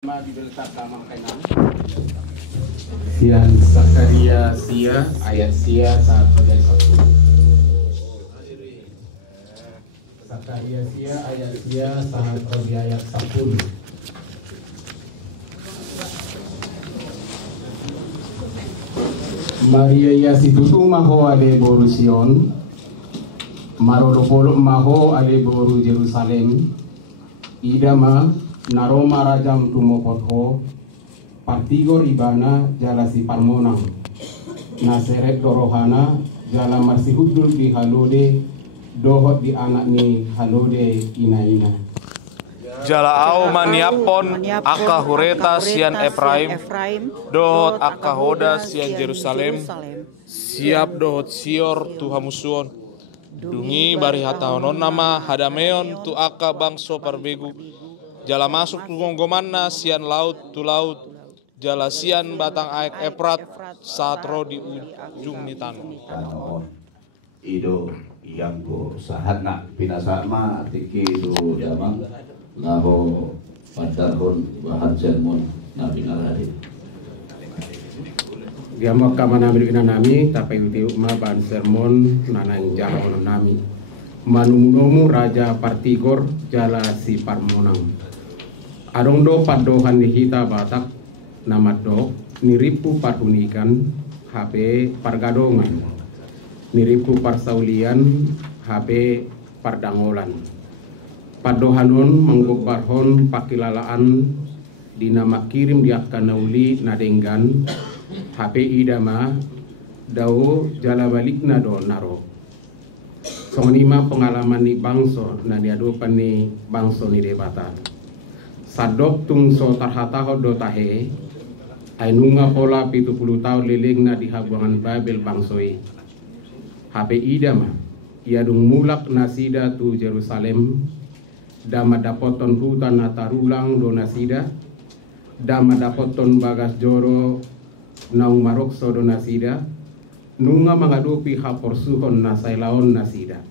Sian Zakaria Sia ayat Sia 1-10. Zakaria Sia ayat Sia 1-10. Maria yasitutu maho ale boru Sion, marodopolo maho ale boru Jerusalem, idama naroma rajam tumopotho, partigor ibana jala si parmonang, naseret dorohana jala marsihudul di halode, dohot di anak ni halode ina-ina. Jala au maniapon aka hureta sian Efraim, dohot aka hoda sian Jerusalem, siap dohot sior tu hamusuon, dungi bari hatahonon nama hadameon tu aka bangso parbegu, jala masuk tu gonggomanna sian laut tu laut, jala sian batang aek Efrat saat roh di ujung ni tanah. Ido yang ko sahana pinasama tiki do damang laho padahon bahan sermon nabi nalari. Dia mau kamana ina nami tapi uti ma bahan sermon nanang jahon nami. Manunomu raja partigor jala si parmonang. Adong do padohan dihita batak nama do niripu parhunikan HP pargadongan. Niripu parsaulian HP pardangolan. Padohanon manggobarhon pakilalaan dinama kirim diakanauli nadenggan HP idama dao jala balik nado naro. Songonima pengalaman ni bangso na diadupan ni bangso ni debata. Sadok tung so tarhataho do tahe ainunga pola 70 tahun liling na dihabuangan Babel bangsoi. HP idama iadung mulak nasida tu Jerusalem dama dapoton hutan natarulang do nasida dama dapoton bagas joro naung marokso do nasida nunga mangadupi haporsuhon nasailaon nasida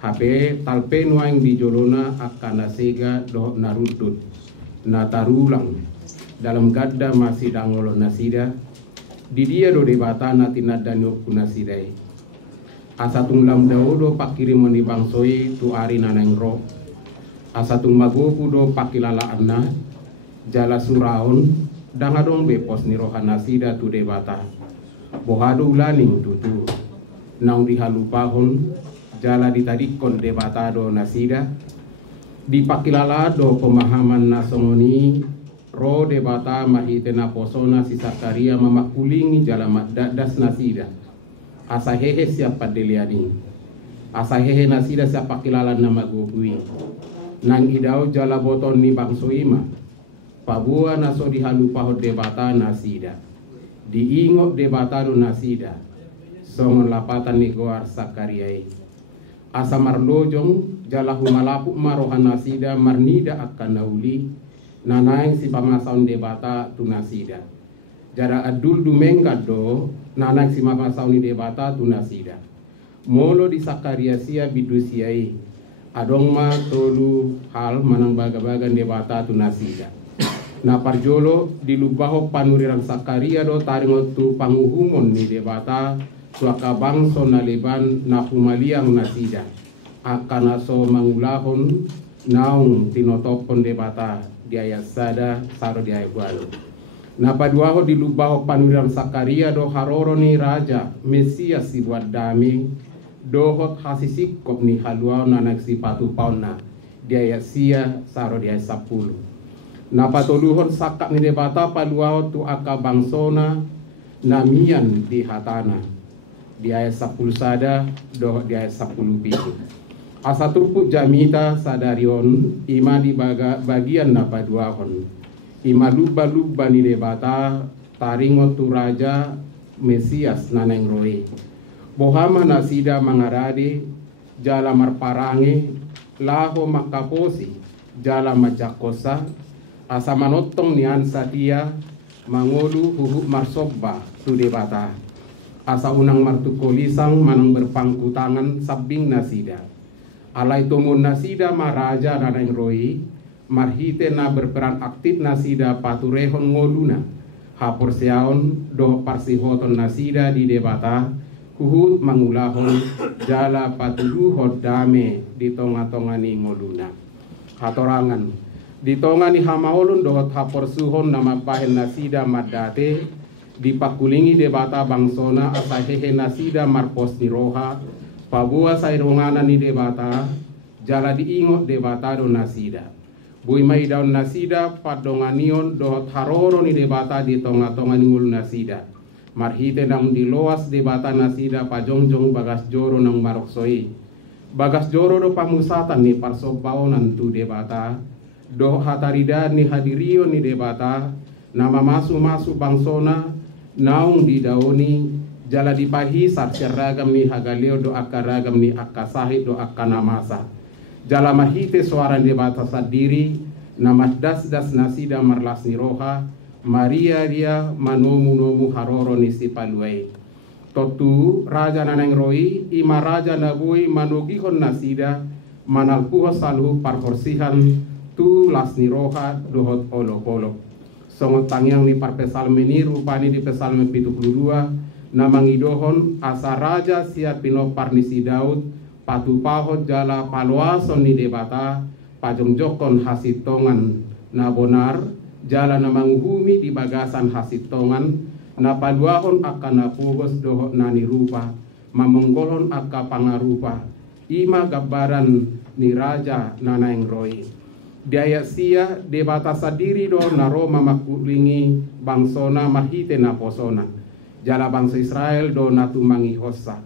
HP talpen waing di jolona akan nasega do narudut natarulang dalam gadda masih dangolo nasida di dia do debata natinadano kunasidai asatung lam daudo pakirimon di bangsoi tu ari nanang ro asatung magoku do pakilala anna jala suraon dangadong bepos ni rohana sida tu debata bohado ulaning tutu naung dihalupahon jala ditadikon debata do nasida di pakilala do pemahaman nasongoni ro debata mahitena posona si Zakaria mamakulingi jala dadas nasida asa hehe siapa deliani asa hehe nasida siapa kilalan nama gugui nang idau jala boton ni bangso ima pabua naso dihalupahot debata nasida diingot debata do nasida songon lapatan ni goar Zakariai asa marlojong jala humalapu marohan nasida marnida akan nauli nanaing si pamasaun debata tu nasida jara adul dumengkat do nanak si mama sauni debata tu nasida molo di Zakaria sia bidusiai adong ma tolu hal manang baga-bagan debata tu nasida na parjolo di lubaho panurirang Zakaria do taringot tu panguhumon ni debata suaka bangso na leban na humaliang nasida akan aso mangulahon naung tinotopon debata di ayat sada saro di ayat walo. Napaduaho di lubaho panurirang Zakaria do haroro ni raja Mesias si buat dami dohot hasisikop ni haluao nanak si patu pauna di ayat sia saro di ayat 10. Napatoluhon sakak ni debata paluao tu aka bangsona namian di hatana di ayat 10 sada dohot di ayat 10 pitu. Asa turpuk jamita sadarion ima di bagian napaduahon ima luba-luba ni debata taringot tu raja Mesias naneng roe bohama nasida mangarade jala marparange laho makaposi jala majakosa asa manotong nian satia mangolu huhuk marsobba tu debata asa unang martukolisang manang berpangku tangan sabing nasida alai tomun nasida maraja naneng roe marhite na berperan aktif nasida paturehon ngoluna hapor seaon do parsihoton nasida di debata kuhut mangulahon jala patuduhot dame di tonga-tongani ngoluna hatorangan di tongani hamaolun dohot hapor suhon nama pahen nasida madate di pakulingi debata bangsona asahehe nasida marpos niroha pabua sairongana ni debata jala diingot debata do nasida bui mai daun nasida padonganion dohot haroro ni debata di tonga-tonga ningul nasida marhite nang diloas debata nasida pajongjong bagas joro nang maroksoi bagas joro do pamusatan ni parsobaonan tu debata do hatarida ni hadirio ni debata nama masu bangsona naung didauni jala dipahisar seragam ni hagaleo do akaragam ni akasahid do akanamasa jala mahite suara debata sadiri nama das nasida marlas niroha Maria dia manomu haroro ni sipaluai totu raja naneng roi ima raja nabui manogihon nasida manalpuho saluhu parhorsihan tu las niroha dohot olok-olok songot tangyang ni parpesalme ni rupani di pesalme 72 namangidohon asa raja siat pinopar ni si Daud patu pahot jala paluason ni debata pajongjokon hasitongan na bonar jala namanguhumi di bagasan hasitongan na paluahon akan napugos dohot nani rupa mamonggolon akka pangarupa ima gabaran ni raja nanaeng roi Daya sia debata sadiri do naroma makulingi bangsona marhite na posona jala bangsa Israel do natumangi hossa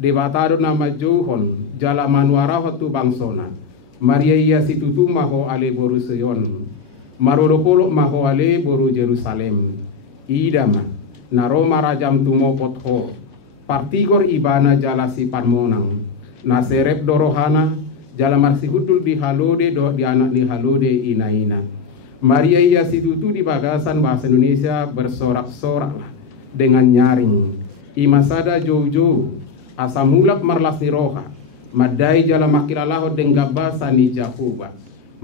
debata do nama johon jala manuara hotu bangsona Maria ia situtu maho ale boru Sion marodopolo maho ale boru Jerusalem idama naroma rajam tumopot ho partigor ibana jala si parmonang naserep dorohana jala marsi hudul di halode do di anak ni halode ina Maria ia situtu di bagasan bahasa Indonesia bersorak-sorak dengan nyaring imasada jauh-jauh asamulak marlas niroha madai jala makilalaho dengga basa ni Jakuba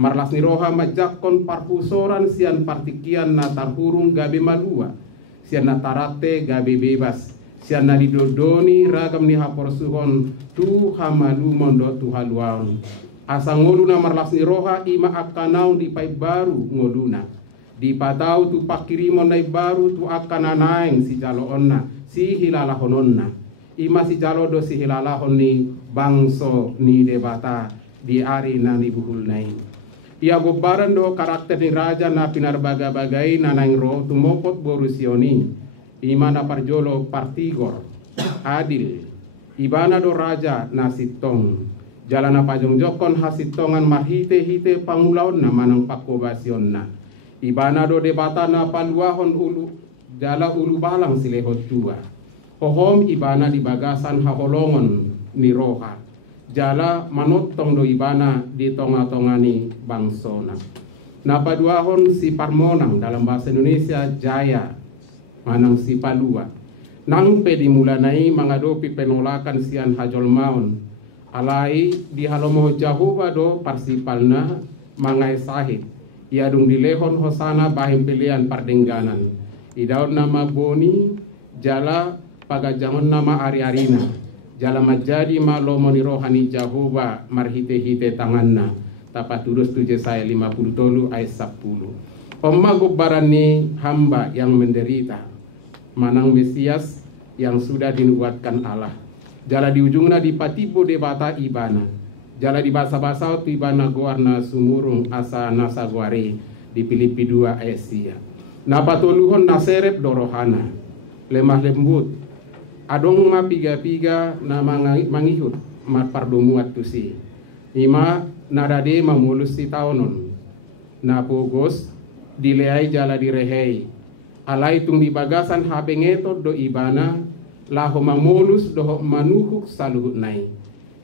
marlas niroha majakon parpusoran sian partikian natarhurung gabe malua sian natarate gabe bebas sian nadidodoni ragam ni hapor suhon tu hamalu mondo tu haluaun asa ngoluna marlas ni roha ima akanau di pai baru ngoluna di patau tu pakirimon nai baru tu akananaeng si jalo onna si hilalahononna ima si jalo do si hilalahon ni bangso ni debata di ari nani buhul nai ia gobaran do karakter ni raja na pinarbaga-bagai nanaeng ro tumopot borusioni imana parjolo partigor adil ibana do raja nasitong jalana pajongjokon hasitongan marhite pangulaon na manang pakobasion na ibana do debata na paluahon ulu jala ulu balang silehot tua hohom ibana di bagasan haholongon ni roha jala manotong do ibana di tonga-tongani bangsona na paduahon si parmonang dalam bahasa Indonesia jaya manang si palua nang pedi mulanai mangadopi penolakan sian hajol maun alai di halomo Jahuba do parsipalna mangai sahid iadung dilehon hosana bahim pilihan pardengganan idaun nama boni jala pagajangon nama ari-arina jala majadi malomo ni rohani Jahuba marhite-hite tanganna tapaturus tu Yesaya 53 ayat 10 Omma gobarani hamba yang menderita manang Mesias yang sudah dinubuatkan Allah jala di ujungna di patibo debata ibana jala di basa-basa tu ibana goarna sumurung asa nasa guare di Filipi 2 ayat sia napatuluhon naserep dorohana lemah lembut adong ma piga-piga na mangihut mat pardomuat tusi ima nadade mamulus si taonon na pogos dileai jala direhei alai tung di bagasan habengeto do ibana laho mamolus do manuhuk saluhut nai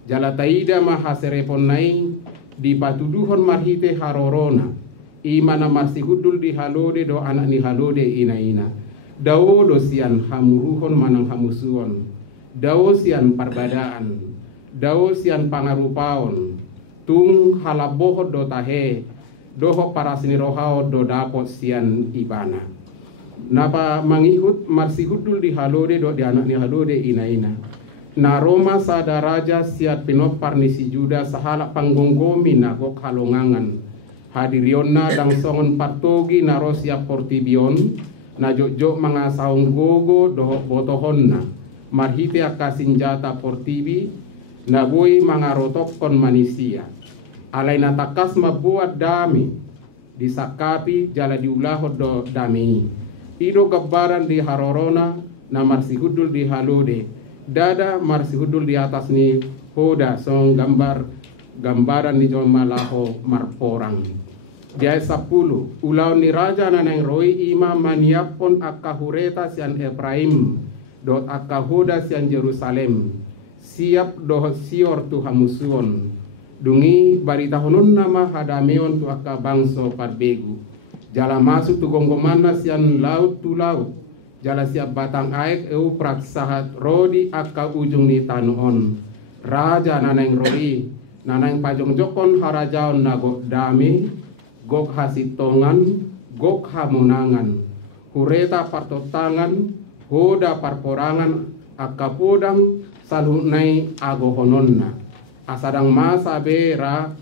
jala taida mahaserepon nai di patuduhon marhite harorona imana masihudul di halode do anak ni halode ina dawo do sian hamuruhon manang hamusuon dawo sian parbadaan dawo sian pangarupaon tung halabohot do tahe doho para sini rohao do dapot sian ibana. Napa mangikut marsihudul di halode do di anak ni halode ina. Na Roma sada raja siat pinopar ni si Juda sahala panggonggomi na gok halongangan. Hadirionna dang songon patogi na rosia portibion na jok mga saung gogo doho botohonna. Marhite akasinjata portibi na boy mga rotok kon manisia. Alay na takas mabuat dami disakapi jala diulahod do dami. Ido gabaran di harorona na marsihudul di halode. Dada marsihudul di atas ni hoda song gambaran ni jomalaho marporang. Jaya 10 ulau ni raja nanang roi ima maniapon akahureta sian Efraim dot akahoda sian Jerusalem siap dohot sior tu hamusuon dungi barita honun nama hadameon tu aka bangso parbegu jala masuk tu gonggomana sian laut tu laut jala siap batang aek eu praksahat rodi aka ujung ni tanuon raja nanang roi nanang pajong jokon harajaon nagok dami gok hasitongan gok hamunangan hureta partotangan hoda parporangan akapodang salunai agohononna asadang masa bera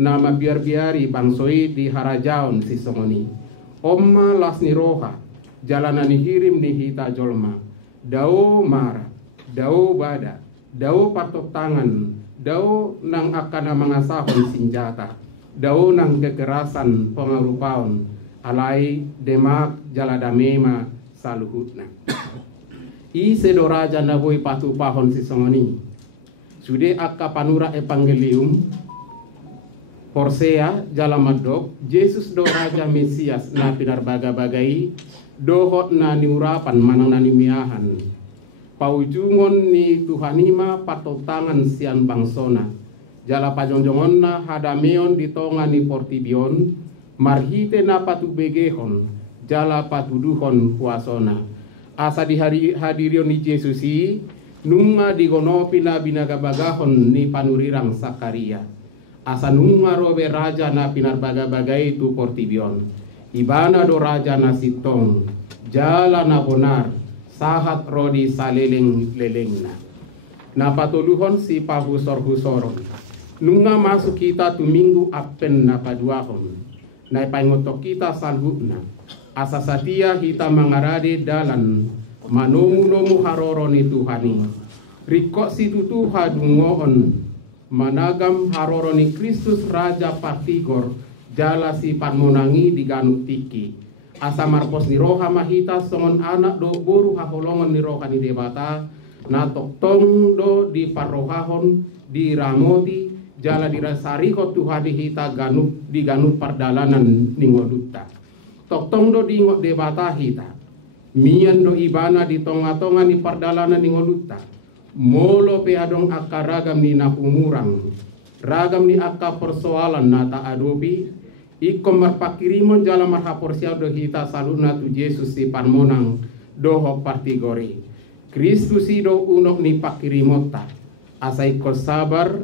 nama biar-biari bangsoi di harajaon si somoni omma lasni roha jalanan hirim ni hita jolma dau mara dau bada dau patok tangan dau nang akan mangasahon senjata dau nang kekerasan pengarupaon alai demak jaladamema saluhutna i sedo raja na boy patu pahon si somoni sude akka panura evangelium Horsea jalamadok Jesus do raja Mesias na pinarbaga-bagai dohot na niurapan manang nanimiahan paujungon ni Tuhanima patotangan sian bangsona jala pajonjongon na hadameon di tongan ni portibion marhite na patubegehon jala patuduhon puasona asa di hadirion ni Jesusi nunga digonopi na binagabagahon ni panurirang Sakaria asa nunga robe raja na pinarbaga-bagai tu portibion ibana do raja na sitong jala na bonar sahat rodi saleleng-lelengna na patuluhon si pahusor-husoron nunga masuk kita tu minggu apen na paduahon na ipaingotok kita salhutna asa satia hita mangarade dalan manomu-nomu haroro ni Tuhani rikok si tutuha dungoon managam haroro ni Kristus raja partigor jala si panmonangi di ganuk tiki asa marpos ni roha mahita songon anak do boru haholongon ni roha ni debata na toktong do di parrohahon di ramoti jala dirasariko Tuhani hita ganuk di ganuk pardalanan ningoduta toktong do di ngot debata hita mian do ibana di tonga-tonga ni pardalanan ningoduta molo pe adong akka ragam ni napumurang ragam ni akka persoalan nata adobi ikom marpakirimon jala marhaporsia do hita saluna tu Yesus si panmonang doho partigori Kristus do unok ni pakirimota asai ko sabar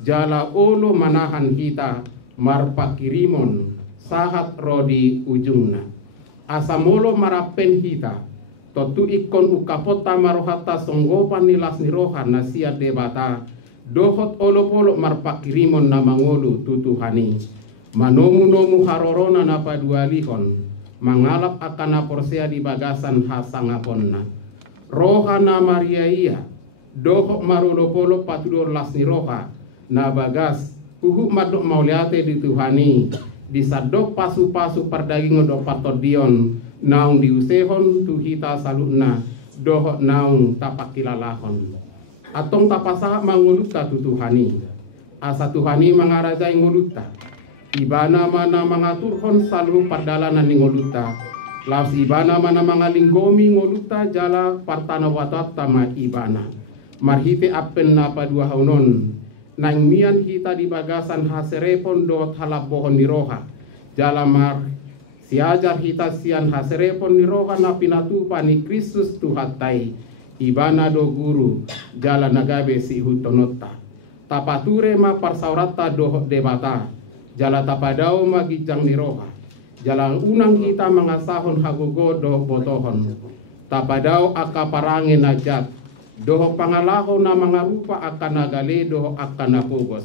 jala olo manahan hita marpakirimon sahat rodi ujungna asamolo marapen hita totu ikon ukapota marohata songgopan nilas niroha nasia debata dohot olo-polo marpakirimon na mangolu tutuhani manomu-nomu harorona na padualihon mangalap akan naporsea di bagasan hasangaponna roha na Maria iya dohot marolo-polo patudor las niroha na bagas uhu madok mauliate di Tuhani disadok pasu-pasu pardaging do patodion naung diusehon tu hita salutna dohot naung tapakilalahon atong tapasa manguluta tu Tuhani asa Tuhani mangarajai nguluta ibana mana mangaturhon salu pardalanan ni nguluta laus ibana mana mangalinggomi nguluta jala partana watata ma ibana marhite apen na padua haunon nang mian hita di bagasan haserepon dot halabohon ni roha jalamar siajar hita sian haserepon ni roha na pinatupa ni Kristus tuhatai ibana do guru jala nagabe si hutonota tapature ma parsaurata do debata jala tapadao magijang niroha, jala unang kita mangasahon hagogo do botohon, tapadao akaparangin najat, doho pangalaho na mga rupa akan nagale doho akan napugos,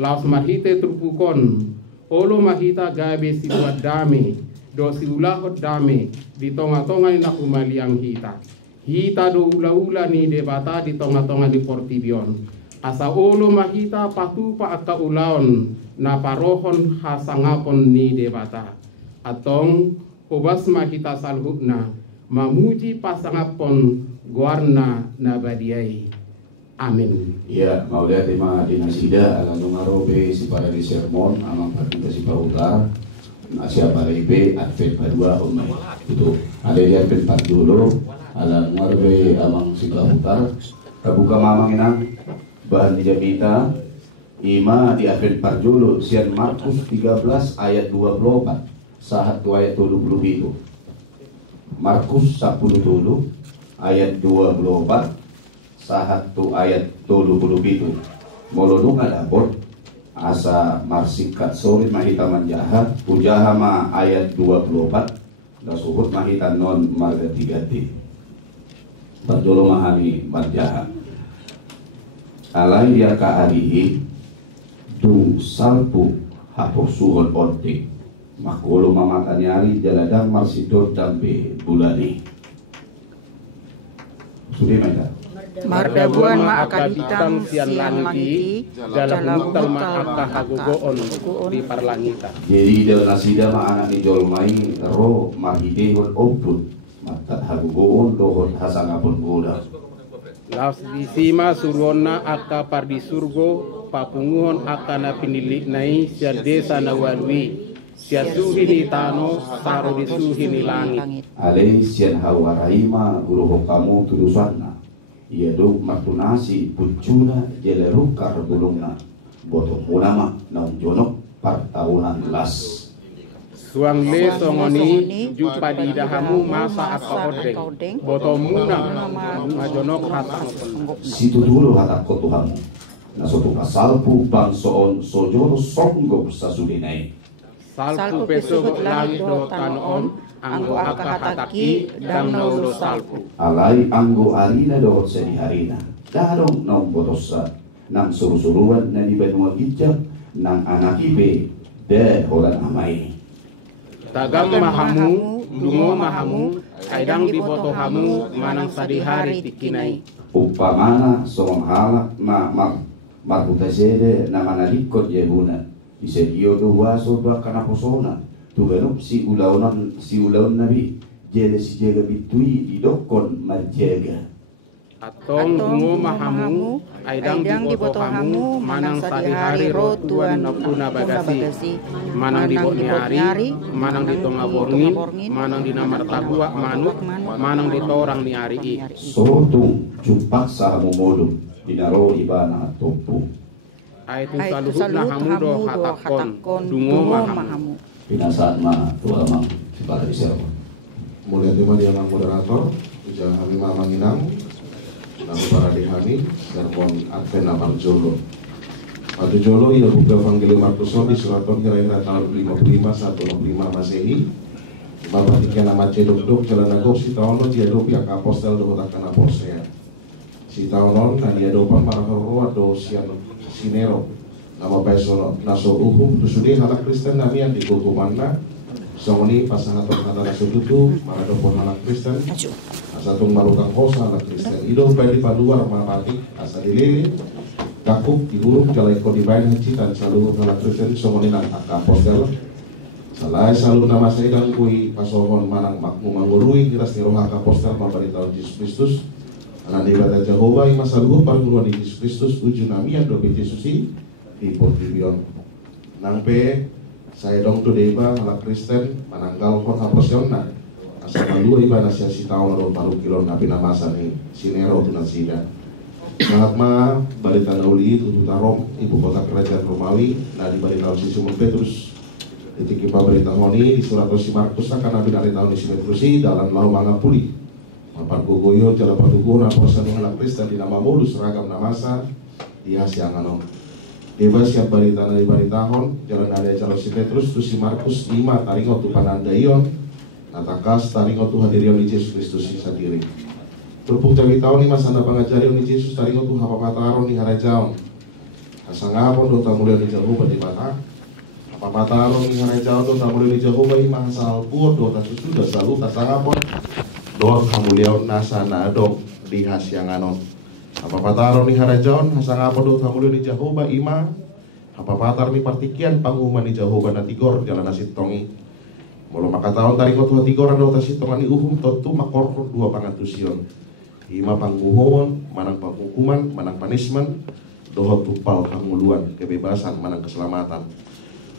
laos mahite trupukon, olo mahita gabe si buat dame, do si ulahot dame, di tonga-tonga ni nakumaliang hita. Hita do ula-ula ni debata di tonga-tonga di Portibion. Asa olo mahita patupa aka ulaon na parohon hasangapon ni debata. Atong ubas mahita salhutna mamuji pasangapon guarna na badiay. Amin. Ya, maulia tema dinasida ala nungarobe si para di sermon amang partita si pautar nasya para ibe advent padua umay. Itu ada di advent padulo ala nungarobe amang si pautar kabuka mamang inang bahan di jamita ima di advent padulo sian Markus 13 ayat 24 sahat tu ayat 27. Markus 10 ayat 24 sahat tu ayat 27. Molodung alabot asa marsikat sore mahita manjaha pujaha ma ayat 24 dasuhut mahita non marga 3t berjolo mahami manjaha alai dia ka arihi du salpu hapus suhon ontik makolo mamakanyari jaladang marsidor dambe bulani sudah mana mardabuan maakaditang sian langiti dalam hutal maaka hagogoon di parlangita. Jadi dalam nasida ma anak ijolmai ro mahidehon obut mata hagogoon dohon hasangapun goda. Laos di sima surona aka pardi surgo papunguhon aka na pinilik nai siya desa na walwi siya suhi ni tano saro di suhi ni langit. Ale sian hawaraima guru kamu tudusanna ia do matunasi pucuna jelerukar bulungna botong ulama naung jonok partaunan las. Suang le songoni jupa di dahamu masa aka odeng botong munang majonok hatang situ dulu hatak kotuhamu nasotu pasalpu bangsoon sojoro songgok sasudinai salpu pesohot langit do tanon anggo aka hataki dam naulo salpu alai anggo arina do seni harina darong naung botosa nang surusuruan na di benua gijak nang anak ibe de holan amai tagam mahamu dungo mahamu aidang di boto hamu manang sadihari tikinai upamana somong halak marputasede na manalikot yehuna isedio do waso do kanaposona tuganop si ulaon nabi jele si jaga bitui didokon marjaga atong dungo mahamu aidang di boto hamu manang sadihari ro tuan napuna bagasi manang di botni hari manang di tonga borngin manang di namar tagua manuk manang di torang ni hari i sotung cupak sa momodo dinaro ibana topu aitu saluhut na hamu do hatakon dungo mahamu pinasaan ma tuamang si para isero mulai tema dia mang moderator ujang kami mamanginang nang para dihami sermon Advent Amar Jolo. Pada Jolo ia buka Evangelium Markus di suraton kira-kira tahun 55 Masehi. Bapak tiga nama cedok jalan agok si tahun dia do pihak apostel do takkan apostel. Si tahun dia dopan para roh do sian sinero nama peso naso uhum tusudi anak Kristen namian di kukumana. Songoni pasangan kata naso tutu para dopon anak Kristen. Satung marukang kosa anak Kristen ido bayi di paduar marapati asa dilili kakuk dihuruf jalai kodibain hecitan selalu anak Kristen songoni nang apostel salai selalu nama sedang kui pasohon manang makmu mangurui kiras niroh apostel memberitahu Yesus Kristus anak ibadah Jehovah yang masa luhur perguruan di Yesus Kristus uju namian dobi Yesusi di Portibion nang pe saya dong tu deba anak Kristen mananggal hon apostelna sama dua ibadah si tahun atau paruh kilo nabi namasa nih sinero tunan sida Mahatma balita nauli tutu tarom ibu kota kerajaan Romawi nah di balita si Simon Petrus detik iba berita honi di surat si Markus akan nabi dari tahun si Petrusi dalam lau mangapuli papan gogoyo jala patugur aposan anak Kristen di nama modus seragam namasa di Asianganom Bebas siap barita dari baritahon, jalan ada acara si Petrus, tu si Markus 5, taringo tu panandaion, natakas taringo tu hadirion di Yesus Kristus si sadiri. Turpuk cawi tahun ni masanda pangajarion di Yesus taringo tu hapapataron di harajaon. Asangapon do tamulion di Jehovah di mata. Hapapataron di harajaon do tamulion di Jehovah ima hasal pur do tasusuda selalu tasangapon. Do tamulion nasa naadong di hasyanganon. Hapapataron ni harajaon hasangapon do tamulion di Jehovah ima. Hapapatar ni partikian pangumuman ni Jehovah na tigor jalan nasit tongi. Molo makataon taringo tu hatigoran do tasitong ni uhum totu makorkor dua pangantusion. Ima pangumuhon, manang panghukuman, manang punishment, dohot tupal panguluan, kebebasan, manang keselamatan.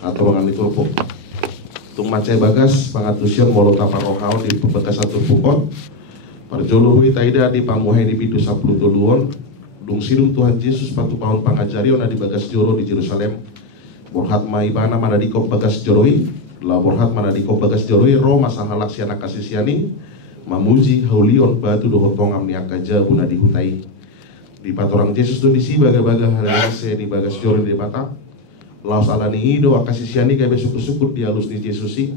Atolongan ditulpuk. Tung macai bagas pangantusion molo taparokaon di pembekasan turpukot. Parjoluhui taida di panguhai di bidu saplu tuluon. Dung sidung Tuhan Yesus patu pahun pangajarion di bagas joro di Jerusalem. Borhat maibana mana di kop bagas joroi. La borhat mana di kop bagas joroi Roma sahalak sianak kasisiani. Mamuji haulion batu dohotongam ni akaja buna dihutai. Di patorang Yesus tu disi baga-baga halase di bagas joro di bata. Laos alani ido akasisiani kabe suku-suku di halus ni Yesusi.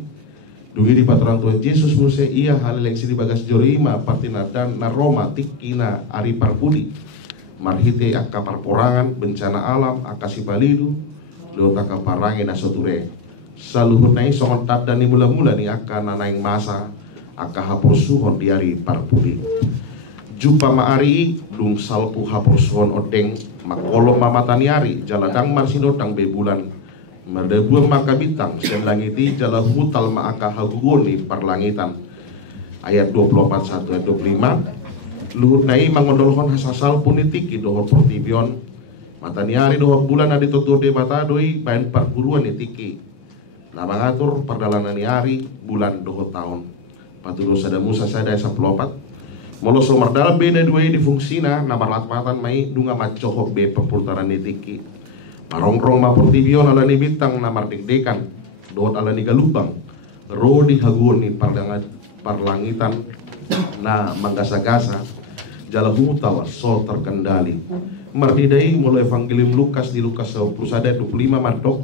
Dungi di patorang Tuhan Yesus muse ia halelengsi di bagas joro ima partina dan na Roma tikina ari parpudi. Marhite akka parporangan bencana alam akasi balidu do taka parange nasoture saluhur nai songon tadani mula-mula ni akka nanaing masa akka hapursuhon diari parpudi jupa maari lung salpu hapursuhon odeng makolo mamataniari jaladang marsinodang bebulan merdebuang maka bintang sen langiti jala hutal ma akka hagugoni parlangitan ayat 24 1 ayat 25. Luhut nai mangondolhon hasasal punitiki dohor portibion mataniari dohor bulan adi tutur de mata doi bain perguruan itiki na mangatur perdalanan hari bulan dohor tahun patudo sada musa sada saplopat moloso mardal beda dua di fungsina na marlatmatan mai dunga macohok be perputaran itiki marongrong ma portibion alani bintang na mardekdekan dohor alani galubang ro di haguni parlangitan na manggasa-gasa jala hutawa sol terkendali. Mardidai mulai Evangelium Lukas di Lukas 21 ayat 25 madok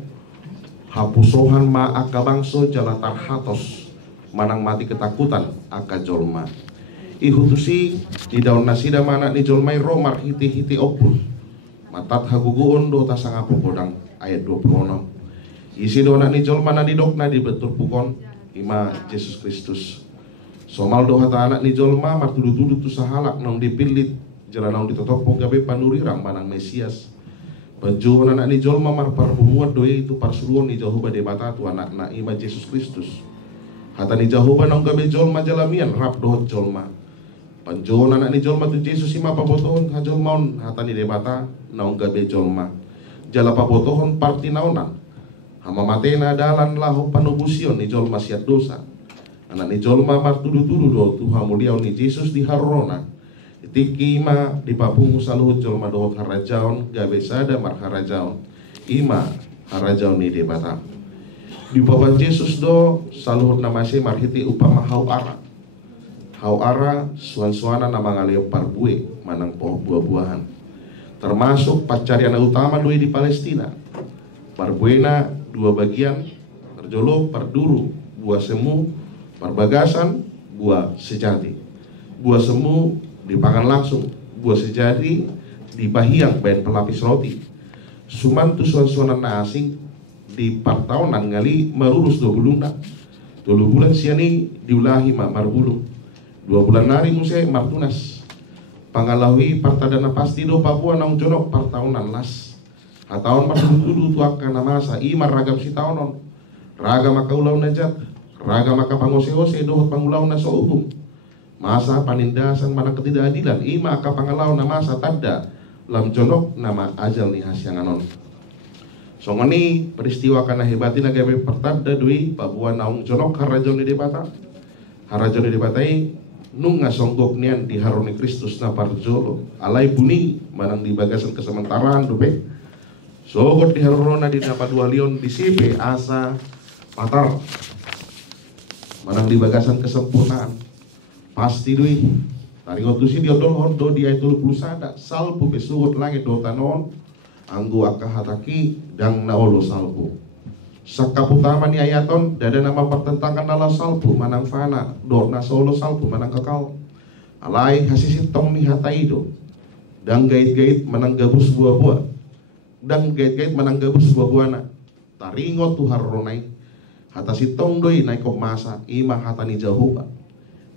hapusohan ma aka bangso jala tarhatos manang mati ketakutan aka jolma. Ihutusi di daun nasida mana ni jolmai romar hiti opus matat haguguon do tasang apo podang ayat 26. Isi do anak ni jolma na didokna di betul pukon ima Yesus Kristus. Somal doa ta anak ni jolma martudu-tudu tu sahalak nong dipilit jalan nong ditotopo gabe panurirang manang Mesias. Bajuan anak ni jolma mar parhumuat doi itu parsuruan ni Jehovah de mata tu anak na ima Yesus Kristus. Hata ni Jehovah nong gabe jolma jalamian rap dohot jolma. Panjuan anak ni jolma tu Yesus ima pabotohon hajolmaon hata ni de mata nong gabe jolma. Jala pabotohon parti naonan. Hama matena dalan lahu panubusion ni jolma siat dosa. Anak ni jolma martudu-tudu do Tuhan mulia ni Yesus di harona. Itiki ima di papungu saluhut jolma dohot harajaon gabe sada mar harajaon. Ima harajaon ni debata. Di bawah Yesus do saluhut namase marhiti upama hau ara. Hau ara suan-suana nama ngaleo parbue manang poh buah-buahan. Termasuk pacarian utama doi di Palestina. Parbuena dua bagian, terjolo parduru buah semu. Perbagasan buah sejati, buah semu dipakan langsung, buah sejati dipahiang bahan pelapis roti. Suman tu suan-suanan asing di partaunan ngali marurus 2 bulan 2 bulan siani diulahi marbulung 2 bulan nari muse martunas pangalawi partadana pasti do Papua nang jonok partaunan las hataon martudu tu akan namasa imar ragam si taonon ragam makaulau najat raga maka pangose-ose dohot pangulau na souhum masa panindasan mana ketidakadilan ima ka pangalau na masa tadda lam jonok nama ajal ni hasyanganon songoni peristiwa kana hebati na gabe pertadda dui Papua naung jonok harajon di debata nung ngasonggok nian di haroni Kristus na parjolo alai buni manang di bagasan kesementaraan dope sogot di harona di napa 2 lion di sipe asa patar manang di bagasan kesempurnaan pasti dui taringo tusi diodol hondo di ayat 30 sada salpu pesuhut langit do tanon anggo akka hataki dang naolo salpu. Sakaputama ni ayaton dada nama pertentangan nala salpu manang fana dor na solo salpu manang kakao. Alai hasisitong ni hataido dang gait-gait manang gabus buah-buah. Dang gait-gait manang gabus buah-buahna. Taringo tu haronai hatasitong doi naikop masa ima hatani Jehovah.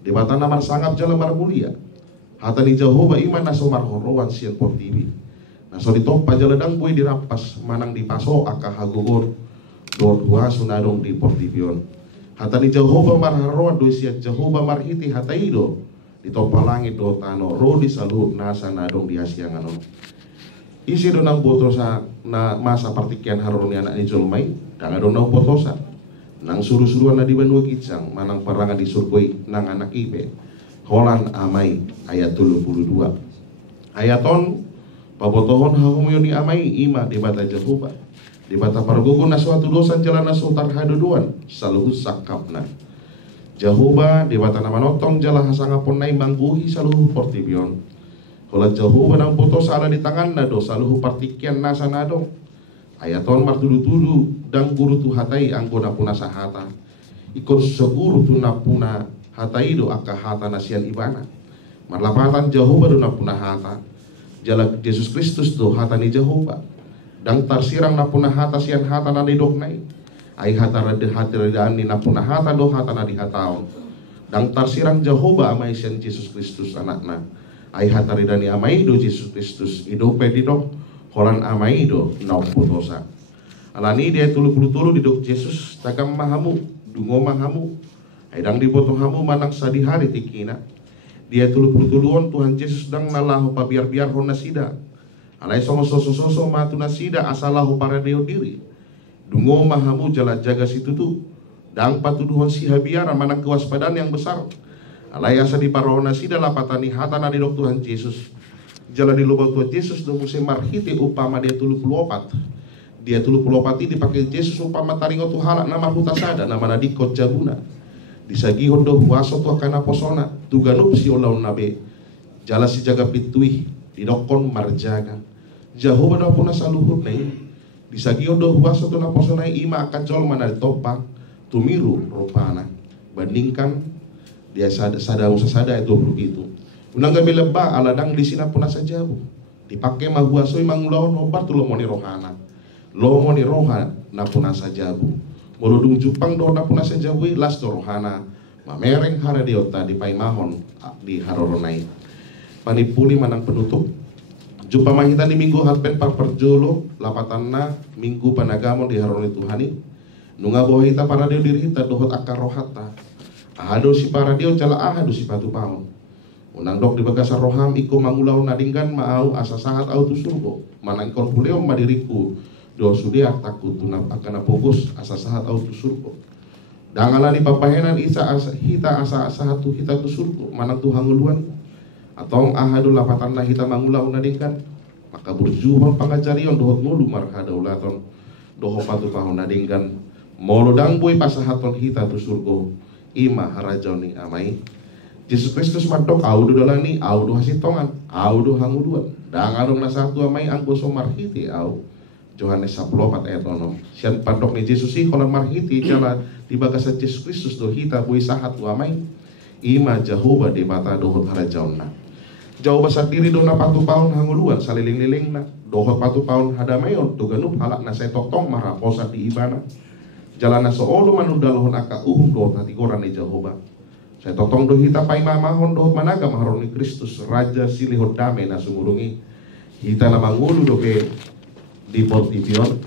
Debata namar sangap jala mar mulia. Hatani Jehovah ima naso marhorowan sian portibi. Naso ditompa jala dang bui dirampas manang dipaso aka hagogon dor dua sunadong di portibion. Hatani Jehovah marharowan doi sian Jehovah marhiti hataido. Ditompa langit do tano rodi saluhut nasa nadong di asianganon. Isi donang botosa na masa partikian haroni anak ni jolmai dang donang botosa nang suruh-suruhan na di Banua Kicang manang parangan di surgoi nang anak ibe holan amai ayat 32 ayaton pabotohon hahumyoni amai ima debata Jehovah debata pargogo na suatu dosan jalan na sultan haduduan saluhu sakapna Jehovah debata nama notong jala hasangapon nai mangguhi saluhu portibion hola Jehovah nang botos ala di tangan na do saluhu partikian nasa nadong ayaton martulu-tulu dang guru tu hatai anggo napuna sahata ikut seguru tu napuna hatai do akka hata nasian ibana marlapatan Jehovah do napuna hata jala Yesus Kristus do hata ni Jehovah dang tarsirang napuna hata sian hata na di doknai ai hata rade hati radaan ni napuna hata do hata na di hataon dang tarsirang Jehovah amai sian Yesus Kristus anakna ai hata ridani amai do Yesus Kristus idope di dok holan amai do nau putosa alani dia tulu-tulu di dok Yesus takam mahamu dungo mahamu aidang di botong hamu manang sadi hari tikina dia tulu-tuluon Tuhan Yesus dang nalahu pabiar-biar hon nasida alai songo soso matu nasida asalahu para deo diri dungo mahamu jala jaga situ tu dang patuduhon si habiara manang kewaspadaan yang besar alai asa di parohon nasida lapatani hatana di dok Tuhan Yesus jala di lubang Tuhan Yesus do musim marhiti upama dia 34 dia 34 dipakai Yesus upama taringo tu halak nama hutasada nama nadikot jabuna disagi hondo huaso tu akana posona tuganup si olaun nabe jala si jaga pitui didokon marjaga Jehovah do puna saluhut nai disagi hondo huaso tu na posona ima akan jol mana topak tumiru rupana bandingkan dia sada itu begitu unang gabi lebah aladang di sina puna saja dipakai mahuasoi mangulahon obat tu lomoni rohana lomo ni roha na puna sajabu moludung jupang do na puna sajabu las do rohana mamereng hara diota di paimahon di haroronai panipuli manang penutup jumpa mahita di minggu hatpen parperjolo lapatanna minggu panagamon di haroroni Tuhani nunga bohita para dio dirita dohot akar rohata ahado si para dio jala ahado si patu paon unang dok di bagasa roham iko mangulau nadinggan mau asa sangat autu surgo manang kon puleo madiriku do sudia takut tunap akan fokus asa sahat autu surgo dangalani papahenan isa asa hita asa satu hita tu surgo manang tu hanguluan atau ahadu lapatan na hita mangulau nadingkan maka berjuhon pangajarion dohot mulu marhadaulaton doho patu pahon nadingkan molodang boy pasahaton hita tu surgo ima harajoni amai Yesus Kristus mantok audu dalani audu hasitongan audu hanguluan dangalong na satu amai anggo somarhiti au Yohanes 14 ayat 6 sian pandok ni Yesus si kolan marhiti jala di bagasa Yesus Kristus do hita bui sahat wa mai ima Jehovah di mata dohot harajaonna jauh basar diri do na patu paun hanguluan saliling-liling na dohot patu paun hadamayon tu ganup halak na setotong maraposa di ibana jalan na soolo manudalhon aka dohot hati koran ni Jehovah setotong do hita pai mamahon dohot managa maharoni Kristus raja silihot dame na sumurungi hita na mangulu do ke di portibion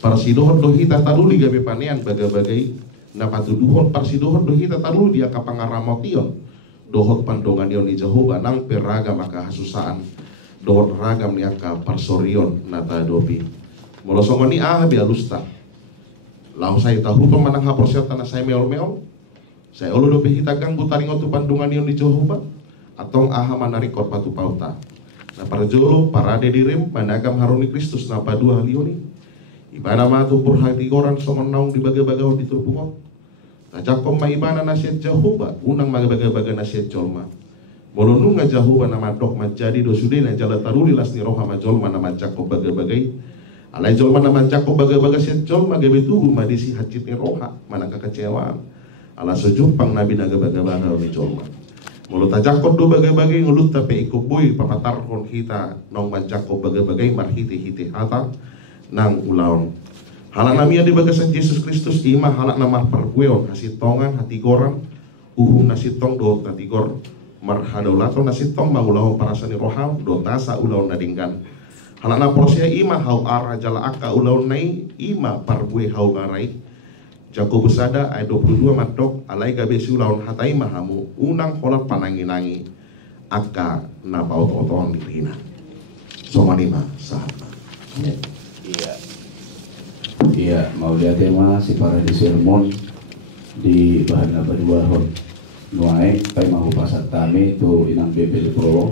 parsidohon do hita taruli gabe panean bagai-bagai na patuduhon parsidohon do hita taruli dia kapangaramotion dohot pandongan dion ni Jehovah nang peraga maka hasusaan dohot ragam ni aka parsorion nata dopi molosongoni bi alusta lau saya tahu pemanang haporsiat tanah saya meol-meol saya olo dope hita ganggu taringo tu pandongan dion ni Jehovah atau manarikot patu pauta na parjolo parade dirim panagam haroni Kristus na padua halioni ibana matu purhati koran songon naung di baga-baga di turpungo kajakom ma ibana nasihat Jehovah unang magabaga-baga nasihat jolma Molonu ngajahu nama dok majadi do sude na jala taruli lasni roha majol mana macako bagai-bagai. Alai jol mana macako bagai-bagai si jol magabe tuhu madisi hacitni roha mana kekecewaan. Ala sejumpang nabi naga baga-baga mi jol. Mulut ajakot do bagai-bagai ngulut tapi ikut boy papatar kon kita nong macako bagai-bagai marhiti-hiti hata nang ulaon. Halak namia di bagasan Yesus Kristus ima halak nama pergueon hasi tongan hati gorang uhu nasi tong do tatigor marhadolato nasi tong mangulaho parasani roham do tasa ulaon nadingkan. Halak na prosia ima hau ara jala aka ulaon nai ima pergue hau garai. Jako besada ayat 22 matok alai gabe si ulaon hatai mahamu unang holat panangi-nangi aka na paut-oton dirina. Somanima sahabat. Iya. Iya, mau lihat tema si para di sermon di bahan apa dua hon nuai pai mahu pasat tami tu inang bebel pro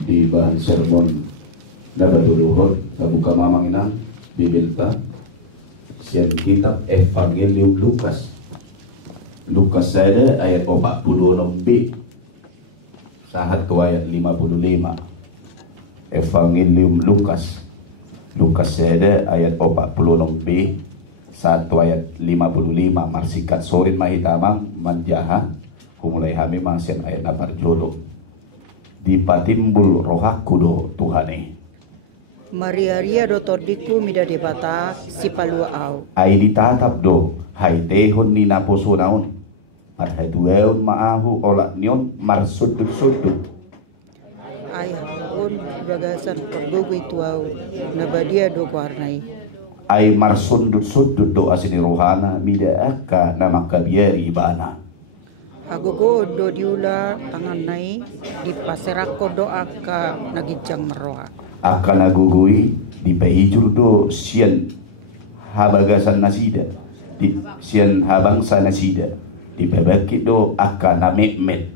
di bahan sermon dapat duluhon kabuka mamang inang bibelta sian kitab Evangelium Lukas saja ayat 46b sahat ke ayat 55 Evangelium Lukas saja ayat 46b 1 ayat 55 marsikat sorin mahitamang manjaha humulai hami mangsian ayat napar jolo dipatimbul rohaku do Tuhane Maria do tordiku mida debata si palua au ai ditatap do hai tehon ni naposo naon at hai dueon maahu olak nion marsudut-sudut ay hapun bagasan pergugu itu au nabadia do warnai ai marsundut-sudut do asini rohana mida akka nama kabiari bana agogo do diula tangan nai di paserako do aka nagijang meroha akan agugui di pahijur do sian habagasan nasida di sian habangsa nasida di babaki do akan namekmet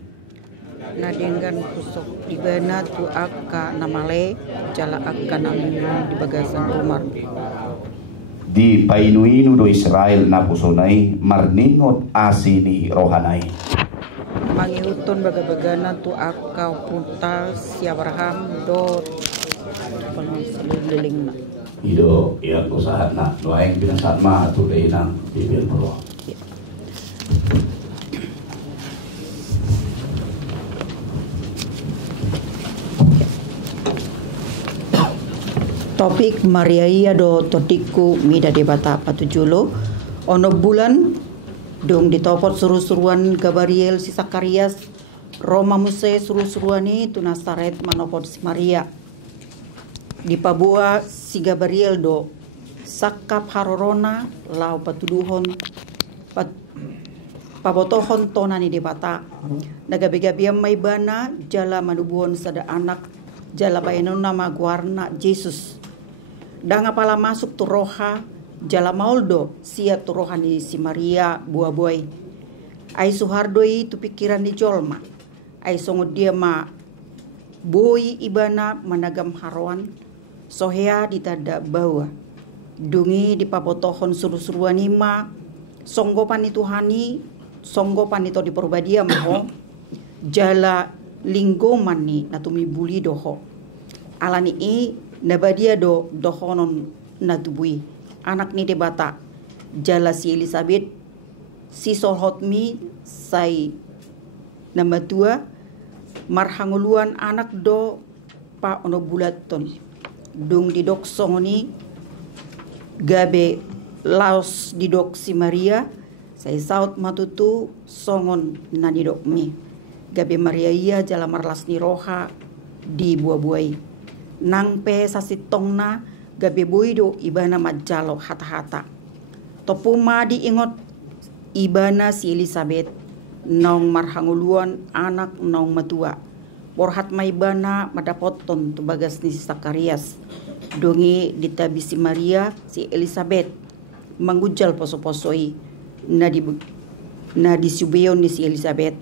na dengan kusok di bana tu aka namale jala aka naminun di bagasan rumar di painuinu do Israel na pusonai marningot asini rohanai mangiuton baga-bagana tu aka punta si Abraham do liling na ido yang usaha na doaing binasat ma tu nang bibir pro topik Maria do totiku mida debata patujulo ono bulan dong ditopot suruh-suruan Gabriel si Sakarias Roma muse suruh-suruani tu Nasaret manopot si Maria di pabua si Gabriel do sakap harorona lau patuduhon pabotohon tonani debata nagabi-gabiam may bana jala manubuhon sada anak jala bayanon nama guarna Jesus danga pala masuk tu roha jala mauldo sia tu rohani si Maria buah boy ai suhardoi tu pikiran di jolma ai songod dia ma boy ibana managam haroan sohea ditada bawa dungi di papotohon suruh-suruan ima songgopan itu hani songgopan itu di perbadia maho jala linggoman ni natumi buli doho alani i nabadia do dohonon natubui anak ni debata jala si Elizabeth si solhotmi say nama tua marhanguluan anak do pa ono bulaton dung didok songoni gabe laos didok si Maria say saut matutu songon na didok mi gabe Maria iya jala marlas ni roha di buah-buai nang pe sasitong na gabe boydo ibana majalo hata-hata topuma diingot ibana si Elizabeth nong marhanguluan anak nong matua borhat maibana madapoton tu bagas ni si Sakarias dongi ditabi si Maria si Elizabeth manggujal poso-posoi na di subeyon ni si Elizabeth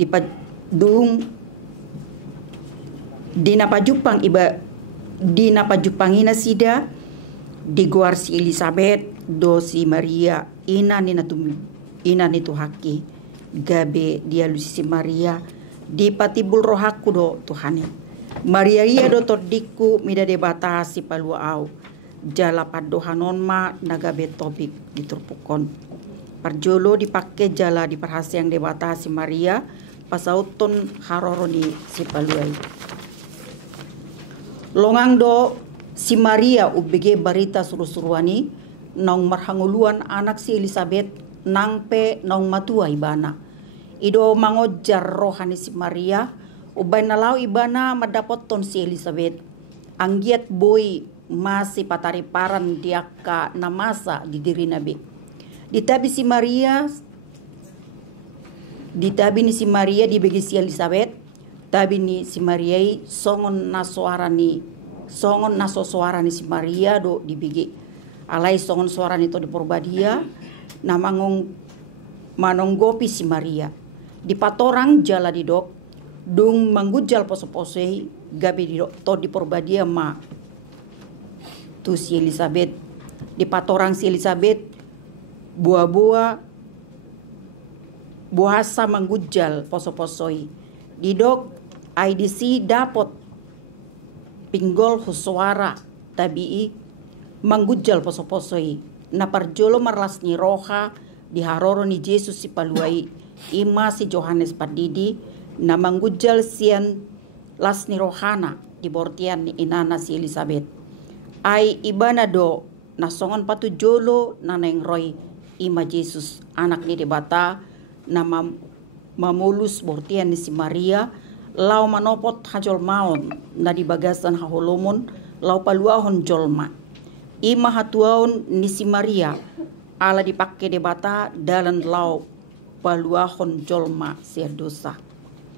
dipadung dinapajupang dinapajupangina sida diguar si Elizabeth do si Maria ina ni tu haki gabe dia lusi si Maria di patibul rohaku do Tuhani. Maria ia do todiku mida debata si palua au. Jala padohanon ma nagabe tobik diturpukon. Parjolo dipakai jala di perhasiang debata si Maria pasauton haroroni si paluai. Longang do si Maria ubege barita surusuruani nang marhanguluan anak si Elizabeth nang pe nang matua ibana. Ido mangojar rohani si Maria ubay nalau ibana madapot ton si Elizabeth. Anggiat boy masih patariparan diaka namasa di diri nabi. Ditabi ni si Maria dibagi si Elizabeth, tabi ni si Maria songon naso suara ni si Maria do dibagi. Alai songon suara ni to di porbadia, namangong manonggopi si Maria. Di patorang jala di dok, dung manggujal poso-posei, gabi di dok to di porbadia ma. Tu si Elizabeth, di patorang si Elizabeth, buahasa manggujal poso-posoi. Didok IDC dapot pinggol husuara tabii manggujal poso-posoi. Na parjolo marlas ni roha di haroro ni Jesus si paluai ima si Johannes Padidi na manggujal sian las ni rohana di bortian ni inana si Elizabeth. Ai ibana do nasongon patu jolo naneng roy ima Jesus anak ni debata na mamulus bortian ni si Maria lau manopot hajol maon na di bagasan haholomon lau paluahon jolma ima hatuaon ni si Maria ala dipakai debata dalam lau paluahon jolma siar dosa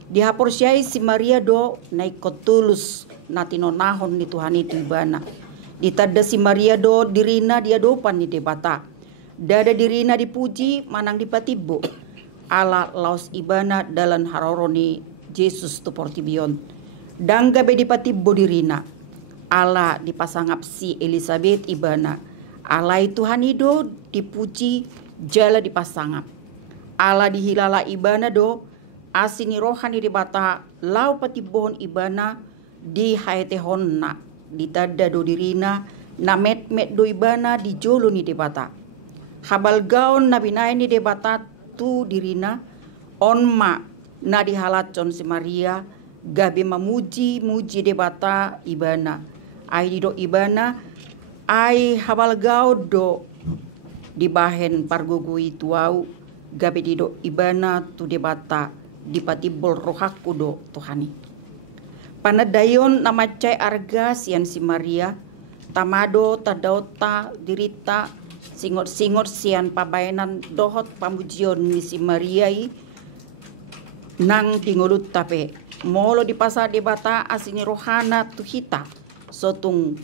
dihapor syai si Maria do naikot tulus natinonahon ni Tuhan itu ibana ditada si Maria do dirina dia dopan ni debata dada dirina dipuji manang dipatibo ala laos ibana dalam haroroni Jesus tu portibion dangga be dipatibo dirina ala dipasangap si Elizabeth ibana ala Tuhan ido dipuji jala dipasangap ala dihilala ibana do asini rohani dibata lau patibon ibana di haetehonna ditada do dirina na met do ibana di jolo ni debata habal gaon na binay ni debata tu dirina onma na dihalacon si Maria gabi muji debata ibana ay do ibana ay habal gao do dibahen pargugui tuau gabi dido ibana tu debata dipatibol rohaku do Tuhani panadayon na macay arga sian si Maria tamado tadauta dirita singot sian pabayanan dohot pamujion ni si Mariai nang tingulut tape molo di pasar debata asini rohana tuhita sotung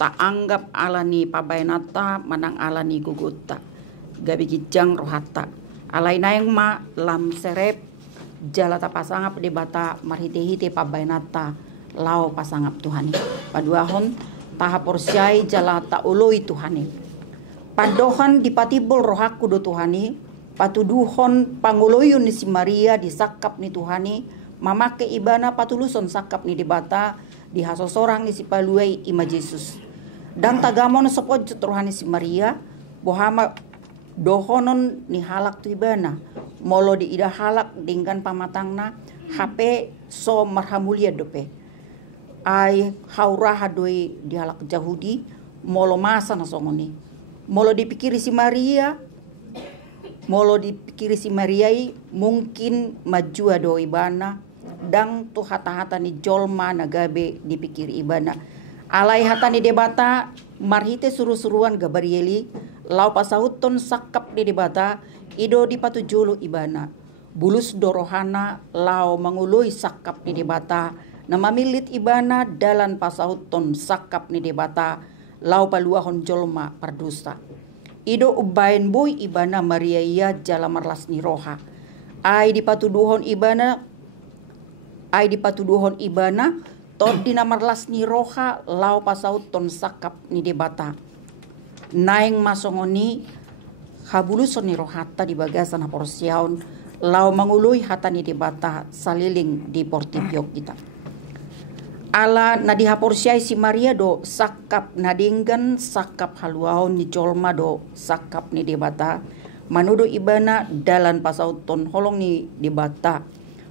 tak anggap alani pabayanata manang alani gugutta gabi gijang rohata alai naeng ma lam serep jala ta pasangap debata marhite-hite pabayanata lau pasangap Tuhani paduahon tahap porsyai jala ta uloi Tuhani padohan dipatibol rohaku do Tuhani patuduhon panguloyun ni si Maria disakap ni Tuhani mamake ibana patuluson sakap ni debata di hasosorang ni si paluai ima Jesus dan tagamon sopot rohani si Maria bohama dohonon ni halak tu ibana molo di ida halak dengan pamatangna HP so marhamulia dope ai hauraha doi di halak Yahudi molo masa nasongoni molo dipikiri si Maria mungkin majua do ibana dang tu hata-hata ni jolma nagabe dipikir ibana alai hata ni debata marhite suruh-suruan gabarieli lau pasauton sakap di debata ido dipatu jolo ibana bulus dorohana lau mangului sakap ni debata na mamilit ibana dalan pasauton sakap ni debata lau paluahon jolma pardusta ido ubain boy ibana Maria ia jala marlas ni roha ai dipatuduhon ibana tot dina marlas ni roha lau pasauton sakap ni debata naeng masongoni habuluson ni rohata di bagasan haporsiaon lau mangului hatani di bata saliling di portibio kita. Ala nadihaporsiay si Maria do sakap nadinggan sakap haluaon ni jolma do sakap ni debata manudo ibana dalan pasauton holong ni debata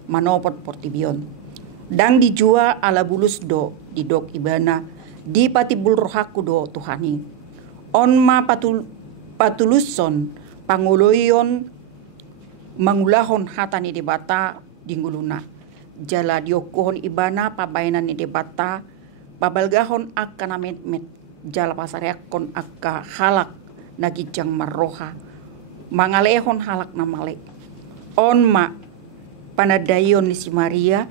manopot portibion dang dijua ala bulus do di dok ibana di patibul rohaku do Tuhani on ma patuluson panguloyon mangulahon hatani debata dingguluna jala diokuhon ibana pabainan ni debata babalgahon akka na met jala pasareakon akka halak nagijang marroha mangalehon halak na male on ma panadayon ni si Maria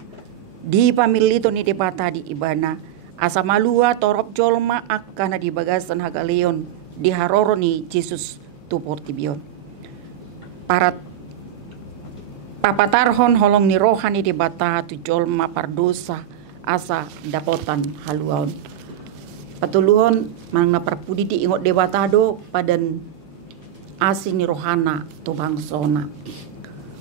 di pamilito ni debata di ibana asa malua torop jolma akka na di bagasan hagaleon di haroro ni Jesus tu portibion parat papatarhon holong ni rohani di bata tu jolma pardosa asa dapotan haluaon. Patuluhon mangna perpudi di ingot debata do padan asin ni rohana tu bangsona.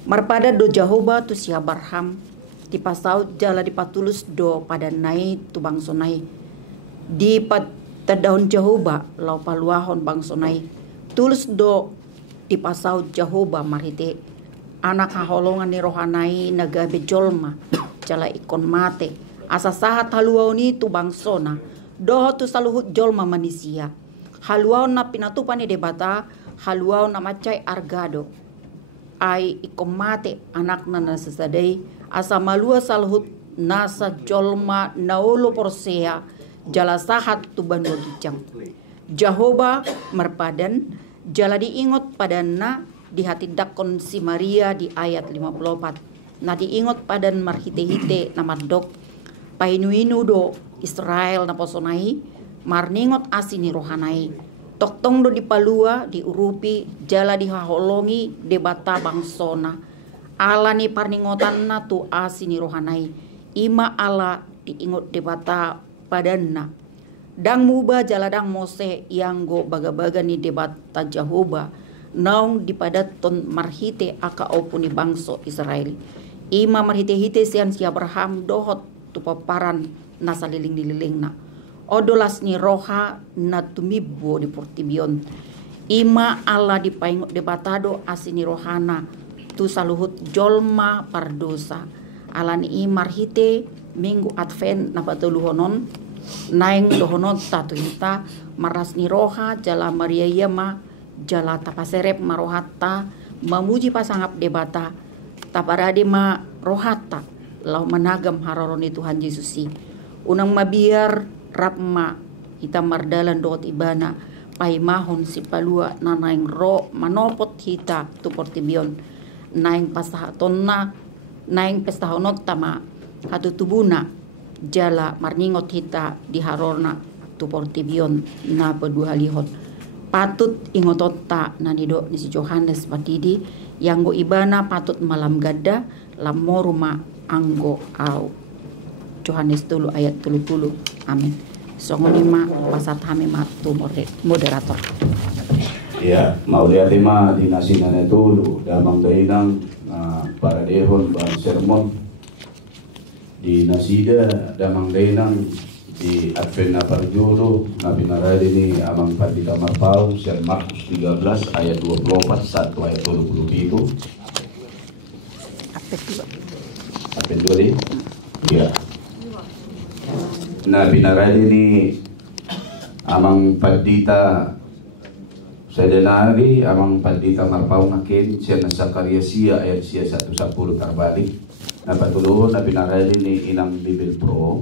Marpada do Jahoba tu si Abraham di pasau jala di patulus do padan nai tu bangsonai. Di patadaun Jahoba lau paluahon bangsonai. Tulus do di pasau Jahoba marite anak haholongan ni rohanai nagabe jolma jala ikon mate asa sahat haluau ni tu bangsona doho tu saluhut jolma manusia haluau na pinatupan ni debata haluau na macai argado ai ikon mate anak na nasasadai asa malua saluhut nasa jolma naolo porsea jala sahat tu banwa gijang Jahoba merpadan jala diingot padanna di hati dakon si Maria di ayat 54. Na diingot padan marhite-hite na madok painuinu do Israel na posonai marningot asini rohanai toktong do di palua di urupi jala di haholongi debata bangsona ala ni parningotan na tu asini rohanai ima ala diingot debata padanna dang muba jala dang mose yang go baga-baga ni debata Jahoba naung dipadaton marhite aka opuni bangso Israel. Ima marhite-hite sian si Abraham dohot tu paparan nasa liling-liling na. Odolas ni roha na tumibo di portibion. Ima ala dipaingot debatado asini rohana tu saluhut jolma pardosa. Ala ni marhite minggu advent na patuluhonon naing dohonon tatuinta maras ni roha jala Maria yama jala tapaserep marohata memuji pasangap debata taparade ma rohata lau managam haroroni Tuhan Yesusi unang mabiar rapma hitam mardalan doot ibana paimahon si palua nanaing ro manopot hita tu portibion naing pasahotonna naing pestahonot tama hatu tubuna jala marningot hita di harorna tu portibion na pedua halihon patut ingotot ta nanido ni si Johannes Patidi yang go ibana patut malam gada lamo rumah anggo au Johannes 3 ayat 30 amin songonima pasat hame matu moderator ya mau dia tema di nasinane tulu damang dainang para dehon ban sermon di nasida damang dainang di Advent na parjolo na binarali ni amang Patita Marpau siya Markus 13 ayat 24 1 ayat 27 Advent 2 di ya na binarali ni amang Patita Sadenari amang Patita Marpau ngakin siya na Sakaria siya ayat siya 1:10 terbalik na patuluhon na binarali ni inang Bibil Pro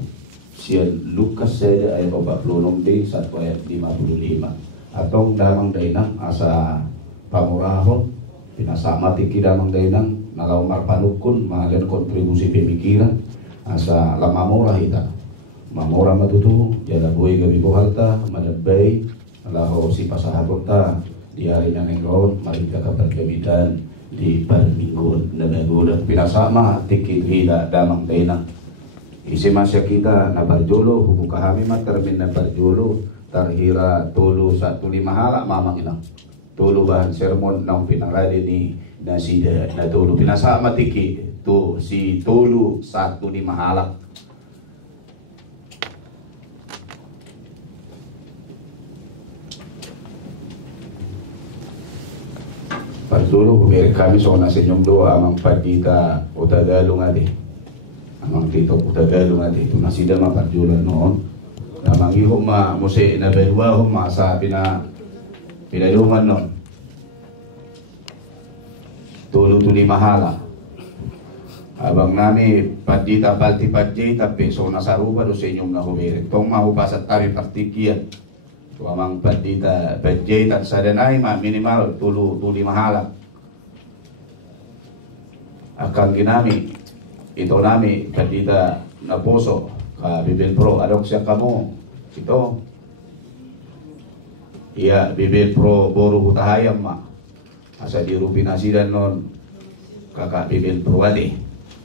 siya Lukas saya ayat 46 di 1 ayat 55 atong damang dainang asa pamurahon pinasama tiki damang dainang nalaw marpanukun mga kontribusi pemikiran asa lamamura hita mamura matutu jala buhay gabi buhalta madabay alaho si pasahabota di hari na nengron marika kapergamitan di parminggon na nagulat pinasama tiki hida damang dainang isi masya kita na barjolo hubu kahami termin na barjolo tarhira tulu 1 5 hala mamang inang tulu bahan sermon nang pinarali ni na sida na tulu pinasama tiki tu si tulu satu di mahalak. Pagtulo bumiri kami so na sa inyong doa amang padita o Tagalog adi amang tito o Tagalog adi ito na sida mapagjulan noon amang ihong musi na bedwa hong sa pinayungan noon tulo tuli mahala abang nami padita balti padji tapi so nasaruba do sa inyong nahumiri tong mahupasat tari partikian amang padita padji tan sadanay minimal tuli mahala akan ginami ito nami padita na puso ka Bibil Pro adok siya kamo ito iya Bibil Pro boru hutahayam ma asa di rupinasidan non kakak Bibil Pro adi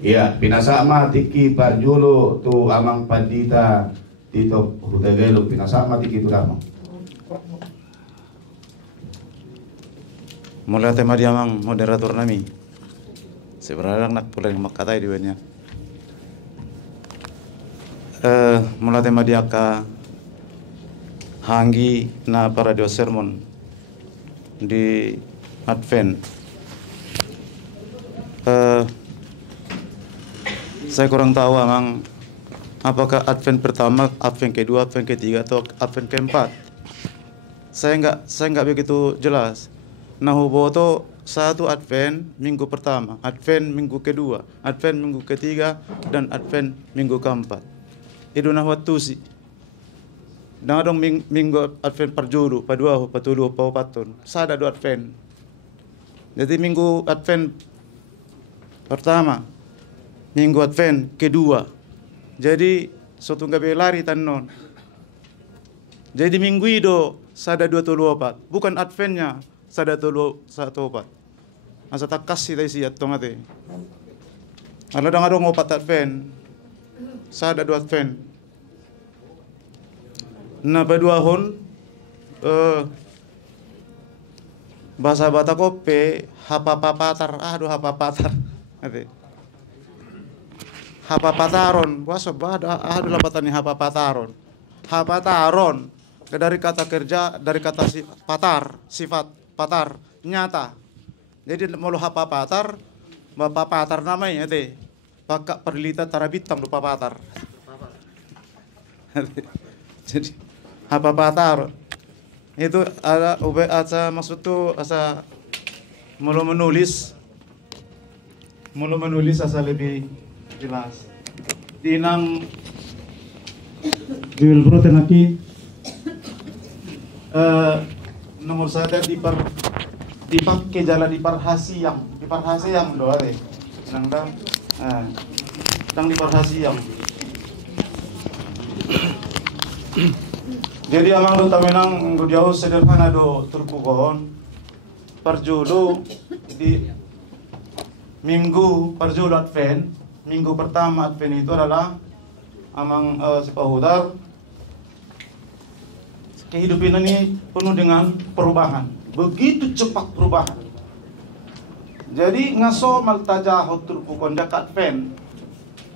iya pinasama tiki parjulo tu amang padita dito hutagalog pinasama tiki tu damo Mula tema dia mang moderator nami. Sebenarnya nak pulang makatai di wenya. Mula tema dia ka hanggi na para dio sermon di Advent. Saya kurang tahu amang apakah Advent pertama, Advent kedua, Advent ketiga atau Advent keempat. Saya enggak begitu jelas. Nah, huboto satu Advent minggu pertama, Advent minggu kedua, Advent minggu ketiga, dan Advent minggu keempat. Itu nah waktu sih. Dan ada minggu Advent parjuru, padua, patulu, paupatun. Sada dua Advent. Jadi minggu Advent pertama, minggu Advent kedua. Jadi suatu gabe lari tanon. Jadi minggu itu sada 224, bukan Adventnya. Sada tulu satu opat. Asa takas si tayo siya itong ate. Aladang adong opat Advent. Sada 2 Advent. Na paduahon bahasa bata ko pe hapapapatar. Aduh hapapatar. Ate. Hapapataron. Wasa ba aduh labatan ni hapapataron. Hapataron. Dari kata kerja, dari kata sifat patar nyata. Jadi mau hapa patar, bapak patar namanya teh. Pakak perlita tarabitang lupa patar. Jadi hapa patar itu ada asa maksud tuh asa mau menulis asa lebih jelas. Dinang Bibil Pro tenaki nomor saya dipakai jalan di parhasiam doa deh nang di parhasiam. Jadi amang do tamenang jauh sederhana do turpugon parjudo di minggu parjudo Advent minggu pertama Advent itu adalah amang si pahudar kehidupan ini penuh dengan perubahan. Begitu cepat perubahan. Jadi ngaso maltajahot turpukon dekat Advent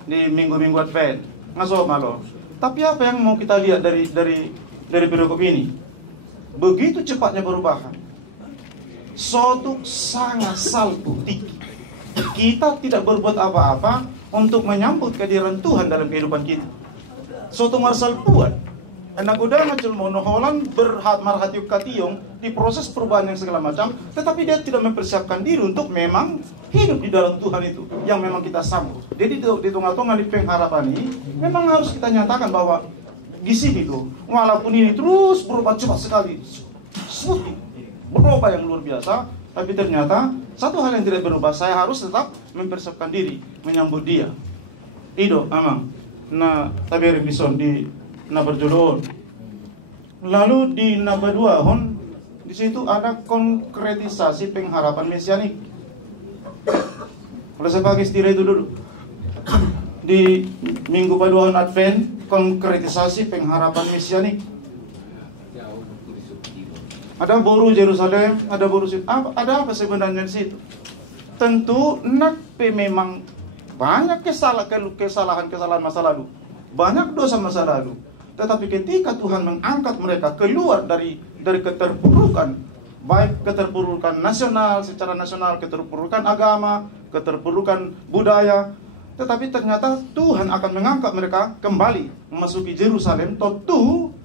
di minggu-minggu Advent. Ngaso malo. Tapi apa yang mau kita lihat dari periode ini? Begitu cepatnya perubahan. Suatu sangat salpu tinggi. Kita tidak berbuat apa-apa untuk menyambut kehadiran Tuhan dalam kehidupan kita. Suatu marsalpuan. Anak udah ngacul monoholan marhatiuk katiyong di proses perubahan yang segala macam, tetapi dia tidak mempersiapkan diri untuk memang hidup di dalam Tuhan itu yang memang kita sambut. Jadi di tengah-tengah di pengharapan ini memang harus kita nyatakan bahwa di sini tuh walaupun ini terus berubah cepat sekali, smooth, berubah yang luar biasa, tapi ternyata satu hal yang tidak berubah, saya harus tetap mempersiapkan diri menyambut dia. Ido amang na taberi bison di naberjodoh. Lalu di nabaduahon di situ ada konkretisasi pengharapan mesianik. Kalau saya pakai istilah itu dulu. Di minggu paduahon Advent konkretisasi pengharapan mesianik. Ada boru Yerusalem, ada boru ada apa sebenarnya di situ? tentu nakpe memang banyak kesalahan masa lalu, banyak dosa masa lalu. Tetapi ketika Tuhan mengangkat mereka keluar dari keterpurukan, baik keterpurukan nasional, secara nasional, keterpurukan agama, keterpurukan budaya, tetapi ternyata Tuhan akan mengangkat mereka kembali memasuki Yerusalem. Tentu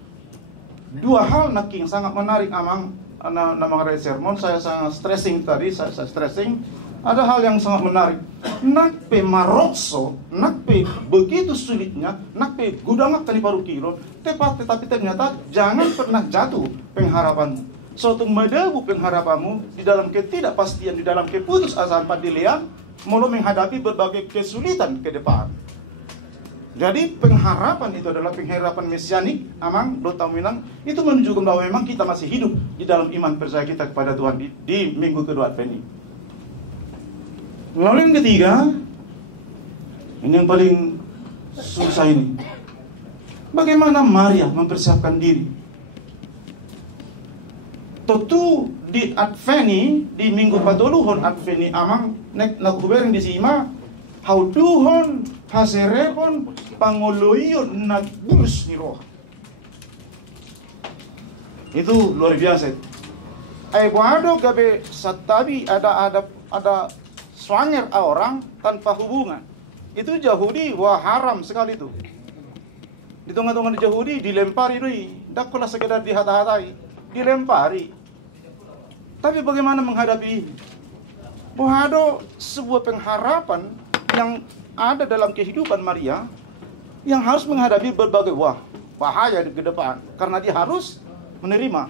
dua hal yang sangat menarik amang nama sermon saya sangat stressing tadi, saya stressing. Ada hal yang sangat menarik. Nakpe marotso, nakpe begitu sulitnya, nakpe gudangak tadi baru kilo, tetapi ternyata jangan pernah jatuh pengharapanmu. Suatu medebu pengharapanmu di dalam ketidakpastian, di dalam keputusasaan padilian, mau menghadapi berbagai kesulitan ke depan. Jadi pengharapan itu adalah pengharapan mesianik, amang dota minang, itu menunjukkan bahwa memang kita masih hidup di dalam iman percaya kita kepada Tuhan di minggu kedua Advent ini. Lalu yang ketiga, ini yang paling susah ini. Bagaimana Maria mempersiapkan diri? Tentu di Advent di minggu padoluhon Advent amang nek nakubereng di sima hauduhon haserehon pangoloion nagulus ni roh. Itu luar biasa. Wado gabe satabi ada swanger orang tanpa hubungan. Itu Yahudi, wah haram sekali itu. Di tengah-tengah di Yahudi dilempari doi, daklah sekedar dihata-hatai, dilempari. Tapi bagaimana menghadapi ini? Ada sebuah pengharapan yang ada dalam kehidupan Maria yang harus menghadapi berbagai bahaya di depan karena dia harus menerima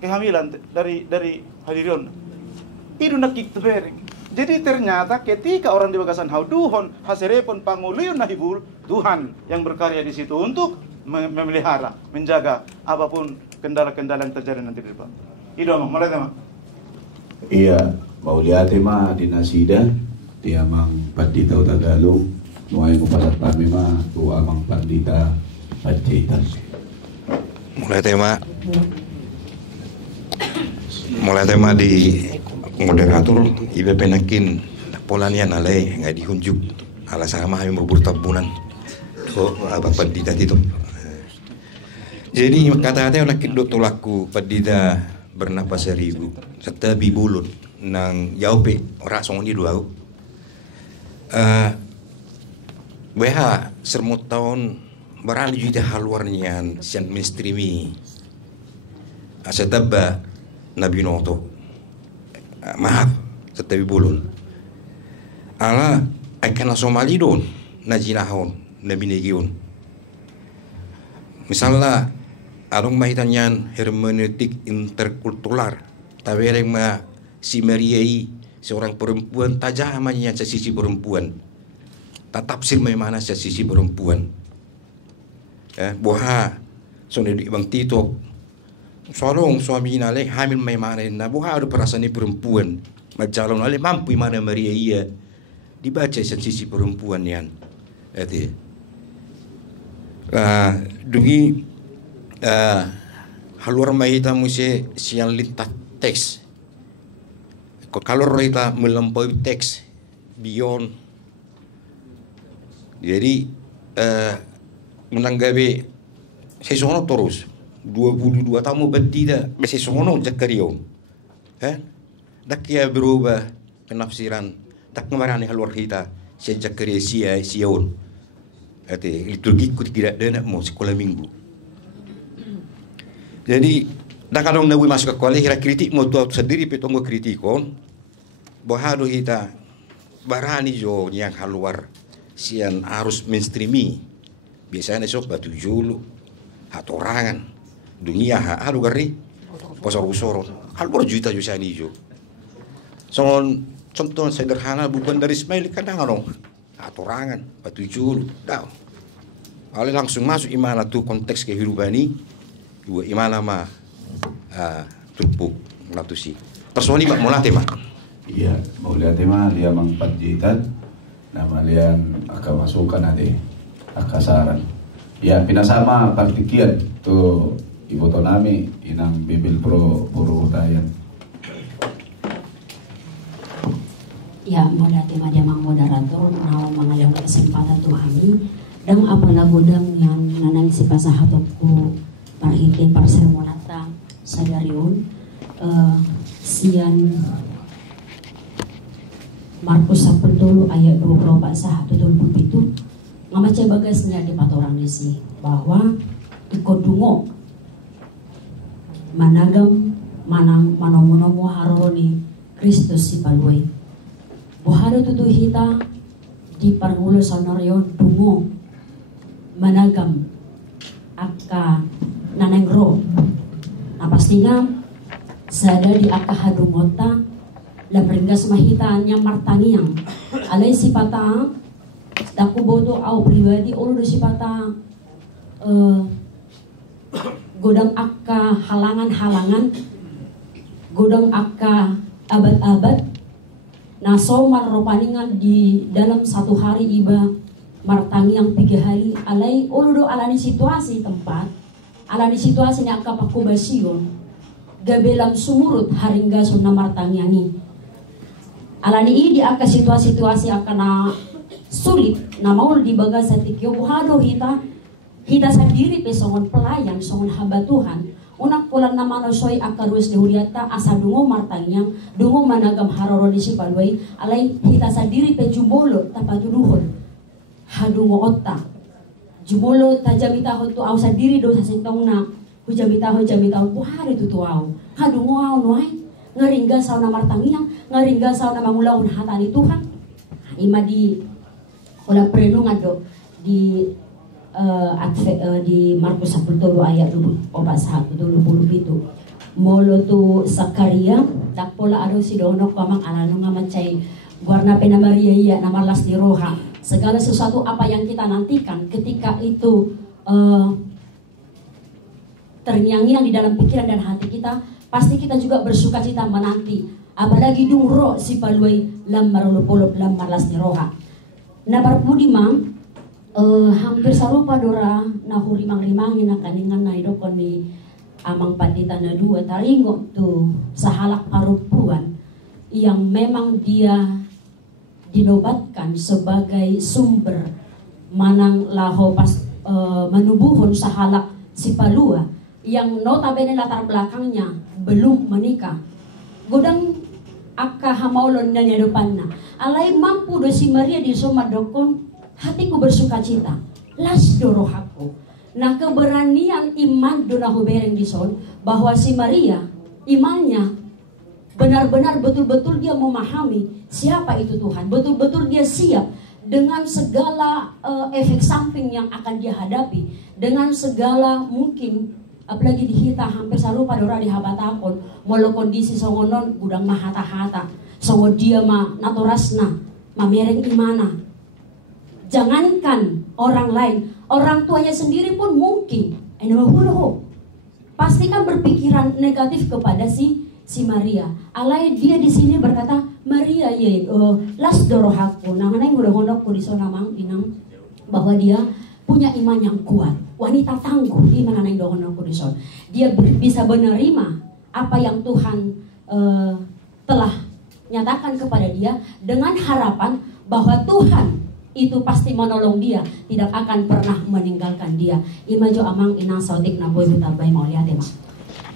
kehamilan dari hadirin. Itu nak iktibereng. Jadi ternyata ketika orang di bagasan hauduhon haserepon panguliun nahibul, Tuhan yang berkarya di situ untuk memelihara, menjaga apapun kendala-kendala yang terjadi nanti di depan. Itu amang, mulai tema. Iya, mau lihat tema di nasida, dia amang pandita Tagalog, nuai mo palat kami mah, tu amang pandita Pacitan. Mulai tema di moderator ibe penakin polanya nalai nggak dihunjuk ala sama kami berburu tabunan apa pandita itu. Jadi kata-kata nak doktor laku pandita bernapas 1000 serta bibulut nang jaupe ora songoni dua WH sermut tahun barang juga haluarnya sian mainstreami asetaba Nabi Noto maaf setabi bulun ala akan Somali don najinahon nabi negion misalnya along mahitanyan hermeneutik interkultural tawereng ma si Mariai seorang perempuan tajamannya sisi perempuan tatapsir mana sisi perempuan boha sonedi bang Tito soalong suami nale hamil may mana na buha ada perasaan perempuan majalon nale mampu mana Maria iya dibaca sisi perempuan yan itu dungi haluar mahita muse siang lintas teks kalau kita melampaui teks beyond jadi menanggapi sesono terus 22 tamu berdida sesono jakarion dak ya berubah penafsiran tak kemarane haluar kita si jakari sion liturgi ku tidak ada mau sekolah minggu jadi dak kadang nawi masuk ke kuali kira kritik mau tuh sendiri petonggo kritikon bahado kita barani jo yang haluar sian harus mainstreami biasanya sok batu julu hatorangan dunia halu gari posor-posor haluar juta juta nijo son contoh sederhana bukan dari Ismail kadang orang hatorangan batu julu dah oleh langsung masuk imana tuh konteks kehidupan ini dua imana mah tumpuk melatusi personi mak mau latih mak iya mau lihat tema dia mang Pacitan nama lian akan masukkan nanti akasaran ya pinasama partikian tuh ibu tonami inang bibil pro puru tayan Ya, moda tema dia mang moderator mau mengalir kesempatan Tuhani dan apalah godang yang nanang si pasahatku parhitin parsermonata sadariun sian Markus 10 ayat 24 sah tutul itu ngamaca bagasnya di patorang disi bahwa ikodungo managam manang manomonomo haroni Kristus si paluay buhado tutu hita di pargulo sonorio dungo managam aka nanengro nah pastinya sada di aka hadungota labringgas mahitaannya martangiang alay si pata daku boto au pribadi ulu si pata godang aka halangan-halangan godang aka abad-abad naso marropaningan di dalam satu hari iba martangiang 3 hari alay ulu do alani situasi tempat alani situasi ni aka pakubasyon gabelam sumurut haringga sunna martangiangi alani di aka situasi-situasi akan sulit na maul di baga sa tikyo buhado hita sendiri pesongon pelayan songon hamba Tuhan unak pulan na manosoy akarus di huliata asa dungo martangyang dungo managam haroro di sipalway alay hita sendiri pe jumolo tapatuduhon hadungo otta jumolo tajamitaho tu au sendiri do sa sintong na hujamitaho buhado tutuaw hadungo au noay ngaringga saw na martangiang ngaringga saw na mangulahon hatani Tuhan ima di ulang perenungan do di di Markus 10 ayat 21 molo tu Sakaria dakpola ado si dono kamang alano nga macay guarna pena Maria iya na malas di roha segala sesuatu apa yang kita nantikan ketika itu terngiang-ngiang di dalam pikiran dan hati kita pasti kita juga bersuka cita menanti apalagi dungro si paluay lam marulupolop lam malas ni roha na parpudi mang hampir sarupa dora na hurimang-rimangin na kaningan na idokon ni amang pandita na dua taringo tu sahalak parupuan yang memang dia dinobatkan sebagai sumber manang laho pas manubuhon sahalak si palua yang notabene latar belakangnya belum menikah godang aka hamaulon na depan na alay mampu do si Maria di somadokon hatiku bersuka cita las dorohaku nah keberanian iman do na hubereng di son bahwa si Maria imannya benar-benar betul-betul dia memahami siapa itu Tuhan betul-betul dia siap dengan segala efek samping yang akan dia hadapi dengan segala mungkin apalagi dihita hampir sarupa dora di habatakon molo kondisi songonon gudang mahata-hata songo dia ma natorasna mamereng imana jangankan orang lain orang tuanya sendiri pun mungkin pasti kan berpikiran negatif kepada si Maria alay dia di sini berkata Maria ye las dorohaku nanganay ngudahonokku di sonamang inang bahwa dia punya iman yang kuat, wanita tangguh di mana nang dohon aku dison. Dia bisa menerima apa yang Tuhan telah nyatakan kepada dia dengan harapan bahwa Tuhan itu pasti menolong dia, tidak akan pernah meninggalkan dia. Imajo amang inang sautik na boy butabay mau lihat emang.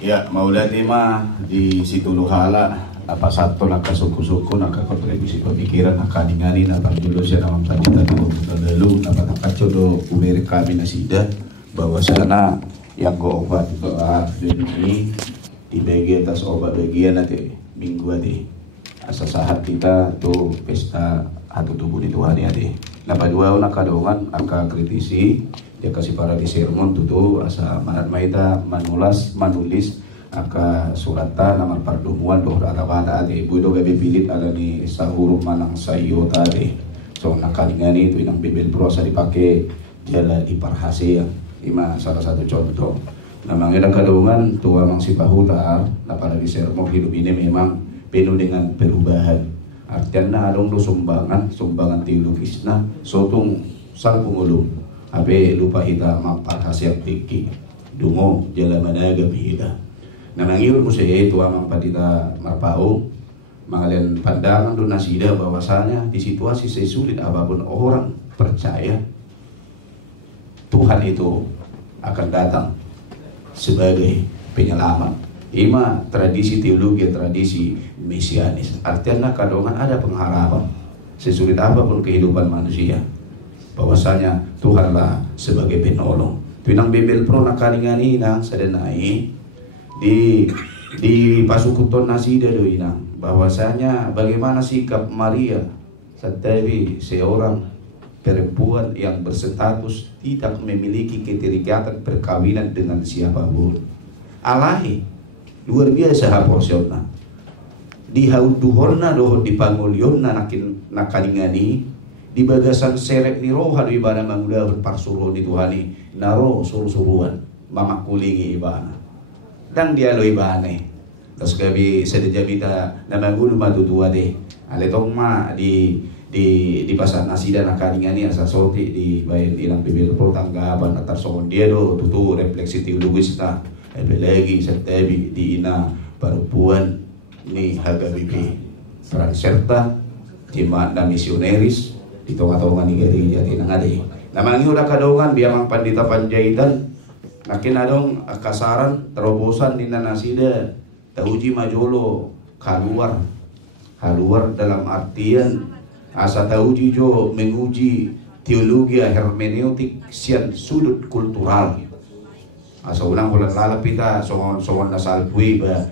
Ya, mau lihat emang di situ luhala apa satu nak suku-suku nak kontribusi pemikiran nak kadingani nak dulu saya nama tadi dulu nak kacodo uberi kami nasida bahwa sana yang go obat ini di bagian atas obat bagian nanti minggu ade asa sahat kita tuh pesta hatu tubuh di Tuhan ya deh. Napa dua nak kadongan angka kritisi dia kasih para di sermon tuh asa manat maita manulis aka surata nama pardumuan doh ada ibu do gabe pilit ada di sahuruf manang sayo tadi so nakalingani itu inang bibel prosa dipakai jala di parhase ya ima salah satu contoh namanya kadungan tua mang si pahutar apalagi sermon hidup ini memang penuh dengan perubahan artinya adong do sumbangan teologisna sotung sang pengulung abe lupa hita maparhase piki dungo jala managa bihita. Nanangiul mo siya ito amang patita marpaong mengalian pandangan do nasida bahwasanya di situasi sesulit apapun orang percaya Tuhan itu akan datang sebagai penyelamat. Ima tradisi teologi, tradisi mesianis. Artinya kadongan ada pengharapan sesulit apapun kehidupan manusia, bahwasanya Tuhanlah sebagai penolong. Pinang Bibel pro nakalingani nang sadenai di pasukuton nasida do inang, bahwasanya bagaimana sikap Maria setapi seorang perempuan yang berstatus tidak memiliki keterikatan perkawinan dengan siapapun. Alahi luar biasa haporsionna di hauduhonna doh di pangulionna nakalingani di bagasan serep ni roha do ibana manguda parsuruh di Tuhani naro suruh-suruhan mamakulingi ibana dan dia lo ibane terus gabi sedejabita nama guru matutua deh aletong ma di pasar nasi dan nakalingani asa soti di bayan ilang bibir pro tanggapan atar songon dia do tutu refleksi teologis ta lagi setabi di ina perempuan ni haga bibi peran serta jemaat na misioneris di tonga-tonga ni gereja tinang ade namanya udah kadongan biamang pandita panjaitan nakin adong kasaran terobosan di nasida tauji majolo keluar dalam artian asa tauji jo menguji teologi hermeneutik sian sudut kultural asa ulang bulan lalap kita songon nasal pui ba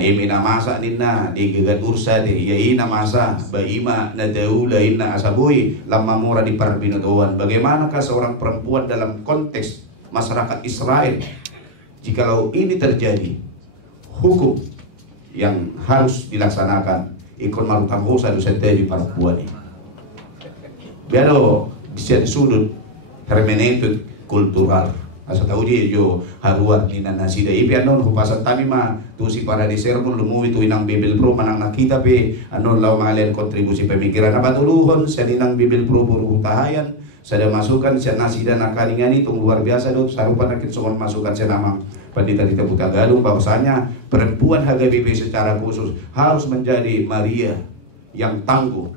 ina masa nina di gegat ursa de ya ina masa ba ima na daula ina asabui lama mura di parbinodoan. Bagaimanakah seorang perempuan dalam konteks masyarakat Israel jikalau ini terjadi hukum yang harus dilaksanakan ikon marutang hosa dosa di perempuan ini biado di sudut hermeneutik kultural asa tahu dia jo haruan nina nasida ipi anon hupasan tami ma tu si para di sermon lumu itu inang Bibel pro manang nakita pe anon lau mangalian kontribusi pemikiran apa tuluhon sa inang Bibel pro buru tahayan sada masukan sa nasida nakalingani tung luar biasa do sarupa nakit songon masukan sa namang pandita kita buta galung bahwasanya perempuan haga bibi secara khusus harus menjadi Maria yang tangguh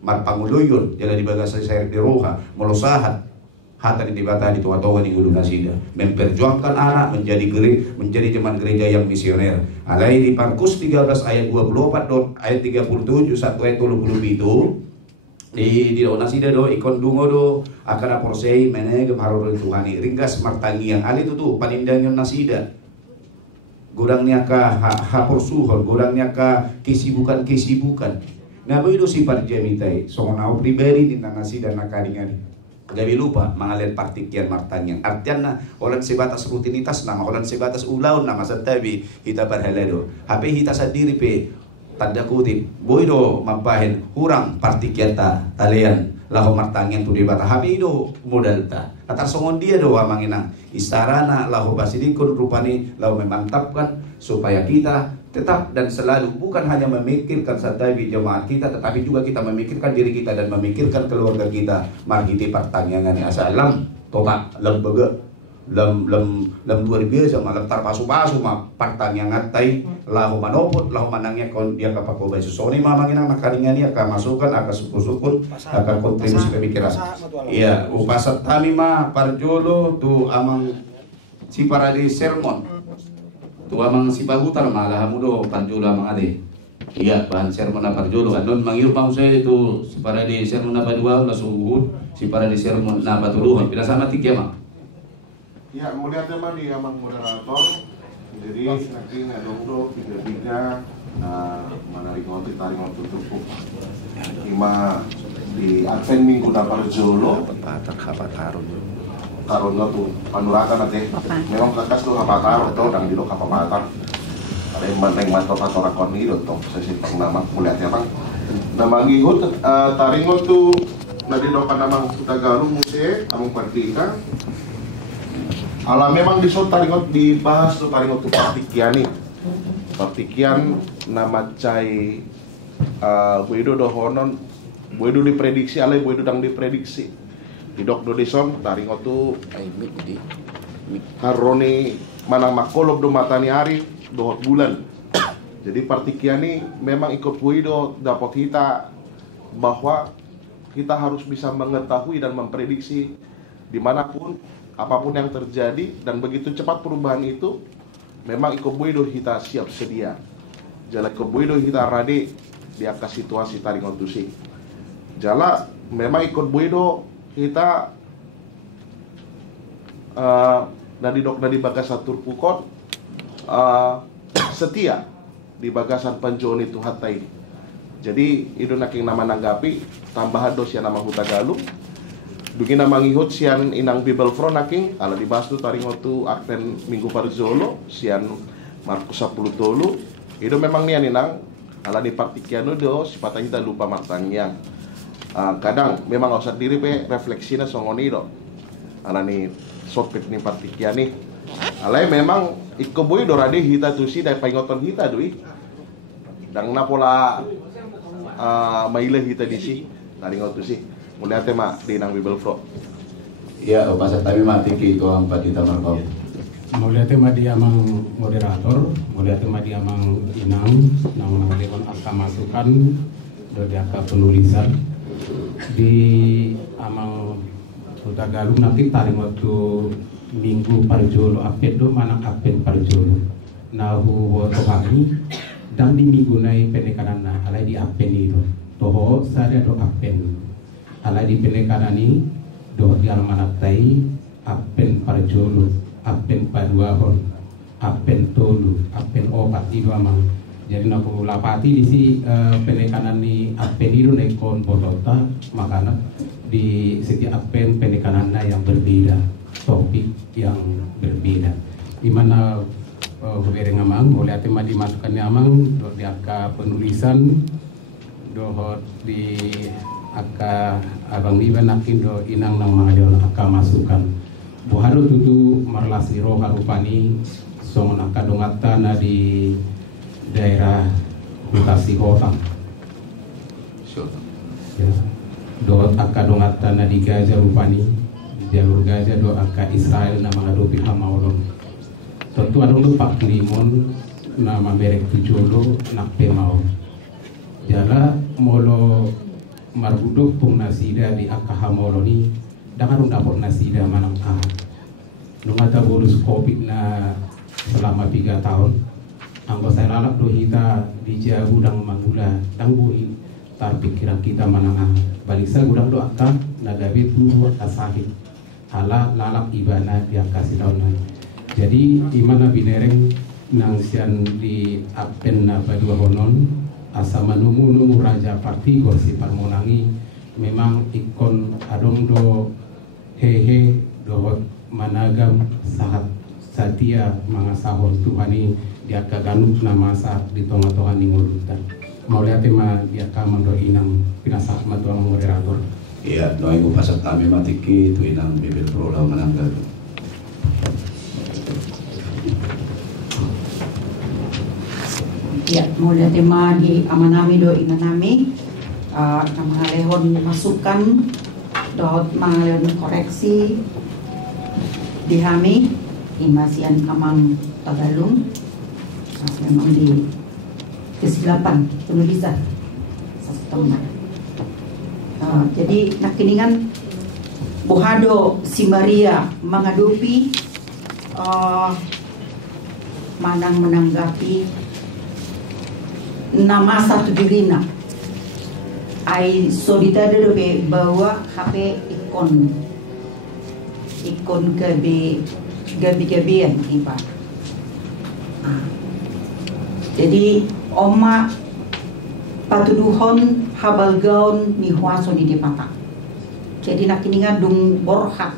marpanguluyun jala di bagasa sayar di roha melosahat hata di dibata di tua-tua di ulu nasida memperjuangkan anak menjadi jemaat gereja yang misioner. Alai di Markus 13 ayat 24 ayat 37 1 ayat 27 di nasida do ikon dungo do akan aporsei menegem harul Tuhani ringkas martangi yang ali itu tuh panindangnya nasida gurangnya ka haporsuhon gurangnya ka kesibukan nah begitu sifat jemitai songonau pribadi di nasida nakaringani gabi lupa mengalir partikian martanyang artian orang sebatas rutinitas nama orang sebatas ulaun nama setabi kita berhelado HP kita sendiri pe tanda kutip boido mampahin kurang partikian ta talian lahu martanyang tu dibata HP do modal ta atar songon dia do amanginang istarana lahu basidikun rupani lahu memantapkan supaya kita tetap dan selalu bukan hanya memikirkan sadawi jemaat kita tetapi juga kita memikirkan diri kita dan memikirkan keluarga kita margiti pertanyaan asa lam total lembaga lam luar biasa malam tarpasu-pasu ma pertanyaan tai lahu manopot lahu manangnya kon dia kapako bae soni mamangina makaringani akan masukkan akan suku-suku akan kontribusi pemikiran iya upasat tami ma parjolo tu amang si para di sermon tua mang si bagutar malah mudo parjula mang ade iya bahan sermon na parjolo anon mangiu pang saya itu si para di sermon na badua la suhud si para di sermon na batuluhan pila sama tiga mah ya mulia teman di amang moderator jadi nanti ngadong tiga menarik ngotik tarik ngotik tutup lima di Advent minggu na parjolo patak kapataro karon nga to panurakan natin merong kakas to kapataro to dang dilo kapapatar ada yang banteng manto patorakon ni to sa sipang nama mulia teman namangingot taringot to nadilokan namang Tagalog muse among partika ala memang di so taringot dibahas to taringot to partikian nama cai buedo dohonon buedo diprediksi alai buedo dang diprediksi Didok do dison taringot tu ay di haroni manang makolob do matani hari 2 bulan Jadi Partikiani memang ikut Guido dapat kita bahwa kita harus bisa mengetahui dan memprediksi dimanapun apapun yang terjadi, dan begitu cepat perubahan itu memang ikut Guido kita siap sedia. Jala ikut Guido kita rade di atas situasi tadi ngotusi. Jala memang ikut Guido kita nadi bagasan Turpukon setia di bagasan Panjoni itu hatta ini. Jadi itu naking nama nanggapi tambahan dosia nama Huta Galung. Dugi nama ngihut sian inang Bible Front naking ala dibahas tu taring waktu Advent Minggu Parzolo sian Markus 10 tolu. Itu memang nian inang ala di Partikiano do sipatanya kita lupa martanyang. Kadang memang usah diri pe refleksinya songoni do. Ala ni sopit ni Partikiani. Alai memang ikoboy dorade hita tusi dai paingoton hita doi. Dang na pola maile hita disi tadi ngotusi. Mulai tema di nang Bible Pro. Iya, pasal kami mati ki ko ang patita marko. Mulai tema dia mang moderator, mulai tema dia mang inang nang ngalihon angka masukan dari angka penulisan di amang Huta Galung nanti taring waktu Minggu Parjolo apet do manang apen Parjolo nahu woto kami dan di minggu nai penekanan na alai di apen itu toho sada do apen alai di penekanan ni do di almanatai apen Parjolo apen paduahon apen tolu apen opat itu amang. Jadi naku lapati di si penekanan ni apen itu nekon bodota makana di setiap apen penekanan yang berbeda, topik yang berbeda. Di mana hubere ngamang boleh tema dimasukkan amang do di angka penulisan do di angka abang liba nakin do inang nang mangajon angka masukan. Buharu tutu marlasi roha rupani songon angka dongatana di daerah Bekasi Kota. Ya. Do angka dongatana di Gaza rupani jalur Gaza do angka Israel nama ngadopi hamaolon. Tentu ada pak limon nama merek tujolo nak pemau. Jala molo marbudo pung nasida di angka hamaoloni dangan dapat nasida manang ah. Nungata bonus Covid na selama 3 tahun. Anggo saya lalap do hita di jabu dang manggula dang buhi tar pikiran kita manang ah. Balisa gudang do akta nagabe tu asahid. Ala lalap ibana yang kasih tahunan. Jadi imana binereng nang sian di apen na badua honon asa manumu raja Partigor si Parmonangi memang ikon adong do hehe do managam sahat satia mangasahon Tuhani dia kaganuk nama sa di tonga-tonga ningulutan. Mau lihat tema dia kamang do inang pinasak matuang moderator. Iya, doa ibu pasal kami mati ki itu inang Bible Pro lah menanggal. Ya, mulai tema di amanami do inanami mangalehon masukan do mangalehon koreksi di kami imasian amang Tagalung memang di kesilapan penulisan setengah. Jadi nakiningan Buhado si Maria menghadapi manang menanggapi nama satu dirina ai solidade do bawa HP ikon gabi-gabian iba. Jadi oma patuduhon habal gaun ni huaso di depata. Jadi nakiningan dung borhak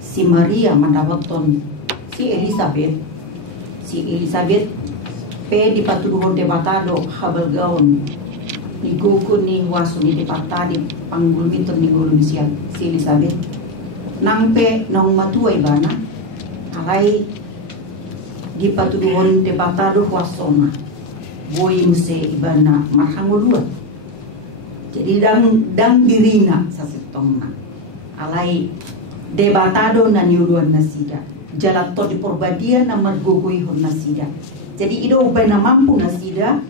si Maria mandawaton si Elizabeth pe di patuduhon depata do habal gaun ni gukun ni huaso di depata di panggulmiton ni gulun si Elizabeth nang pe nong matuai bana alai di patuduhon depata do huasona boy muse ibana marhanguluan. Jadi dang dirina sa setongna alai debatado na niuluan nasida jalan to di Purbadia na margugui hon nasida. Jadi ido ubay na mampu nasida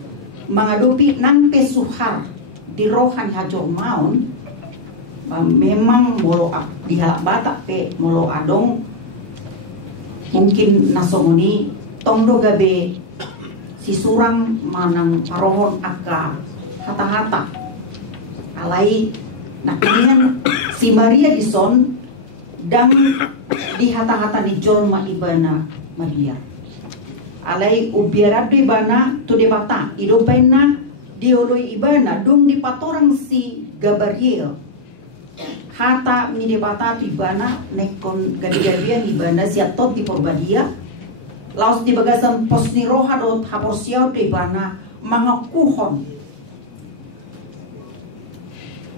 mengadopi nang pesuhar di rohan hajor maun memang molo di halak batak pe molo adong mungkin nasongoni tongdo gabe si surang manang parohon aka hata-hata alai nak dengan si Maria di son dan di hata-hata di jolma ibana Maria alai ubiarado ibana tu debata idopena dioloi ibana dong di patorang si Gabriel hata mi debata ibana nekon gadi-gadian ibana siatot di Purbadia laos di bagasan pos ni roha dot haporsiao di ibana mangakuhon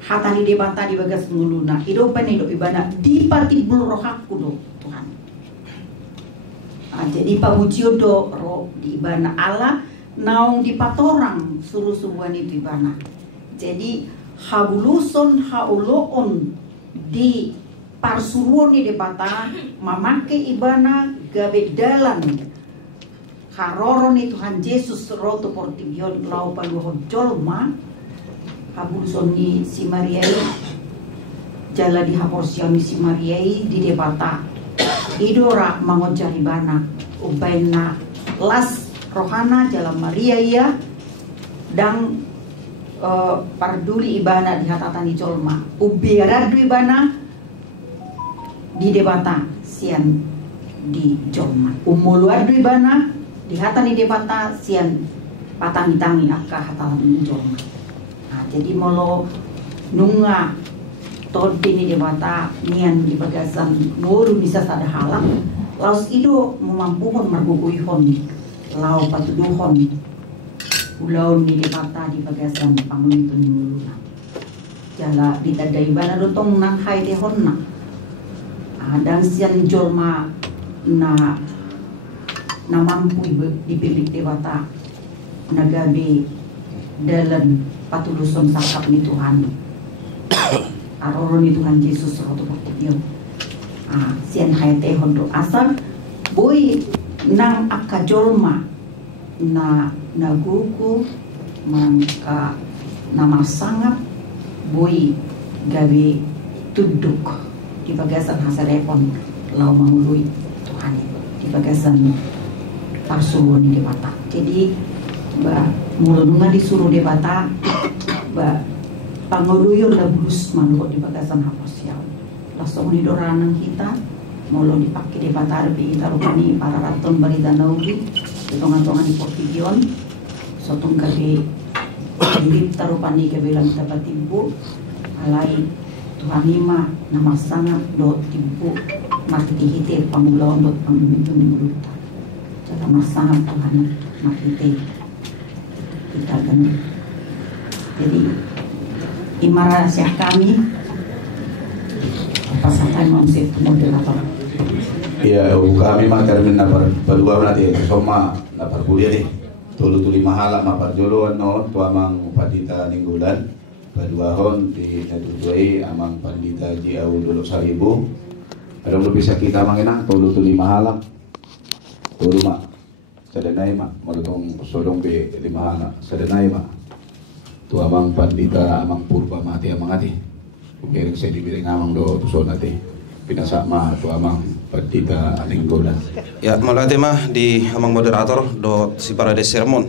hata ni debata di bagas muluna idopan ido ibana di pati bul rohaku do Tuhan. Jadi pabujio do roh di ibana Allah naung di patorang suruh subuhan itu ibana. Jadi habuluson hauloon di parsuruon ni debata mamake ibana gabe dalan haroron ni Tuhan Yesus roto portibion lau paluhon jolma habuluson ni si Mariai jala di haporsian ni si Mariai di debata idora mangojar ibana ubaina las rohana jala Maria ya dan parduli ibana di hatatan di jolma ubiaradu ibana di debata sian di jolma umuluadu ibana di hatan di debata sian patangi-tangi akka hatan di jolma. Jadi molo nunga todi ni debata nian di bagasan nuru bisa sada halak laos ido memampuhon marguguihon lau patuduhon ulau ni debata di bagasan pangulitu ni muluna jala ditadai bana dotong nang hai tehon na dan sian jolma na mampu dipilih debata nagabe dalam patuluson sakap ni Tuhan aroron ni Tuhan Yesus roto portibio sian hai tehon do asal boy nang akajolma na naguku mangka nama sangat boy gawe tuduk di bagasan hasarepon lau mangului Tuhan di bagasan parsuwon di debata. Jadi mulunga disuruh debata panguluyo la bulus manukot di bagasan haposiao langsung ni doranang kita mulu dipakai debata arbi kita rupani para raton barita naugi hitungan-hitungan di portigion sotong gabi hilip tarupani kebelang tabat timbu alai Tuhan ima nama sangat do timbu makitihite pangulawan dot pangmitu ni muluta cara masangat Tuhan makite kita kan jadi imara syah kami pasangan mangsit moderator ya kami mah termin napar berdua nanti soma napar kuliah nih tulu mahala mapar jolo no tuamang padita ninggulan berdua hon di natutuai amang pandita jiau dulu 1000 ada bisa kita mangenang tulu mahala tulu mak sadanai mak modotong sodong be 5 hala sadanai mak tu amang pandita amang purba mati amang ati kering saya dibilang amang do tuson ati pinasa mah tu amang pandita alinggolan ya malate mah di amang moderator do si para de sermon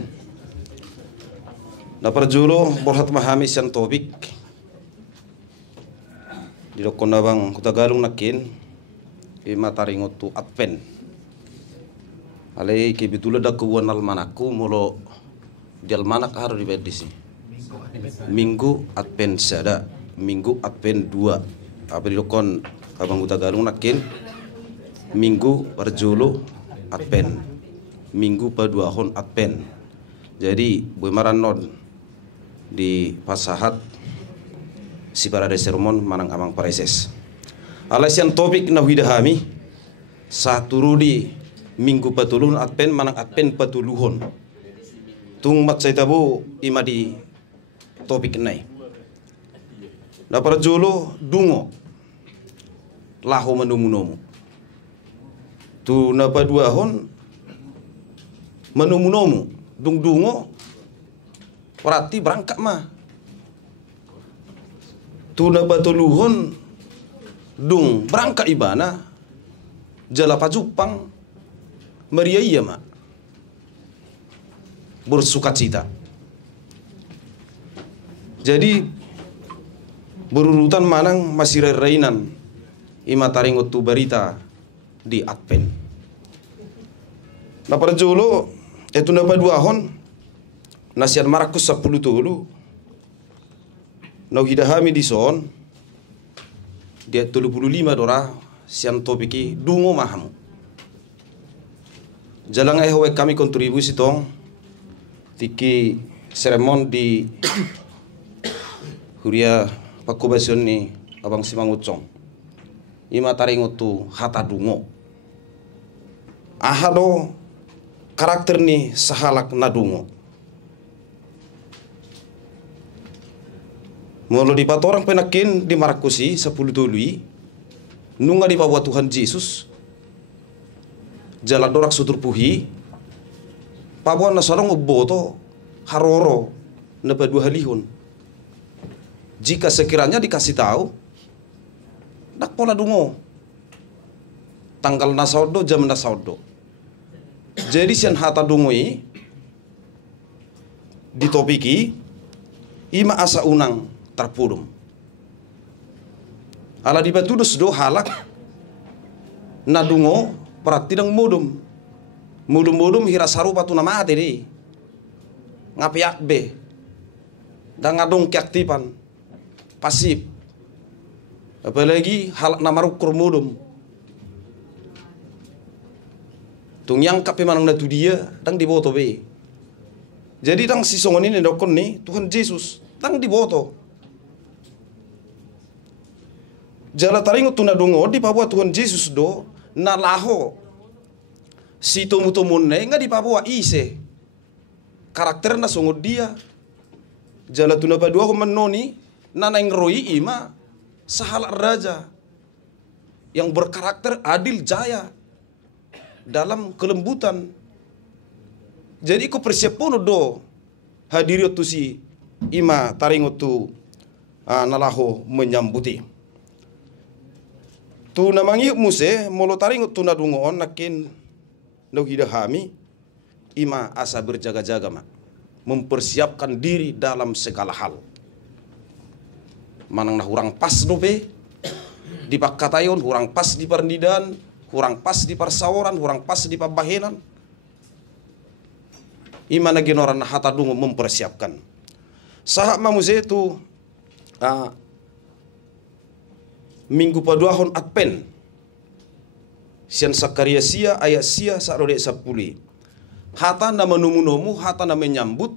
na perjulo borhat mahami sian topik di dokon bang kutagalung nakin imataringot tu advent alai kibitula dak kuwan almanaku mulo di almanak haru di bedisi minggu advent sada minggu advent 2 apa di dokon abang kutagalung nakin minggu perjulo advent minggu peduahon advent jadi boy maranon di pasahat si para sermon manang amang pareses alasian topik na widahami satu rudi minggu patuluhon advent manang advent patuluhon tung mat saya tabu ima di topik nai na perjulo dungo lahu menumunomu Tu napa dua hon menomu-nomu dung dungo berarti berangkat mah. Tu napa tuluhon dung berangkat ibana jala pajupang Maria iya mak bersukacita. Jadi berurutan manang masih reinan ima taringot tu berita di Advent. Na parjolo itu napa dua hon nasian Markus 10 tulu nau hidahami di son dia 35 dora sian topiki dungo mahamu. Jalang howe kami kontribusi tong tiki seremon di huria pakubasion ni abang simangucong ima taringotu hata dungo ahado karakter ni sahalak nadungo molo di patorang penakin di Markusi 10 tului nunga di pabuat Tuhan Yesus jalan dorak sutur puhi pabuan nasorong boto haroro napa 2 halihun. Jika sekiranya dikasih tahu dak pola dungo tanggal nasaudo jam nasaudo. Jadi sian hata dungoi ditopiki ima asa unang terpudum. Ala dibatudos do halak nadungo pratidang mudum. Mudum-mudum hira sarupa tu nama ate di. Ngapiak be. Dan ngadong keaktifan. Pasif. Apalagi halak namaruk mudum. Tung yang kape manang na tu dia dang diboto be. Jadi dang si songon ini dokon ni Tuhan Yesus dang diboto. Jala taringo tu nadungo di Papua Tuhan Yesus do na laho. Si tomu-tomu nga di Papua ise. Karakter na songod dia. Jala tu napa dua ko menoni nanaing roi ima sahalak raja yang berkarakter adil jaya dalam kelembutan. Jadi ko persiapono do hadiri tu si ima taringo tu nalaho menyambuti. Tu namangi muse molo taringo tu nadungoon nakin no hidahami ima asa berjaga-jaga mak mempersiapkan diri dalam segala hal. Manang na hurang pas dope di pakkatayon, hurang pas di parnidan, hurang pas di parsaoran, hurang pas di pabahenan. Ima na ginoran na hatadungo mempersiapkan. Sahak mamuse tu minggu paduahon Advent. Sian Sakaria sia ayat sia sarode sapuli. Hata na manumu-nomu, hata na menyambut.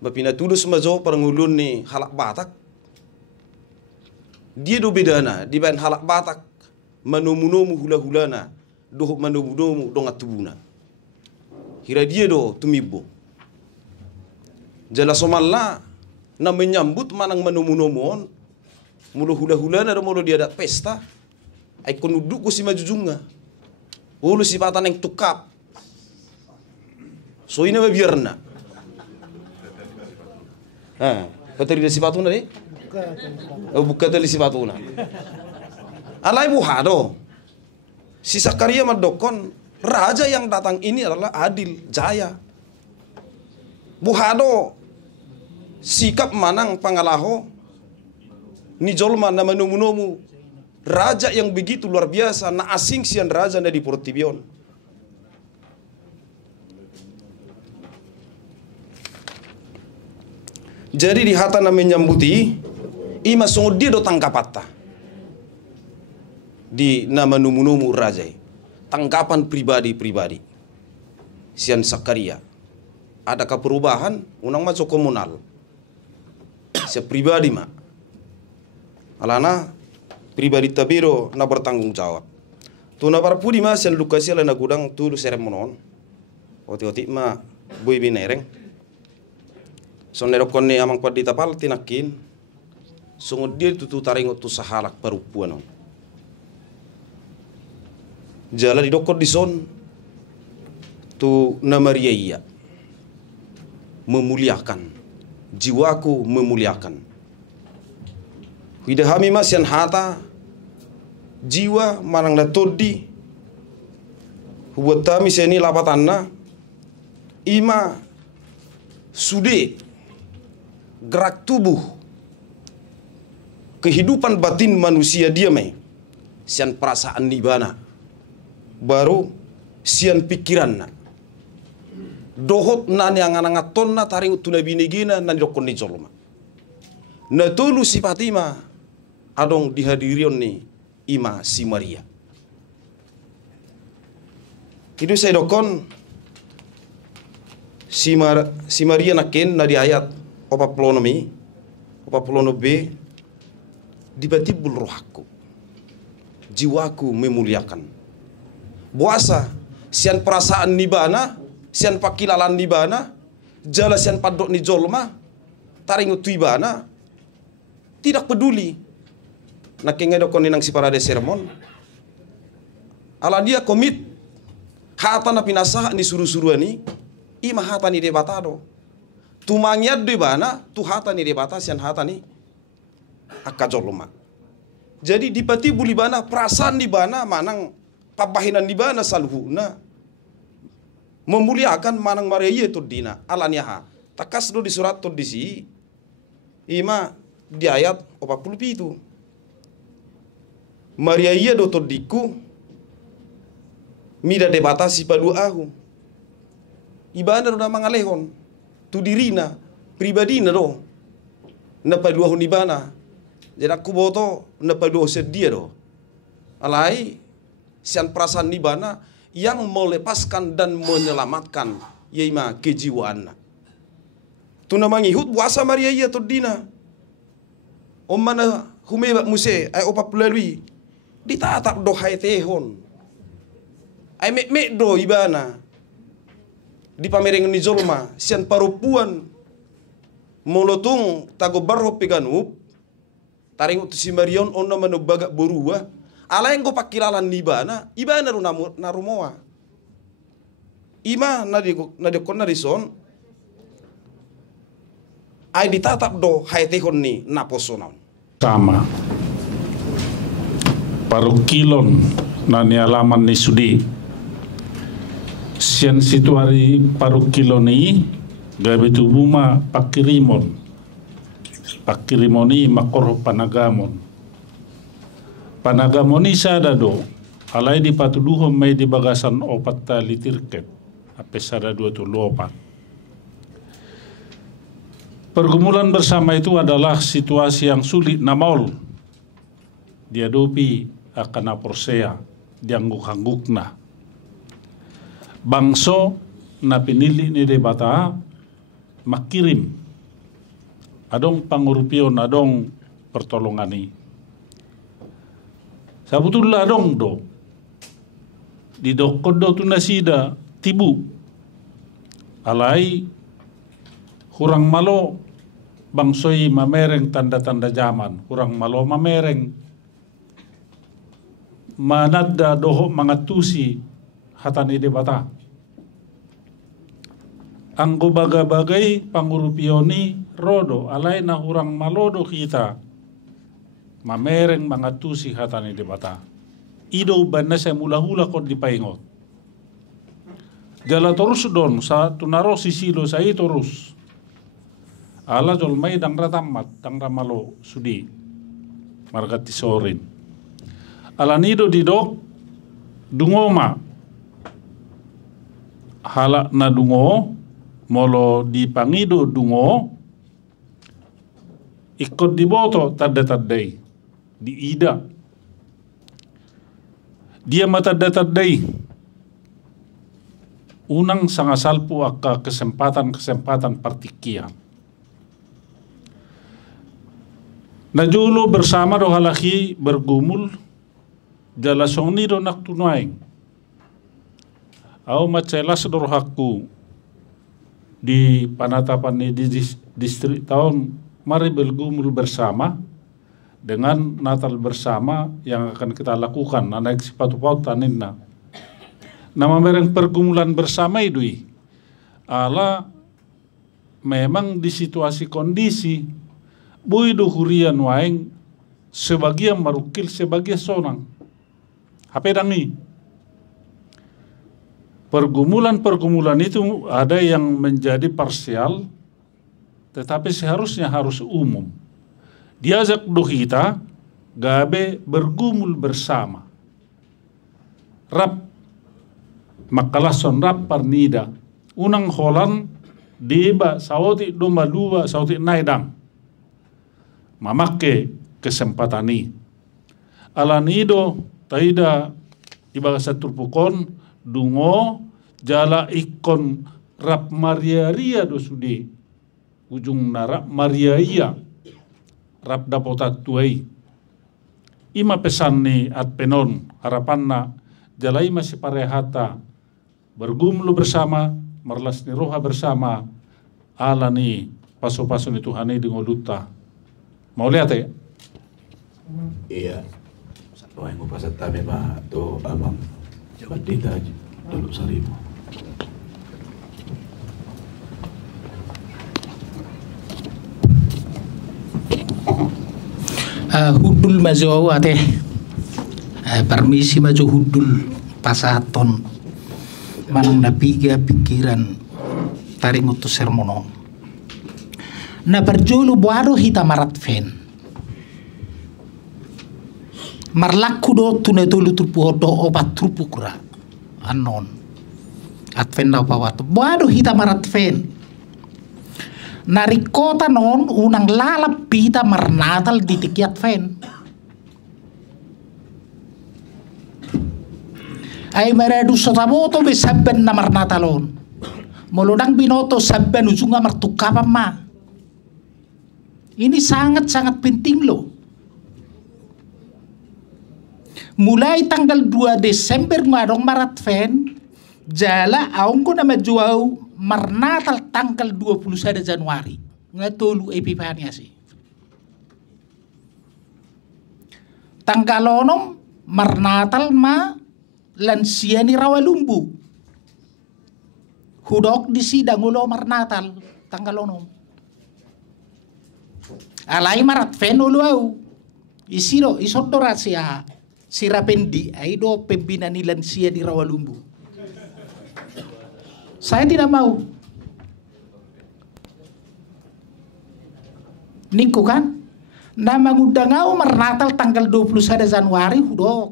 Bapina tulus mazo parangulun ni halak Batak. Dia do bedana di bayan halak Batak manumu-nomu hula-hulana, doh manumu-nomu dong atubuna. Hira dia do tumibo. Jala somalla na menyambut manang manumu-nomuon mulo hula-hulana do mulo dia dat pesta. Ay kunuduk ko si majujunga. Ulo si patan yang tukap. So ina babierna. Kateri si patuna ni? Buka tali si patuna. Alai buhado. Si Sakaria madokon raja yang datang ini adalah adil, jaya. Buhado sikap manang pangalaho ni jolma na manumu-nomu. Raja yang begitu luar biasa, na asing sian raja na di Portibion. Jadi di hata na menyambuti, ima sungguh dia do tangkapata. Di nama numu-numu raja. Tangkapan pribadi-pribadi. Sian Sakaria. Adakah perubahan? Unang masuk komunal. Siap pribadi mak. Alana pribadi tabiro na bertanggung jawab. Tu na parpudi mas yang lukasi ala na gudang tulu seremonon. Oti-oti ma boy binereng. So nerokon ni amang padi tapal tinakin. Sungod dia tu taringot tu sahalak parupuan. Jala di dokor di son tu nama Maria memuliakan, jiwaku memuliakan. Widahami masian hata jiwa manang na todi huwata miseni lapatanna ima sude gerak tubuh kehidupan batin manusia dia mai sian perasaan nibana baru sian pikiran na dohot na yang anangaton na taring utuna binigina na dokon ni jolma na tolu sipatima adong dihadirion ni ima si Maria. Itu saya dokon si Maria nakin na di ayat 40 B dibatibul rohaku jiwaku memuliakan. Buasa sian perasaan nibana, sian pakilalan nibana, jala sian padok ni jolma, taring utibana, tidak peduli. Naking edokon ninang si parade sermon. Ala dia komit hata na pinasah ni suru-suru ni ima hata ni debatado. Tumangyad di bana tu hata ni debata sian hata ni akajolma. Jadi dipati buli bana perasaan di bana manang pabahinan di bana saluhuna memuliakan manang Maria itu dina alanya ha takas do di surat to di si ima di ayat 40 itu Maria iya do to diku mida debatasi padu ahu ibana do na mangalehon tu dirina pribadina do na padu ahu nibana jadi aku boto na padu sedia do alai sian perasaan nibana yang melepaskan dan menyelamatkan yaima kejiwaan. Tu na mangihut buasa Maria iya to dina. Omana humeba muse ay opa pulalui ditatap do hai tehon. Ay me do ibana. Di pamereng ni jolma sian parupuan molotung tago barho peganup taring utu si Marion onna manubaga borua. Ala yang go pakilalan nibana, ibana ru narumoa. Ima nadikon narison, ay ditatap do hai tehon ni naposonaw. Sama, paru kilon na nialaman ni sudi. Sian situari paru kilon ni gabi tubuma pakirimoni makoro panagamon. Panagamoni sada do alai di patuduho may di bagasan opat tali tirket ape sada dua tu lopat. Pergumulan bersama itu adalah situasi yang sulit na maul diadopi akan aporsea diangguk-anggukna bangso na pinili ni debata makirim adong pangurupion adong pertolongani. Sabutullah dong do di dokod do tu nasida tibu alai hurang malo bangsoi mamereng tanda-tanda zaman hurang malo mamereng manadda doho mangatusi hatani debata anggo baga-bagai pangurupioni rodo alai na hurang malodo kita mamereng mangatusi hatani debata ido banna sa mula-hula ko di paingot jala terus don sa tunaro sisilo sa itorus ala jolmay dang ratamat dang ramalo sudi margat tisorin ala nido didok dungoma hala na dungo molo di pangido dungo ikut diboto tadda-taddai di ida dia matadda-taddai unang sangasalpu akka kesempatan partikian najulu bersama do halaki bergumul jalasong ni do naktunaing au macelas do hakku di panatapan ni di distrik tahun mari bergumul bersama dengan Natal bersama yang akan kita lakukan. Naik sepatu paut taninna Nama mereng pergumulan bersama itu ala memang di situasi kondisi buido hurian waeng sebagian marukil sebagian sonang. Apa dangi? Pergumulan-pergumulan itu ada yang menjadi parsial, tetapi seharusnya harus umum. Diajak do kita gabe bergumul bersama. Rap makalason rap parnida. Unang holan deba sauti domba dua sauti naidang. Mamake kesempatan ini. Alanido taida ibaga saturpukon dungo jala ikon rap mariaria do sude ujung narap mariaia rap dapotat tuai ima pesan ni at penon harapanna jalai masih parehata bergumlu bersama marlas ni roha bersama ala ni paso-paso ni Tuhan ni dingoluta mau lihat ya? Iya, satu yang pasat kami Pak to abang Bandita dulu Sarimu. Hudul majo ate permisi maju hudul pasaton manang napiga pikiran taring utus sermono na berjulu buaro hita marat fen marlaku do tune tulu trupu do obat trupu kura anon adven na pawat buaro hita marat fen narikota non unang lalap pita marnatal di tikiat fen ay maradu sotamoto be sabben na marnatalon molodang binoto sabben ujunga martukapa ma ini sangat-sangat penting loh. Mulai tanggal 2 Desember ngadong marat fen jala aung ko na majuaw marnatal tanggal 21 Januari ngatulu Epifanias tanggal 6 marnatal ma lansia ni Rawalumbu hudok di sidang ulo marnatal tanggal 6 alai marat fen ulo au isiro isodorat siya sirapendi ay do pimpinan ni lansia di Rawalumbu. Saya tidak mau. Niku kan nama ngudangau marnatal tanggal 21 Januari hudok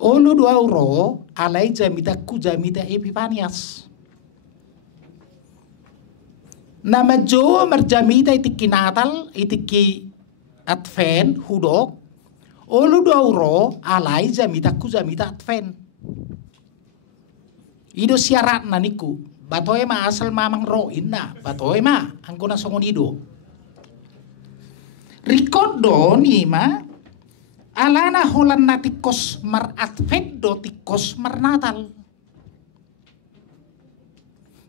olu 2 euro alai jamitaku jamita Epifanias nama jo marjamita itiki natal itiki advent hudok olu 2 euro alai jamitaku jamita advent ido syarat naniku batoe ma asal mamang ro inna batoe ma angkona songon ido rikodo ni ma alana holan na tikos mar advent do tikos mar natal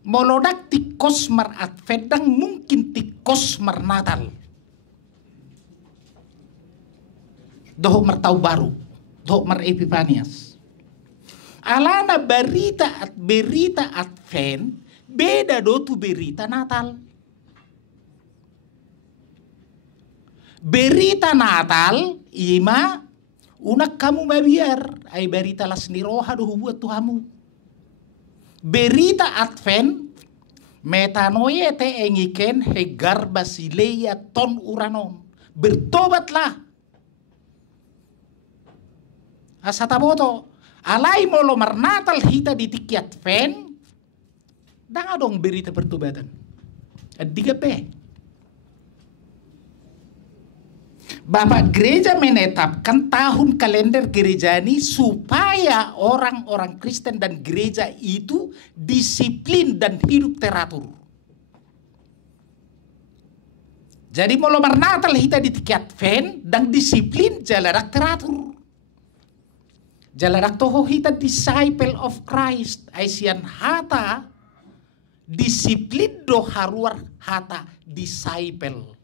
molodak tikos mar advent dang mungkin tikos mar natal doh mar tau baru doh mar Epifanias alana berita advent beda do tu berita natal berita natal ima unak kamu mabiar ay berita las ni roha do buat tuhamu berita advent metanoye te engiken hegar basileia ton uranon bertobatlah asataboto alai molo marnatal hita di tikiat fen dang dong berita pertobatan adiga pe Bapak gereja menetapkan tahun kalender gereja ini supaya orang-orang Kristen dan gereja itu disiplin dan hidup teratur. Jadi molo marnatal hita di tikiat fen dan disiplin jalarak teratur. Jalarak toho hita disciple of Christ Asian hata disiplin do haruar hata disciple.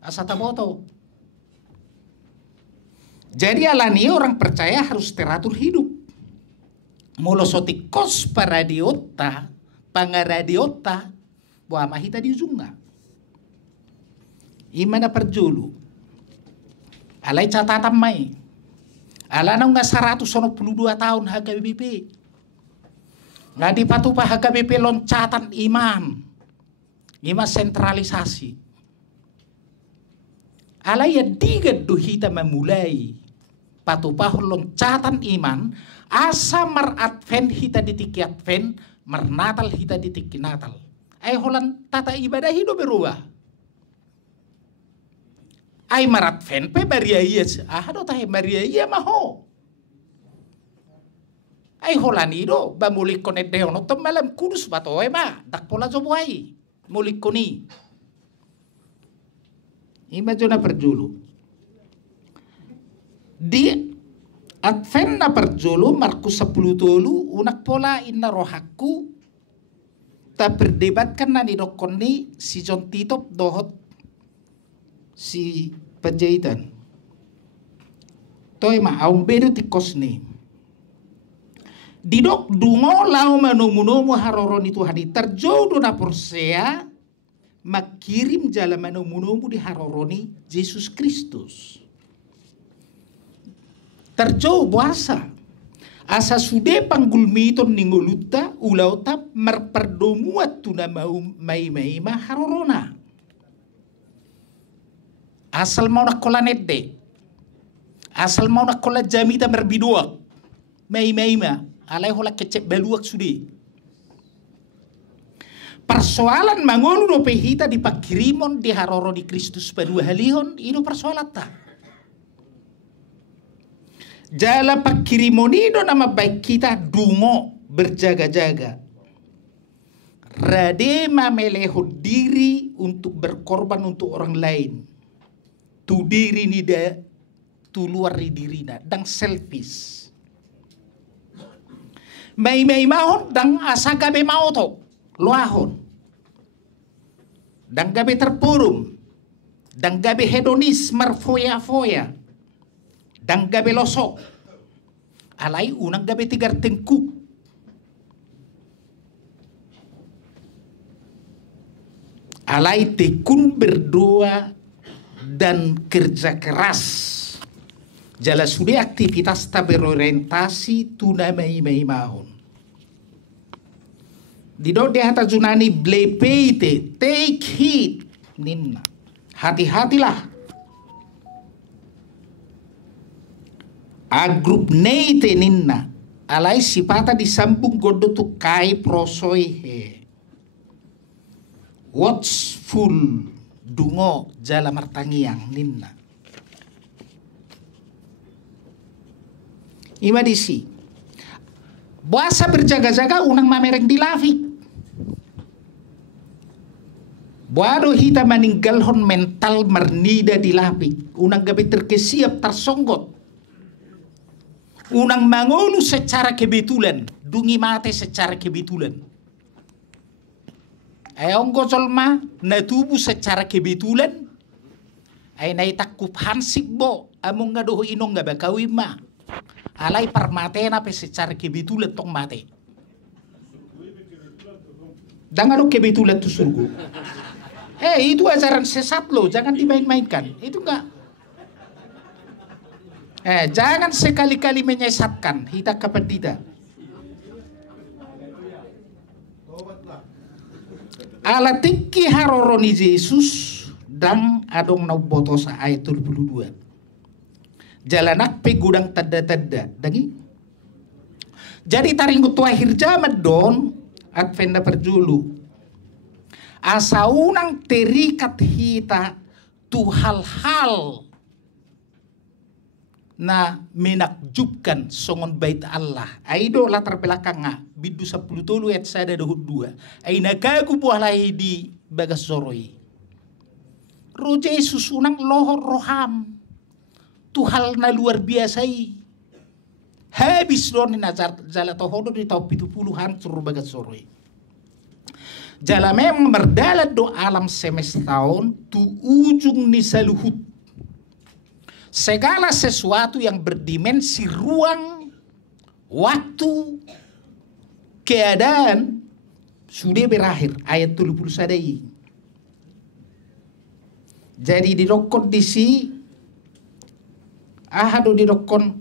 Asataboto. Jadi alani orang percaya harus teratur hidup. molosotikos paradiota, pangaradiota, buah mahita di ujungnya. Imana perjulu. Alay catatan mai. Ala nang nga 192 tahun HKBP. Nga di patupa HKBP loncatan iman. Ima sentralisasi. Ala ya digad duhita memulai. Patupa loncatan iman. Asa mar advent hita ditiki advent. Mar natal hita ditiki natal. Ay holan tata ibadah hidup berubah. Ay marat fen pe Maria iya do tahe Maria iya maho. Ay holani do ba mulik konet dehono to malam kudus batoe ma dak pola jobuai mulik koni. Ima jona perjulu. Di advent na perjulu Markus 10 tolu unak pola inna rohaku ta berdebatkan na ni dokoni si John Titop dohot si Panjaitan. Toy ma aum bedo tikos ni. Didok dungo lau manumunomu haroron itu hadi terjodoh na porsea makirim jala manumunomu di haroroni Yesus Kristus. Terjauh puasa. Asa sude panggulmiton ningoluta ulauta merperdomuat tuna mau mai ma harorona. Asal mau nak kola nedde, asal mau nak kola jamita berbidua, mai ma, alai hola kecek beluak sudi. Persoalan mangolu do pehita di pakirimon di haroro di Kristus padua halihon, itu persoalan ta. Jala pakirimon itu nama baik kita dungo berjaga-jaga. Radema meleho diri untuk berkorban untuk orang lain. Tu diri ni da, tu luar diri na, dang selfish. May mahon, dang asa gabi mauto, luahon. Dang gabi terpurum, dang gabi hedonis marfoya-foya, dang gabi losok. Alay unang gabi tigar tengku. Alay tekun berdoa dan kerja keras. Jala sudah aktivitas tak berorientasi tuna mai mahon. Didok dia hata junani blepete take heed ninna. Hati-hatilah. A grup neite ninna. Alai sipata disambung godo tu kai prosoi he. Watchful dungo jala martangiang ninna. Ima disi. Buasa berjaga-jaga unang mamereng di lafik. Buado hita meninggalhon mental mernida di lafik. Unang gabi terkesiap tersonggot. Unang mangolu secara kebetulan. Dungi mate secara kebetulan. Ayong gocolma na tubuh secara kebetulan ay naitakup hansik bo among nga doho inong nga bakawin ma alay parmate na pe secara kebetulan tong mate dangalo kebetulan tu surgo itu ajaran sesat lo, jangan dimain-mainkan itu enggak jangan sekali-kali menyesatkan hita kapandida. Ala tiki haroroni Yesus dan adong na boto sa ayat 22. Jalanak pe gudang tada-tada. Dangi. Jadi taringut akhir zaman don advent perjulu. Asa unang terikat hita tu hal-hal na menakjubkan songon bait Allah. Aido latar belakang nga bidu 10 tolu et sada dohut 2. Ay nagagu buahlahi di bagas zoroi. Roh Yesus unang lohor roham. Tu hal na luar biasai. Habis don na jala tohodo di tau 70 hancur bagas zoroi. Jala memang berdalat do alam semestahun tu ujung ni saluhut. Segala sesuatu yang berdimensi ruang, waktu, keadaan sudah berakhir. Ayat 30 sadai. Jadi dirokon disi ahado dirokon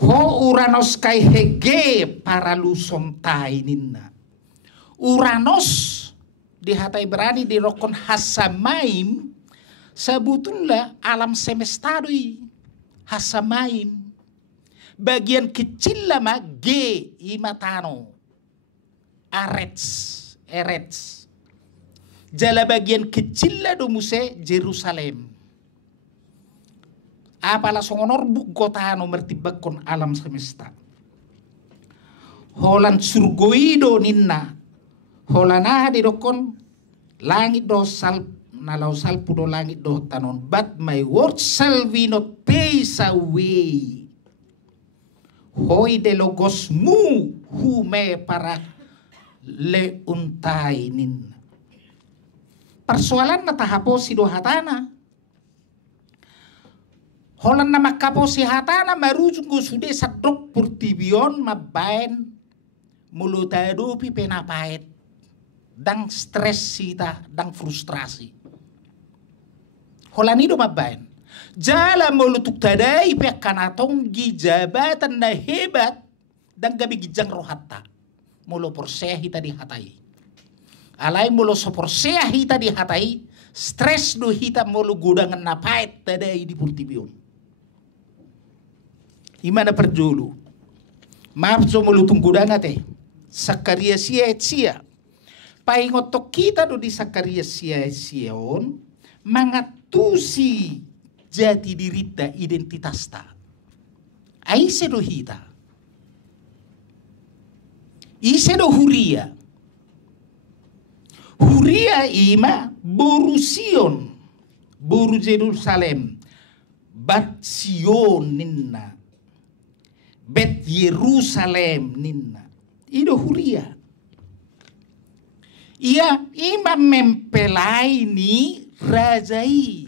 ho Uranos kai hege para lusom tai ninna. Uranos di hatai berani dirokon hasamaim sebetulnya alam semesta doi hasamaim bagian kecil lama G imatano Erets jala bagian kecil lah domuse Jerusalem apalah songonor buk gotano mertibakon alam semesta holan surgoido ninna holana di dokon langit do sal nalau salpu do langit do tanon, but my words shall we not pass away. Hoi de logos mu hume para le untai nin. Persoalan na tahapo si do hatana. Holan na makapo si hatana marujung go sude sadok purtibion mabain mulutadupi penapait. Dang stres sita, dang frustrasi. Holanido mabain. Jala mulutuk tadai pek kanatong jabatan na hebat dan gabi gijang rohatta. Mulu porsea hita di hatai. Alai mulu soporsea hita di hatai. Stres do hita mulu gudangan napait tadai di purtibion. Imana perjulu. Maaf so mulu tunggudangan teh. Sakaria sia. Paingotok kita do di Sakaria sia-sion mangatusi jati dirita identitasta. Aise do hita. Ise do huria. Huria ima boru Sion, boru Jerusalem, bat Sion ninna, bet Yerusalem ninna. Ido huria. Ia ima mempelai ni rajai.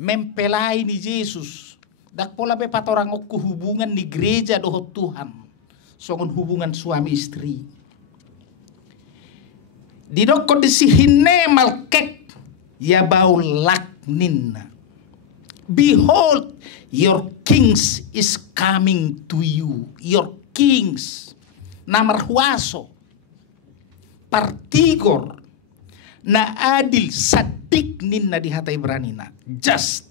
Mempelai ni Yesus. Dak pola be patorang oku hubungan di gereja dohot Tuhan. Songon hubungan suami istri. Didokko disihine malkek ya baulak ninna. Behold, your kings is coming to you. Your kings. Namarhuaso. Partigor na adil sadik ninna di hatai beranina just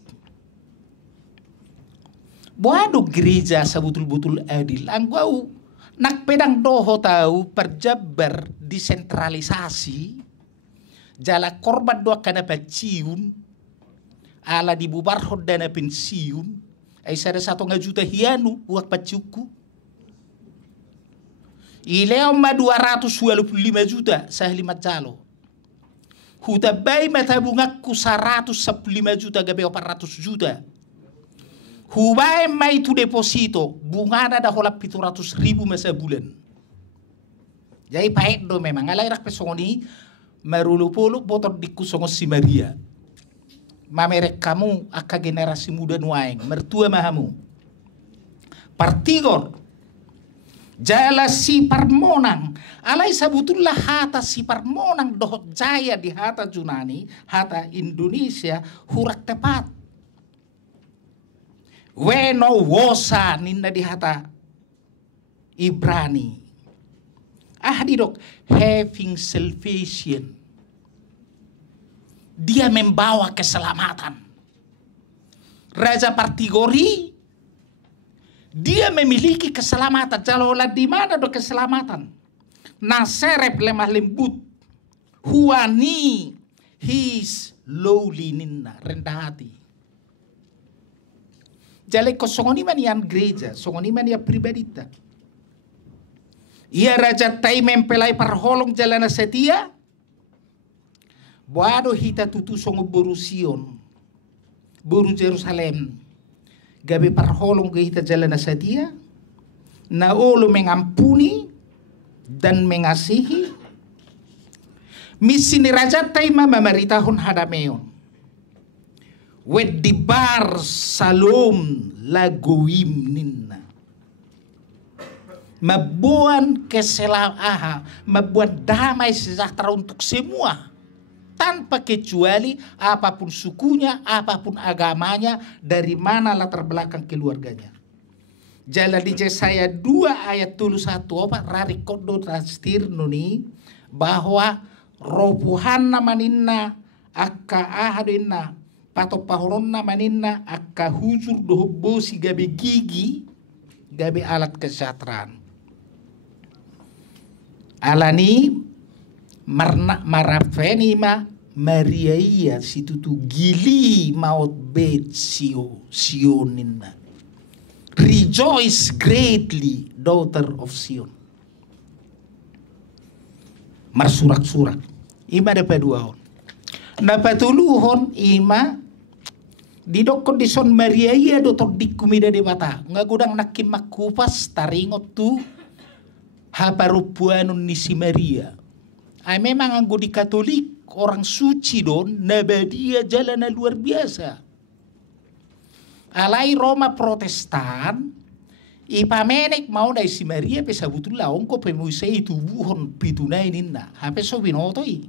boado gereja sabutul-butul adil anggau nak pedang doho tahu perjabar desentralisasi jala korban doa kana paciun ala dibubar hodana pensiun ay sada 1 juta hianu buat paciuku ileo ma 225 juta sahlimat jalo. Huta bay matabungakku 115 juta gabe 400 juta. Hubae mai tu deposito bungana da holap 700.000 masa bulan. Jadi paek do memang alai rak pesongoni marulu-pulu botor diku songo si Maria. Mamerek kamu aka generasi muda nuaeng mertua mahamu. Partigor jala si parmonang alai sabutullah hata si parmonang dohot jaya di hata Junani hata Indonesia hurak tepat weno wosa ninna di hata Ibrani didok having salvation dia membawa keselamatan Raja Partigori dia memiliki keselamatan. Jalolah di mana do keselamatan? Naserep lemah lembut. Huani his lowly ninna rendah hati. Jale ko songoni manian gereja, songoni mania pribadita. Ia raja tai mempelai parholong jalana setia. Boado hita tutu songo boru Sion, boru Jerusalem. Gabi parholong kita jalan setia, na olo mengampuni dan mengasihi. Misi ni raja taima mamaritahun hadameon. Wed dibar salom lagoim ninna. membuat keselamatan, membuat damai sejahtera untuk semua, tanpa kecuali apapun sukunya, apapun agamanya, dari mana latar belakang keluarganya. Jalan di Yesaya 2 ayat 1 rari kodo transtir nuni bahwa robuhan maninna akka ahadinna pato pahoronna maninna akka hujur dohbo si gabe gigi gabe alat kesejahteraan. Alani marafeni ma mariaia situtu gili maut bet sioninna. Rejoice greatly, daughter of Sion. Marsurak-surak. Ima dapat 2 hon. Dapat 3 hon ima didokon di son Maria iya dotor dikumida di bata. Ngagudang nakim makupas taringot tu haparupuanun ni si Maria. Ay memang anggo di Katolik orang suci don nabadia jalan luar biasa. Alai Roma Protestan ipamenek mau dai si Maria pesa butul laong ko pemusai itu buhon pitunai ninna hape so binotoi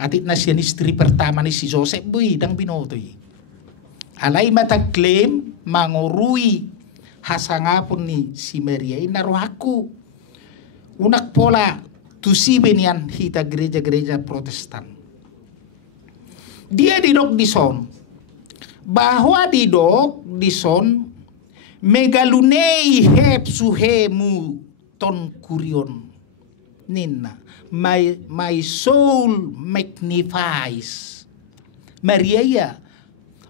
atit nasian istri pertama ni si Joseph bui dang binotoi alai mata klaim mangorui hasangapun ni si Maria inarohaku unak pola tusi benian hita gereja-gereja Protestan dia didok di son bahwa didok di son megalunei hep suhemu ton kurion ninna my soul magnifies Maria ya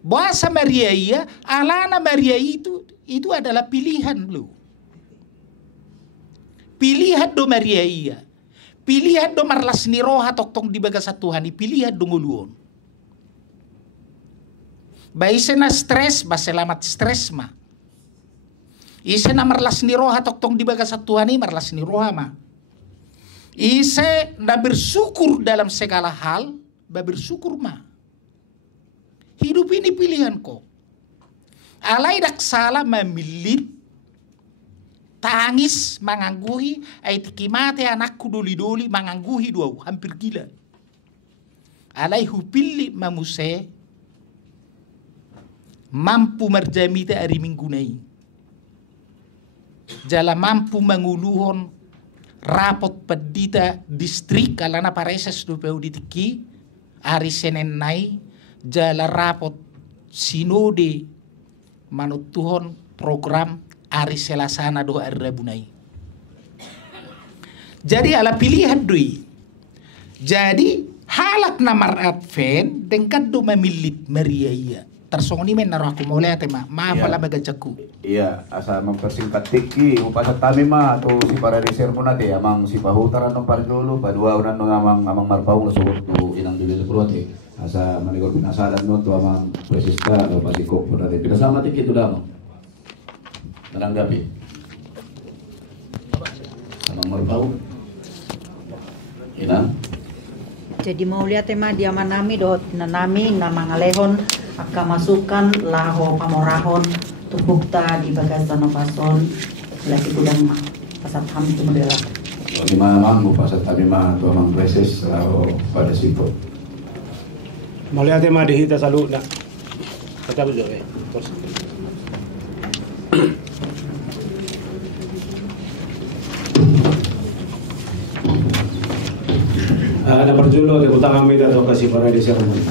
bahasa Maria ya alana Maria itu adalah pilihan lu pilihan do Maria ya pilihan do marlas ni roha toktong di bagasa Tuhan pilihan do nguluon baise na stres baselamat stres ma ise na marlas ni roha toktong di bagasa Tuhan ini marlas ni roha ma ise na bersyukur dalam segala hal bersyukur ma hidup ini pilihan ko alai dak salah memilit tangis mangangguhi ay tikimate anakku doli-doli mangangguhi dua hampir gila alai hupilli mamuse mampu marjamita hari minggu nai jala mampu manguluhon rapot pedita distrik kalana pareses do peu ditiki hari Senin nai jala rapot sinode manut tuhon program hari Selasana do hari Rabu nai jadi ala pilihan doi jadi halak namar adven dengkat do memilit Maria iya tersongoni men naruh aku mulai tema maaf lah bagajaku iya asal mempersingkat tiki upasa tami mah tu si para reservo nate amang si pahutara no parjolo padua unan no amang marpaung so tu inang dili sepuluh asa manigor pinasalan no tu amang presista no pasiko nate pinasama tiki tu damo menanggapi amang marpaung inang jadi mau lihat tema dia manami dot nanami nama ngalehon akka masukan laho pamorahon tubukta di bagasan opason lagi gudang pasat ham itu modela di mana mau pasat kami mah tu amang preses laho pada sipot mau lihat tema di hita salu nak kata betul terus ada perjulo di utang kami atau kasih para desa kami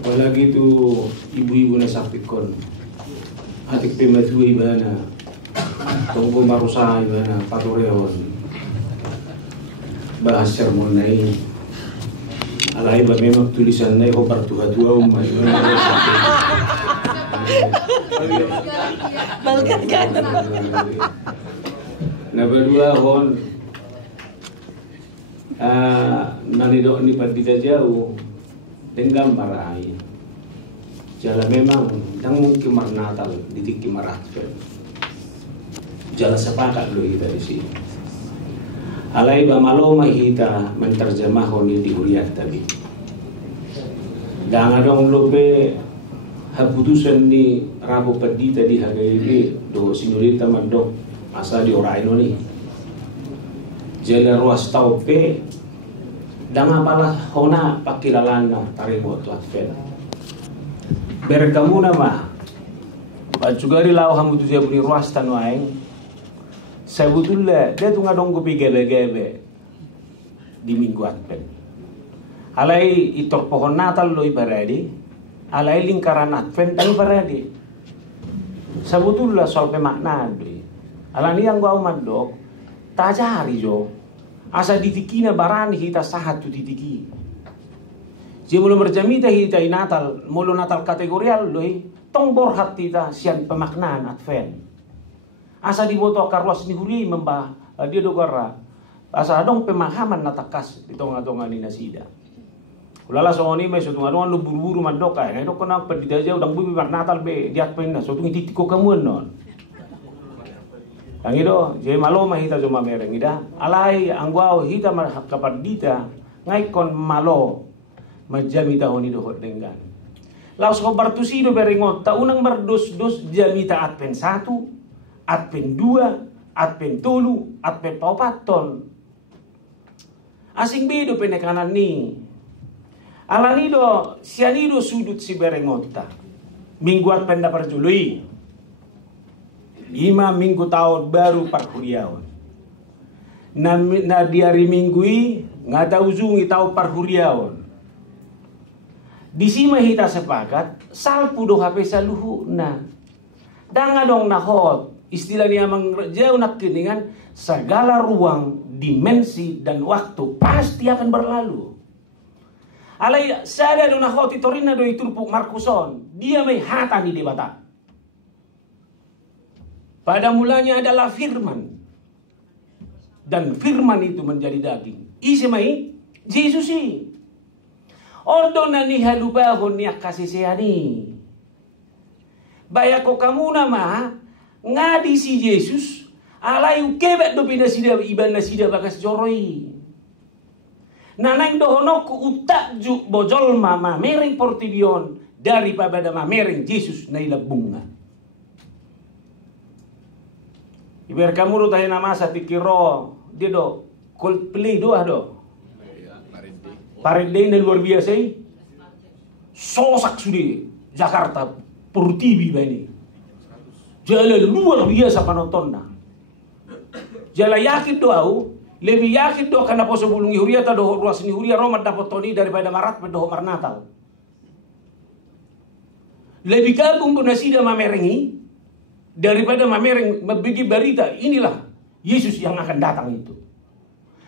apalagi itu ibu-ibu na saktikon atik pematu ibana tunggu marusa ibana patureon bahas sermon nai alai ba memang tulisan nai ko partua-tua balkan kan na berdua hon nanidok ni padita jauh tenggam parai jala memang dang mungkin marnatal ditik marat jala sepakat lo kita di sini alai ba malo mahita menterjemah honi di huriat tadi dang adong lope haputusan ni Rapo Padita di HGB do Sinurita Mandok asa di Oraino ni jala ruas taupe danga pala hona pakilalana tarimo tu atfen berkamu nama pacugari lau hamu tu jabuni ruas tanwaeng sebetulnya dia tu ngadong kopi gebe-gebe di minggu atfen alai itor pohon Natal lo ibaradi alai lingkaran Advent dan ibaradi sebetulnya soal pemaknaan alani yang gua mandok tajari jo asa ditikina barani hita sahat tu ditiki je belum berjamita hita Natal mulu Natal kategorial loi tong borhat hita sian pemaknaan Advent asa diboto karwas ni huri membah dia dogara asa adong pemahaman natakas di tonga-tonga ni nasida ulala songoni me sutung adong lu buru-buru mandok ay ngedok kena pedida jauh udang bubi Natal be diat penna sutung ititiko kamuan non ang ido je malo mahita jo mamereng ida alai anggwao hita kapardita ngai kon malo majamita honi do dengan laos ko bartusido beringot ta unang mardos-dos jamita Advent 1 Advent 2 Advent 3 Advent 4 asing bido penekanan ni alanido sianido sudut si berengota minggu Advent dapat jului 5 minggu tahun baru parhuriawan na di hari minggui ngata uzungi tahu parhuriawan di sima hita sepakat salpu do HP saluhu na danga dong nahot istilahnya amang jauh nak keningan segala ruang dimensi dan waktu pasti akan berlalu alai sada do nahot itorina do iturpuk Markuson dia may hata ni debata pada mulanya adalah firman dan firman itu menjadi daging isi mai Yesus sih ordo na ni halubahon niya kasisehani bayako kamu nama ngadi si Yesus alay ukebet do pinasida iban nasida bagas joroi nanang dohono ku utak ju bojol mama mereng portibion daripada mamereng Yesus na ilabunga iber kamu ro tayo nama sa tikiro dia do Coldplay do ado Parade na luar biasa sosak sudah Jakarta Purtibi ini jalan luar biasa penontonnya jalan yakin doa lebih yakin doa karena poso bulungi huria tadoh ruas ni huria Roma dapat toni daripada marat pedoh marnatal lebih kagum pun nasida mamerengi daripada mamereng membagi berita inilah Yesus yang akan datang itu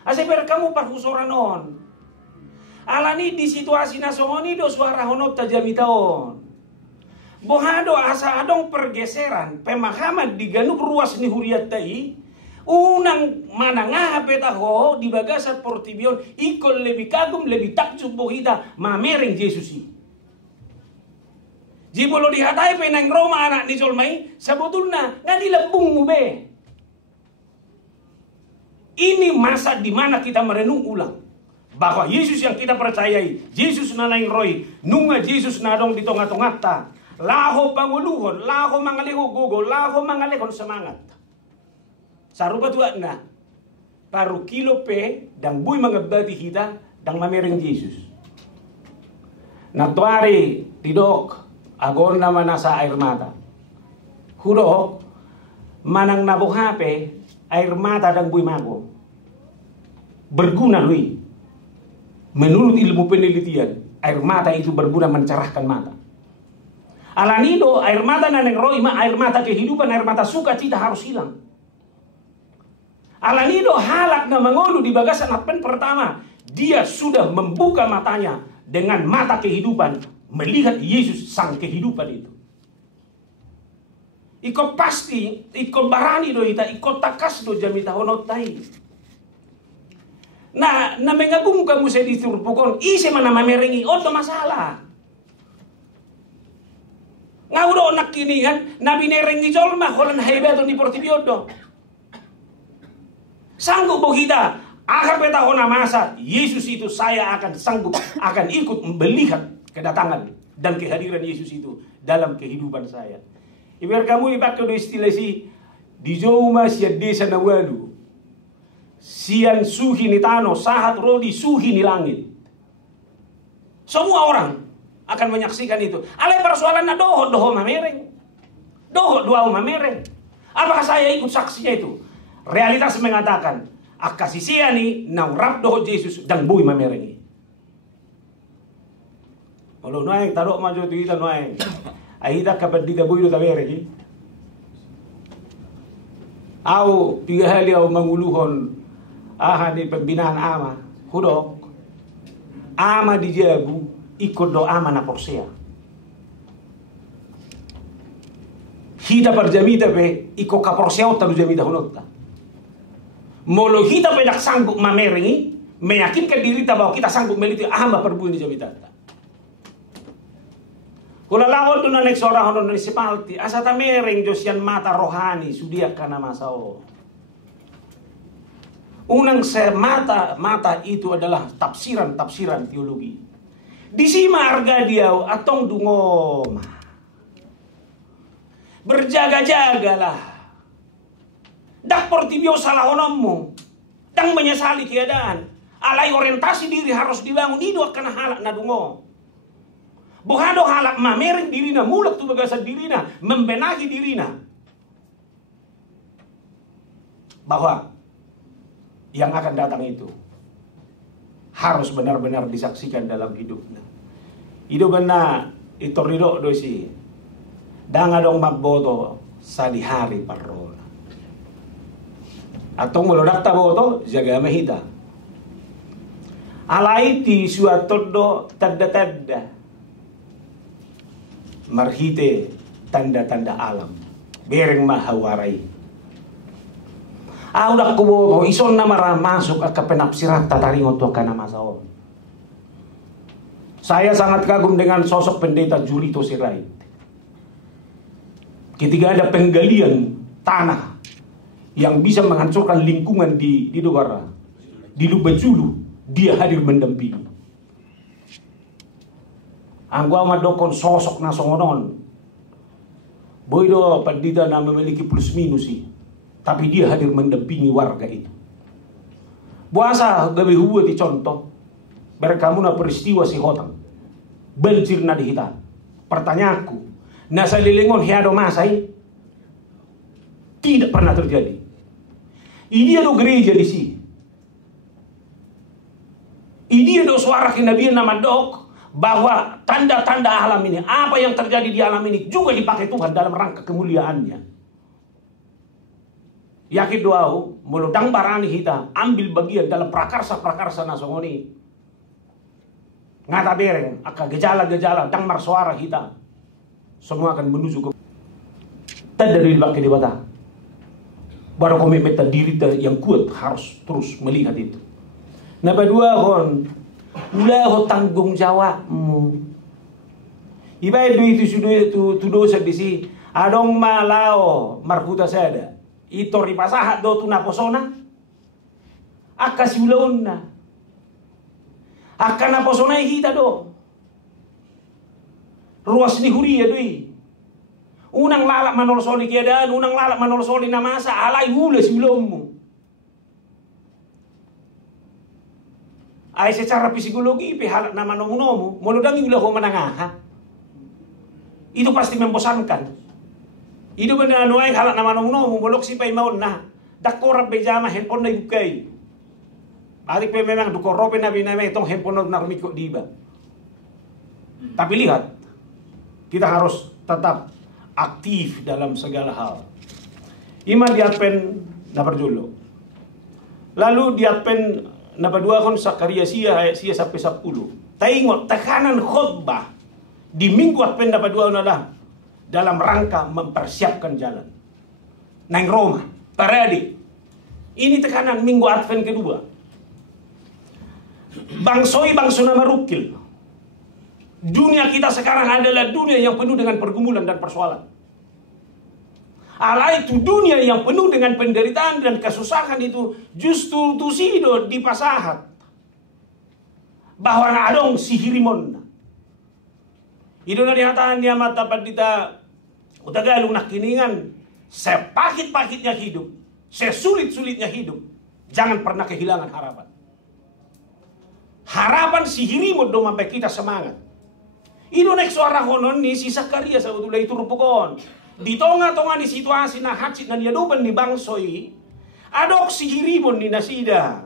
aseper kamu parhusoranon alani di situasi nasongoni do suara honot tajamitaon bohado asa adong pergeseran pemahaman di ganuk ruas ni huriat tai unang manangah petaho di bagasat portibion ikol lebih kagum lebih takjub bohida mamereng Yesusi jibolo dihatai penang Roma anak ni Jolmai sebetulnya nggak dilebung be ini masa di mana kita merenung ulang bahwa Yesus yang kita percayai Yesus na laing roy nunga Yesus na dong di tonga-tonga ta laho panguluhon laho mangaleho gogo laho mangalehon semangat sarupa tuak na paru kilo pe dang buy mangabati kita dang mamereng Yesus natuari tidok agon naman nasa air mata hudok manang nabuhape air mata dang buy mago berguna lui menurut ilmu penelitian air mata itu berguna mencerahkan mata alanido air mata naneng roy air mata kehidupan air mata sukacita harus hilang alanido halak na mangolu di bagasan Advent pertama dia sudah membuka matanya dengan mata kehidupan melihat Yesus sang kehidupan itu iko pasti iko barani do ita iko takas do jamita honot tai nah, na mengagum kamu saya diturpukon, isi mana mamerengi, odo masalah. Ngau do nak kini kan, nabi nerengi jolma, holan hebeton di portibiodo. Sanggup bo kita, akar peta hona masa, Yesus itu saya akan sanggup, akan ikut melihat kedatangan dan kehadiran Yesus itu dalam kehidupan saya. Ibarat kamu ibarat do istilah si di Joma sia desa na wadu. Sian suhi ni tano, sahat rodi suhi ni langit. Semua orang akan menyaksikan itu. Alai persoalan na doho mamereng. Doho doa mamereng. Apakah saya ikut saksinya itu? Realitas mengatakan, akasisia ni naurap doho Yesus dan bui mamerengi. Kalau naik taruh maju tu kita naik. Ahida kapan kita bui do tamereng. Au tiga hari au manguluhon di pembinaan ama hudok ama di jagu ikut do ama na porsea hita par jamita pe iko ka porsea taru jamita hunota molo hita pe dak sanggup mamerengi meyakinkan diri ta bahwa kita sanggup meliti ama perbuin di jamita ta kula lawon do na nek sora hono ni sipalti asa ta mereng josian mata rohani sudia kana masao. Unang mata itu adalah tafsiran teologi. Di sima arga dia atong dungoma. Berjaga-jagalah. Dak portibio salah onommu. Dang menyesali keadaan. Alai orientasi diri harus dibangun. Ido akan halak na dungo. Buhado halak mamereng dirina. Mulak tu bagasa dirina. Membenahi dirina. Bahwa yang akan datang itu harus benar-benar disaksikan dalam hidupnya. Hidup benar itu ridho dosi. Danga dong magboto sa di hari parola. Atong melodak taboto jaga mahita. Alai ti suatodo tanda-tanda. Marhite tanda-tanda alam. Bereng mahawarai. Udah kuboto ison na marah masuk ke penafsiran tataringot to kana masaon. Saya sangat kagum dengan sosok pendeta Julito Sirait. Ketika ada penggalian tanah yang bisa menghancurkan lingkungan di Dogara, di Lubajulu, dia hadir mendampingi. Anggua madokon sosok nasongonon. Boydo pendeta na memiliki plus minus sih. Tapi dia hadir mendampingi warga itu. Buasa gawe huwa ti contoh. Berkamu na peristiwa si hotang. Banjir na dihita. Pertanyaanku. Nasa lilingon hiado masay. Tidak pernah terjadi. Ini ada gereja di sini. Ini ada suara kenabian nama dok. Bahwa tanda-tanda alam ini. Apa yang terjadi di alam ini. Juga dipakai Tuhan dalam rangka kemuliaannya. Yakin doau, meludang barani kita, ambil bagian dalam prakarsa-prakarsa nasongoni. Ngata bereng, aka gejala-gejala, dang marsuara kita. Semua akan menuju ke dari dipakai di bata. Baru komitmen diri yang kuat harus terus melihat itu. Napa dua kon, ulah tanggung jawabmu. Ibai itu sudah tu dosa di si, adong malao markuta sada. Ito ripasahat do tu naposona akasiulona akana posona hita do ruas ni huria doi unang lalak manolosoli keadaan unang lalak manolosoli namasa alai hula siulommu ay secara psikologi pihalak nama nomu molodangi ulah ko manangaha itu pasti membosankan. Itu benar nuai halak nama nomu bolok si pay maun na dakorap bejama handphone na ibukay. Adik pe memang dukorope na biname itong handphone na rumiko diba. Tapi lihat, kita harus tetap aktif dalam segala hal. Ima diatpen na perjulo. Lalu diatpen na padua kon Sakaria sia sampai 10. Taingot tekanan khotbah di minggu atpen na padua na dalam rangka mempersiapkan jalan. Nang Roma, para adik. Ini tekanan minggu Advent kedua. Bangsoi bangsuna marukil. Dunia kita sekarang adalah dunia yang penuh dengan pergumulan dan persoalan. Ala itu dunia yang penuh dengan penderitaan dan kesusahan itu justru tusido di pasahat. Bahwa adong sihirimon. Ido na dihataan niya matapat dita utagalong nakiningan. Sepahit-pahitnya hidup, sesulit-sulitnya hidup, jangan pernah kehilangan harapan. Harapan sihiri mo do sampai kita semangat. Ido nek suara honon ni si Sakaria sebetulnya itu rupukon. Di tonga-tonga di situasi na hacit na niadupan ni bangsoi, adok sihiri mo ni nasida.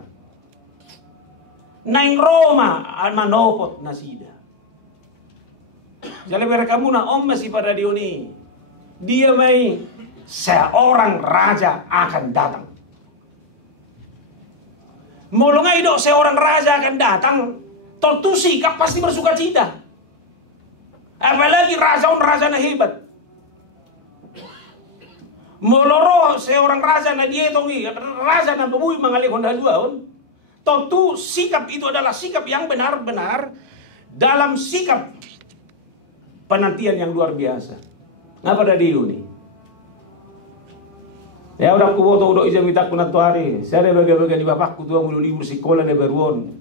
Naing Roma manopot nasida. Jadi mereka muna masih pada dioni. Dia mai seorang raja akan datang. Molongai dok seorang raja akan datang, tentu sikap pasti bersuka cita. Apalagi raja na hebat. Moloro seorang raja na dietongi, raja na bumui mengalih Honda dua. Tentu sikap itu adalah sikap yang benar-benar dalam sikap penantian yang luar biasa. Ngapa ada dia ini? Ya udah kuboto udah izin minta kunat tuari. Saya ada bagai-bagai di bapakku tua mulu libur sekolah de beruon.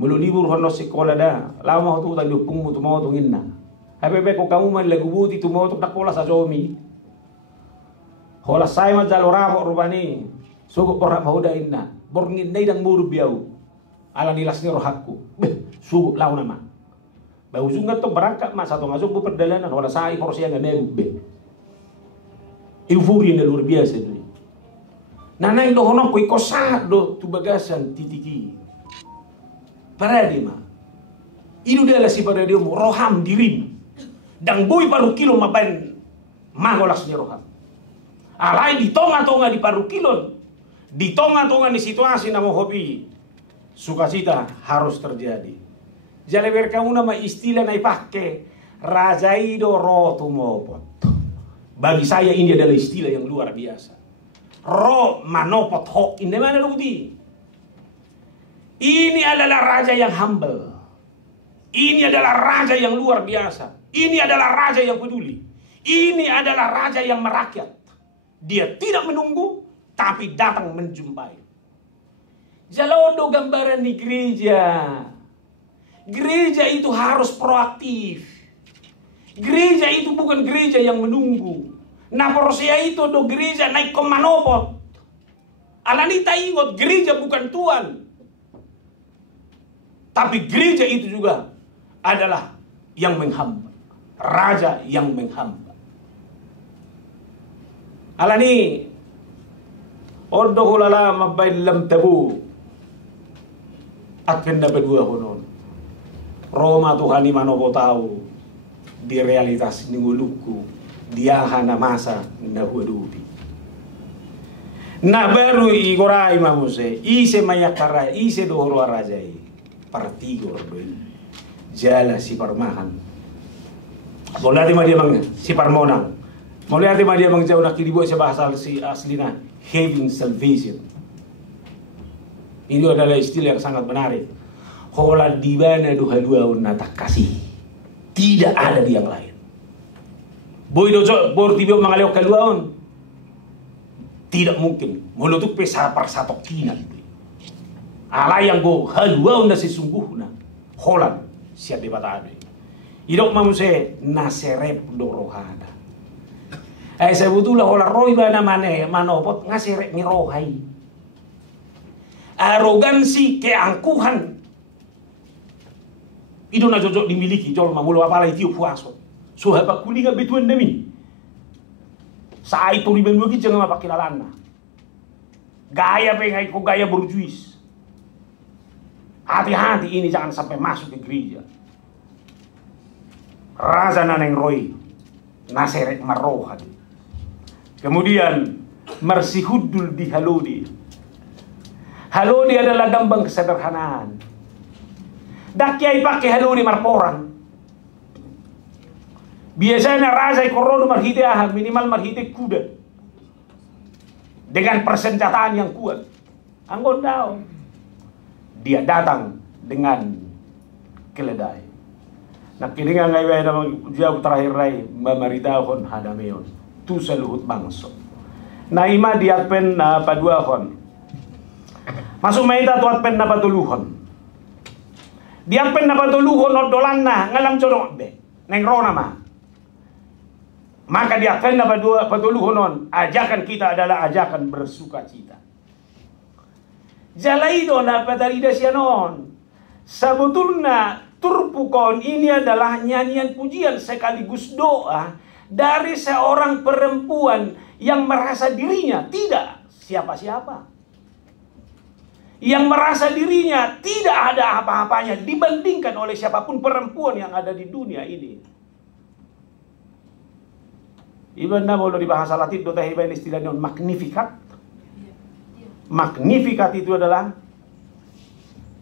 Mulu libur hono sekolah dah. Lama tu tak dupung tu mau tu inna. Hape ko kamu man lagu buti tu mau tu tak pola sa jomi. Hola saya mah jalo rapo rupani. Suku korak mau dah inna. Borngin dai dang muru biau. Ala nilas ni rohakku. Suku lau nama. Bau sungat tu berangkat mas atau masuk bu perjalanan. Hola saya porsi yang nemu be. Euforia yang luar biasa tu. Nanay do honong ko'y kosado tu bagasan titiki. Paradima. Inu dala si paradio mo roham dirim. Dang boy paru kilo mabain magolas ni roham. Alay di tonga-tonga di paru kilon. Di tonga-tonga ni situasi na mo hobi. Sukacita harus terjadi. Jadi berkamu nama istilah na ipake Rajaido rotu mopot. Bagi saya ini adalah istilah yang luar biasa. Ro manopot ho ini mana rudi? Ini adalah raja yang humble. Ini adalah raja yang luar biasa. Ini adalah raja yang peduli. Ini adalah raja yang merakyat. Dia tidak menunggu, tapi datang menjumpai. Jalondo gambaran di gereja. Gereja itu harus proaktif. Gereja itu bukan gereja yang menunggu. Nah porosia itu do gereja naik ke manopot. Alanita ingot gereja bukan Tuhan. Tapi gereja itu juga adalah yang menghamba. Raja yang menghamba. Alani odo hulala mabay lam tabu. At kanda berdua honon. Roma Tuhan ni manopo tahu di realitas ninguluku. Dia hana masa na hudupi. Na baru igorai mamuse, ise mayakara, ise dohoro arajai, partigo ordoin, jala si parmahan. Boleh dia bang si parmonang, boleh dia bang jauh nak kiribu si bahasa si aslina having salvation. Ini adalah istilah yang sangat menarik. Hola di mana dua natak kasih, tidak ada di yang lain. Boy dojo bor tibio mangaleo kaluaon. Tidak mungkin. Mulutuk pesa parsatok kinan. Alay yang go haluaon na sesungguhna. Holan siap dibataade. Idok mamuse naserep do rohada. Sebetulnya hola roy ba namane manopot ngaserep ni rohai. Arogansi keangkuhan. Itu na jojo dimiliki jol mamulo apalai tiu puaso. So habak kulinga bituan demi. Sa itu riben mo ki jangan mapakilalana. Gaya pengai ko gaya borjuis. Hati-hati ini jangan sampai masuk ke gereja. Raja Naneng Roy naseret marohan. Kemudian Marsihudul di Halodi. Halodi adalah lambang kesederhanaan. Dakyai pakai Halodi marporan. Biasanya raja ikorono marhite ahal minimal marhite kuda dengan persenjataan yang kuat. Anggon daw. Dia datang dengan keledai. Nakiningan ngay na jauh terakhir ray mamaritaon hadameon. Tu sa luhut bangso. Naima diatpen na paduahon. Masuk maita tu atpen na patuluhon. Diatpen na patuluhon odolan na ngalang jorong be. neng rona mah. Maka dia akan patuluhonon, ajakan kita adalah ajakan bersuka cita. Jalaido na patarida sianon. Sebetulnya turpukon ini adalah nyanyian pujian sekaligus doa dari seorang perempuan yang merasa dirinya tidak siapa-siapa. Yang merasa dirinya tidak ada apa-apanya dibandingkan oleh siapapun perempuan yang ada di dunia ini. Ibanda boleh di bahasa Latin dota hibain istilahnya magnificat. Magnificat itu adalah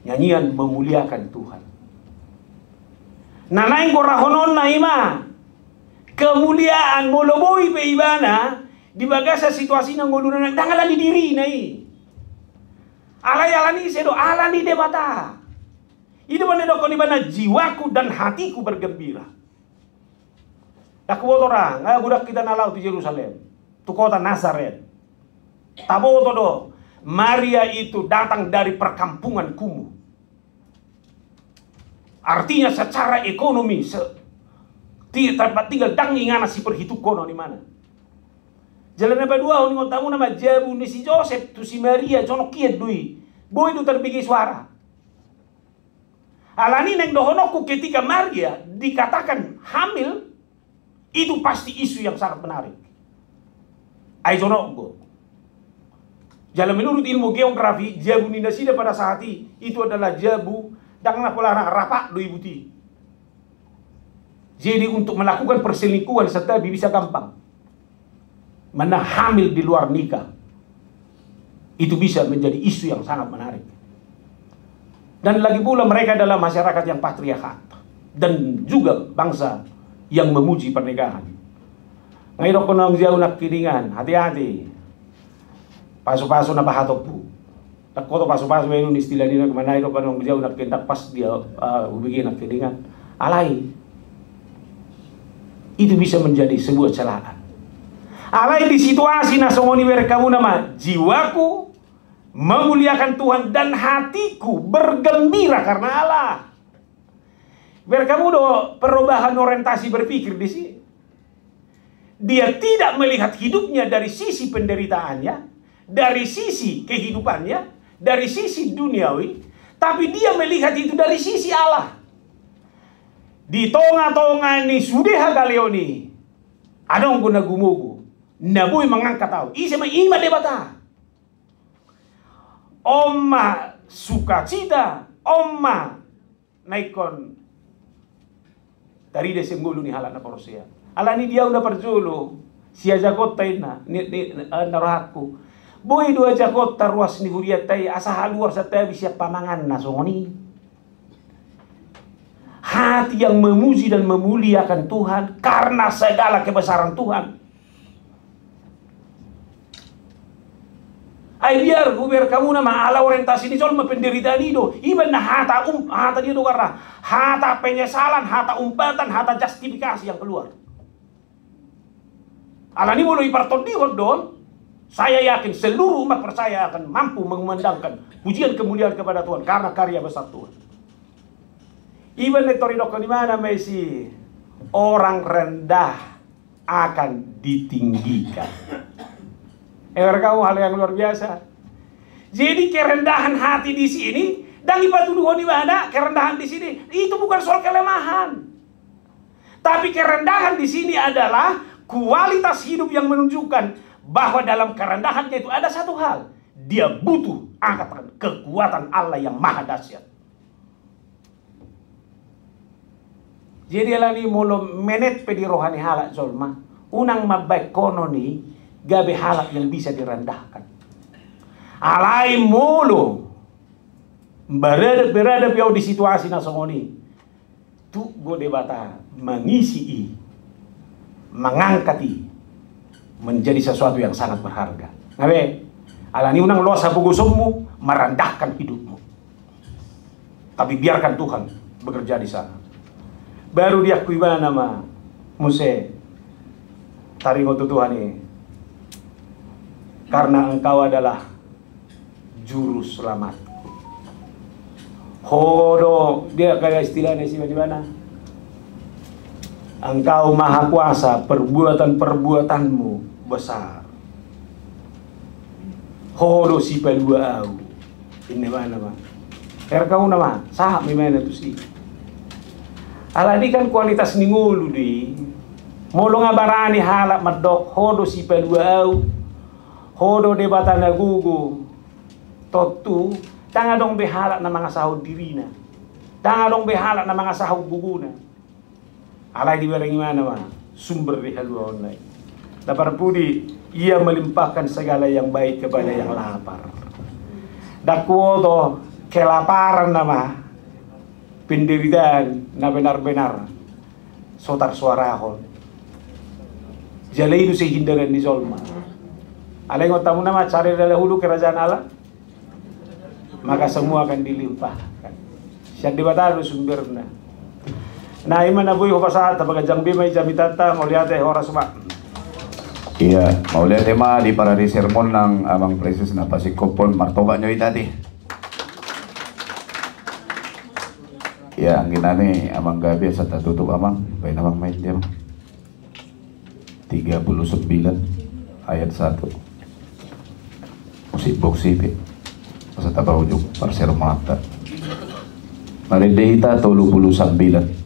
nyanyian memuliakan Tuhan. Nanaing korahonon na ima kemuliaan moloboi pe ibana di bagasa situasi nang ngulunan dangalan di diri nai. Alani sedo alani debata. Itu mana dokon ibana jiwaku dan hatiku bergembira. Dak orang, budak kita nalau di Yerusalem, tu kota Nazaret. Taboto do, Maria itu datang dari perkampungan kumuh. Artinya secara ekonomi, tempat tinggal dang ingana si perhitung kono di mana. Jalan apa dua, orang tamu nama Jabu ni si Joseph, tu si Maria, jono kiet dui, boy itu terbigi suara. Alani neng dohonoku ketika Maria dikatakan hamil. Itu pasti isu yang sangat menarik. Aizonogo. Jalan menurut ilmu geografi, Jabu Nindasida pada saat itu adalah Jabu dengan pola rapak doi buti. Jadi untuk melakukan perselingkuhan serta bisa gampang. Mana hamil di luar nikah. Itu bisa menjadi isu yang sangat menarik. Dan lagi pula mereka adalah masyarakat yang patriarkat dan juga bangsa yang memuji pernikahan. Ngayon ko nang jauh nak kiringan, hati-hati. Paso-paso na bahatopu. Takko to paso-paso ngayon istilah nila kemana ito pa nang jauh nak kendak pas dia ubigin nak kiringan. Alay. Itu bisa menjadi sebuah celaan. Alay di situasi na songoni berkamu nama jiwaku memuliakan Tuhan dan hatiku bergembira karena Allah. Berkamu do perubahan orientasi berpikir di sini. Dia tidak melihat hidupnya dari sisi penderitaannya, dari sisi kehidupannya, dari sisi duniawi, tapi dia melihat itu dari sisi Allah. Di tonga-tonga ni sudah galeoni, adong guna gumugu, nabui mengangkat tahu, isema ima debata. Oma sukacita, oma naikon dari desa ngulu ni halak na porosia. Ala ni dia udah perjulu. Sia jakota ina ni naraku. Boy dua jakota ruas ni huriat tai asa haluar sa tai bisa pamangan na songoni. Hati yang memuji dan memuliakan Tuhan karena segala kebesaran Tuhan. Ay biar kamu nama ala orientasi ini soal penderitaan itu. Iban na hata dia karena hata penyesalan, hata umpatan, hata justifikasi yang keluar. Ala ini mulai parton di don. Saya yakin seluruh umat percaya akan mampu mengumandangkan pujian kemuliaan kepada Tuhan karena karya besar Tuhan. Iban netorido di mana Messi orang rendah akan ditinggikan. Kamu hal yang luar biasa. Jadi kerendahan hati di sini dan ipatuduhon di mana kerendahan di sini itu bukan soal kelemahan. Tapi kerendahan di sini adalah kualitas hidup yang menunjukkan bahwa dalam kerendahannya itu ada satu hal. Dia butuh angkatan kekuatan Allah yang maha dahsyat. Jadi alani molo menet pedi rohani halak zolma. Unang mabay kono ni gabe halak yang bisa direndahkan. Alai mulu beradab yau di situasi nasongoni. Tu go debata mengisi mengangkati menjadi sesuatu yang sangat berharga. Ngabe alani unang losa bugusummu merendahkan hidupmu. Tapi biarkan Tuhan bekerja di sana. Baru dia kuiba nama Muse taringotu Tuhan ini. Karena engkau adalah juru selamat. Hodo dia kayak istilahnya sih di mana? Engkau maha kuasa, perbuatan-perbuatanmu besar. Hodo si palua au. Ini mana mah? Kau nama sahab mana tu sih? Ala di kan kualitas ningulu di. Molo ngabarani halak madok hodo si palua au. Hodo debatana gugu. Totu tanga dong behalak na mga sahod dirina. Tanga dong behalak na mga sahod guguna. Alay di barang mana mah sumber di halua online. Dapat pudi ia melimpahkan segala yang baik kepada yang lapar. Dakwoto kelaparan nama penderitaan na benar-benar sotar suarahon. Jalai itu sehindaran di Zolma. Alay ngotamu nama cari dari hulu kerajaan Allah, maka semua akan dilimpahkan. Siap dibatalo sumberna. Nah, iman na buhay ko pa sa tabaga jangbi may jamitata mauliate oras ba. Iya, mauliate ma di para sermon ng amang preses na pasikopon martoba nyo itati. Iya, ang ginani amang gabi sa tatutup amang, pay namang may diyan. 39 ayat 1. Musibok sipi. Sa tabaw yung parser mata. Maridehita 39.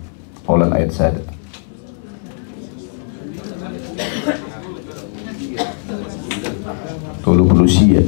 Paulan ayat 1. Tulu siya.